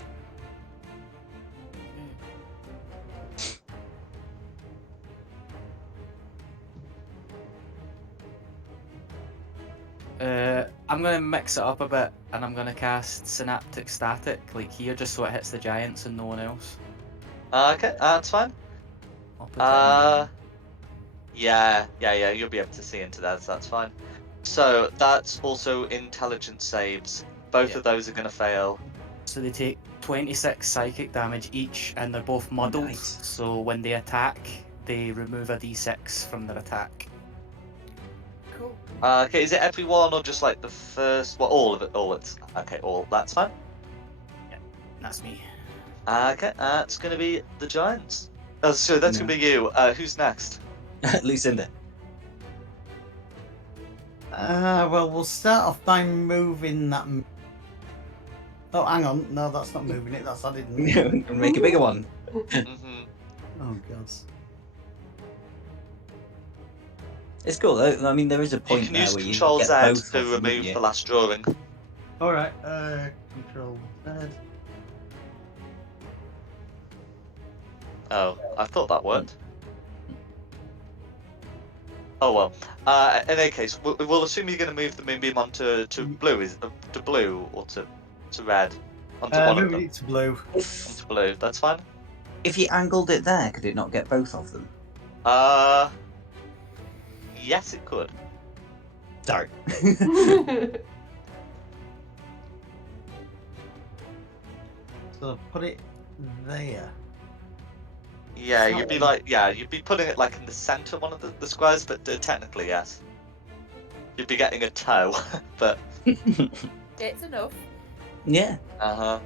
I'm gonna mix it up a bit, and I'm gonna cast Synaptic Static, like here, just so it hits the giants and no one else. Okay, that's fine. I'll put it in. Yeah, you'll be able to see into that, so that's fine. So that's also intelligence saves. Both Yeah. of those are going to fail. So they take 26 psychic damage each, and they're both muddled. Nice. So when they attack, they remove a d6 from their attack. Cool. Okay, is it everyone or just like the first? Well, all of it. All it's okay. All that's fine. That's me. Okay, it's going to be the giants. Oh, so that's going to be you. Who's next? Lucinda. Well, we'll start off by moving that. Oh, hang on. No, that's not moving it. That's adding. Make a bigger one. Mm-hmm. Oh, God. It's cool though. I mean, there is a You point can there use where you Control get Z both to of them, remove yeah. the last drawing. Alright, Control Z. Oh, I thought that worked. Oh well. In any case, we'll assume you're going to move the moonbeam onto blue. Is it to blue or to red? Onto one of Moving them. it to blue. Onto blue. That's fine. If you angled it there, could it not get both of them? Yes, it could. Sorry. So put it there. Yeah, So- you'd be like, yeah, you'd be putting it like in the centre of one of the squares, but technically, yes. You'd be getting a toe, but It's enough. Yeah. uh-huh.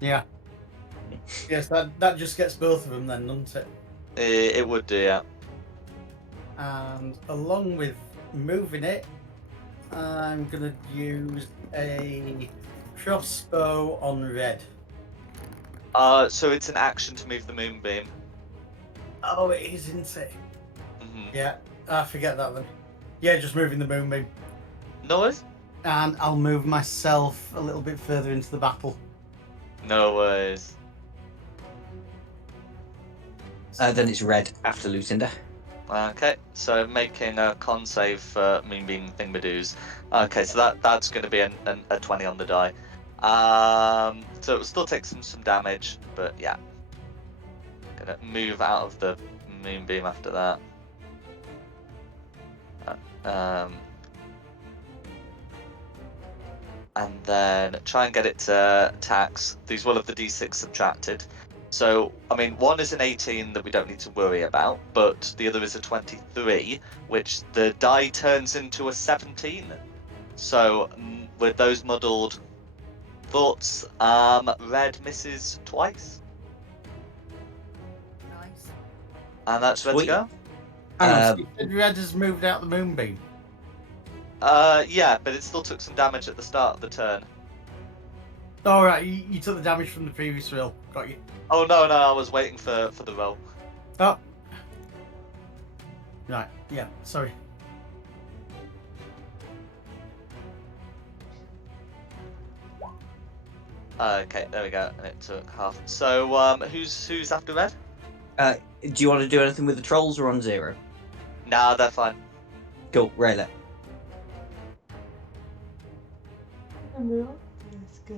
Yeah. Yes, that just gets both of them then, doesn't it? It would do, yeah. And along with moving it, I'm gonna use a crossbow on red. So it's an action to move the moonbeam. Oh, it is, isn't it? Mm-hmm. Yeah, I forget that then. Yeah, just moving the moonbeam. No worries. And I'll move myself a little bit further into the battle. No worries. Then it's red after Lucinda. Okay, so making a con save for moonbeam thingamadoos. Okay, so that's going to be a 20 on the die. So it will still take some damage, but yeah. Gonna move out of the moonbeam after that. And then try and get it to tax. These will have the d6 subtracted. So, I mean, one is an 18 that we don't need to worry about, but the other is a 23, which the die turns into a 17. So, with those muddled thoughts, red misses twice, Nice. and that's ready to Sweet. go. Hang on, Um, so you said red has moved out the moonbeam. Yeah, but it still took some damage at the start of the turn. All right, you took the damage from the previous roll. Got you. Oh no, I was waiting for the roll. Oh. Right, yeah, sorry. Okay, there we go, and it took half. So, who's after red? Do you want to do anything with the trolls or on 0? Nah, they're fine. Cool, Rayla. I'm gonna up this guy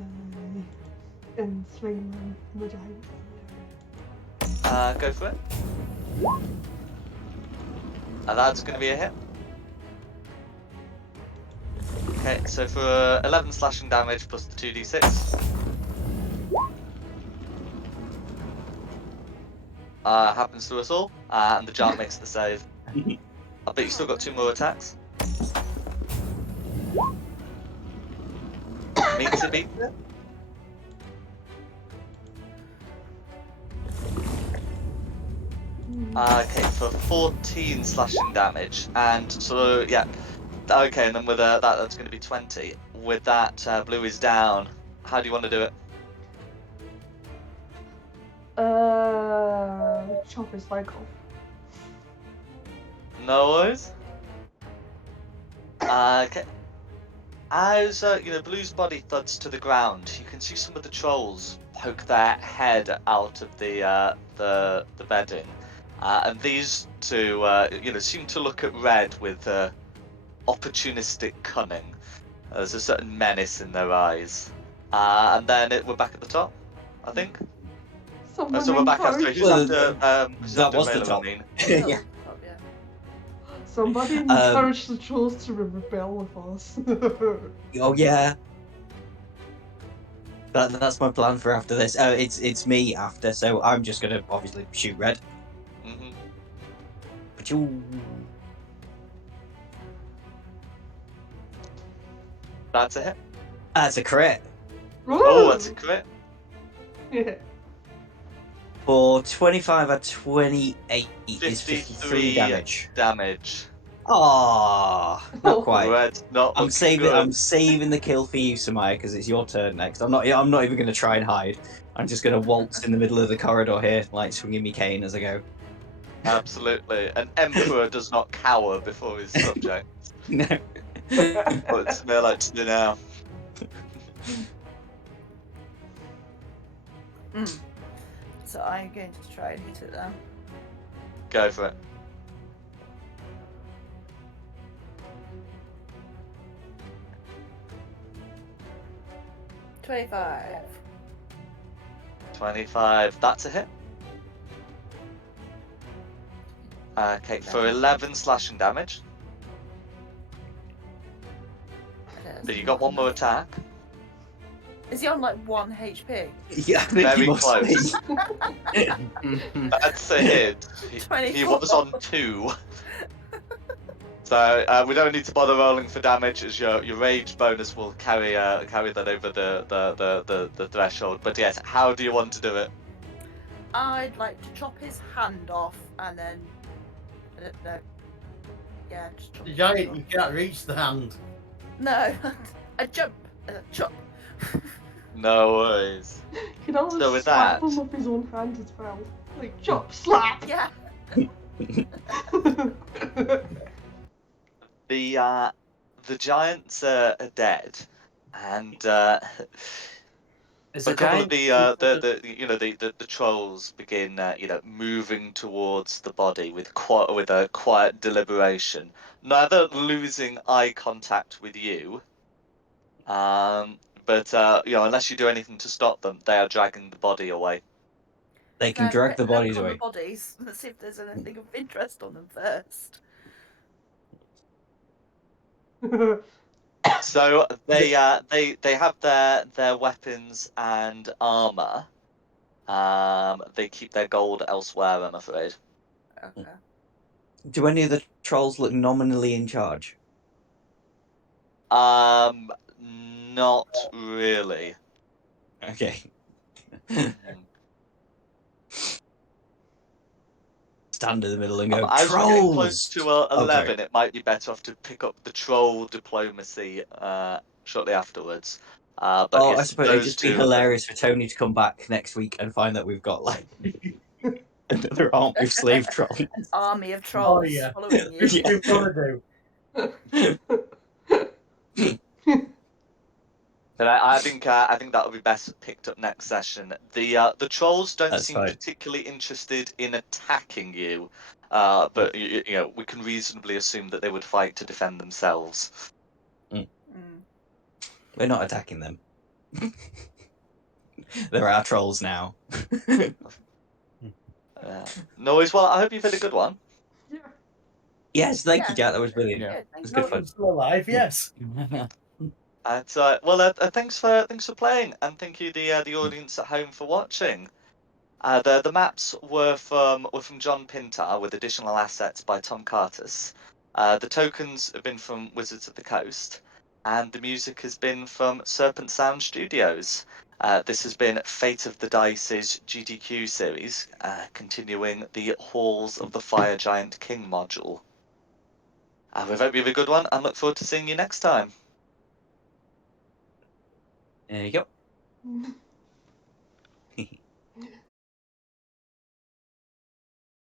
and swing my giant spear. Go for it. And that's going to be a hit. Okay, so for 11 slashing damage plus the 2d6. Happens to us all, and the giant makes the save. I bet you still got 2 more attacks. Meets it, beats it. Okay, for 14 slashing damage, and so yeah, okay, and then with that's going to be 20. With that, blue is down. How do you want to do it? Chop his leg off. No worries. Okay. As Blue's body thuds to the ground, you can see some of the trolls poke their head out of the bedding, and these two seem to look at Red with opportunistic cunning. There's a certain menace in their eyes, and then we're back at the top, I think. Someone So we're back after encourage- who's after. that was the Rayla, top. I mean. Yeah. Oh, yeah. Somebody encourage the trolls to rebel with us. Oh yeah. That's my plan for after this. It's me after, so I'm just gonna obviously shoot red. Mhm. Pachoo. That's a hit. That's a crit Oh, that's a crit. Yeah. for 25 at 28 is 53 53 damage. damage. Ah, not quite. Red's not I'm looking saving. good. I'm saving the kill for you, Samaya, because it's your turn next. I'm not even going to try and hide. I'm just going to waltz in the middle of the corridor here, like swinging me cane as I go. Absolutely. An emperor does not cower before his subjects. No. But it's more like to do now. So I'm going to try and hit it then. Go for it. $25. 25. That's a hit. Okay, for 11 slashing damage. But you got one more attack. Is he on like 1 HP? Yeah, I think Very he must close. be. That's a hit. He 24. was on 2. So we don't need to bother rolling for damage, as your rage bonus will carry that over the threshold. But yes, how do you want to do it? I'd like to chop his hand off and then. I don't know. Yeah, just chop The his hand giant, off. you can't reach the hand. No, I jump and a chop. No worries. You can always So with slap that- him with his own hand as well. Like, chop, slap! Yeah. The giants are dead, and Is a the couple of giant the trolls begin moving towards the body with a quiet deliberation, neither losing eye contact with you, but unless you do anything to stop them, they are dragging the body away. They can Have a drag quick the look bodies on away. the bodies. Let's see if there's anything of interest on them first. So they have their weapons and armor. They keep their gold elsewhere, I'm afraid. Okay. Do any of the trolls look nominally in charge? Not really. Okay. Stand in the middle and go, As you're getting close trolls! to Oh, sorry. 11, it might be better off to pick up the troll diplomacy shortly afterwards. But Oh, yes, I suppose it'd those just be two. hilarious for Tony to come back next week and find that we've got like another army of slave trolls. An army of trolls yeah. following you. Yeah. What do we do? But I think that would be best picked up next session. The trolls don't That's seem fine. particularly interested in attacking you, but we can reasonably assume that they would fight to defend themselves. Mm. We're not attacking them. They're our trolls now. No worries. Well, I hope you've had a good one. Yeah. Yes, thank Yeah. you, Jack. That was brilliant. Yeah. Good, thank It's you. good fun. I'm still alive, yes. And thanks for playing, and thank you the audience at home for watching. The maps were from John Pintar with additional assets by Tom Curtis. The tokens have been from Wizards of the Coast, and the music has been from Serpent Sound Studios. This has been Fate of the Dice's GDQ series, continuing the Halls of the Fire Giant King module. We hope you have a good one, and look forward to seeing you next time. There you go.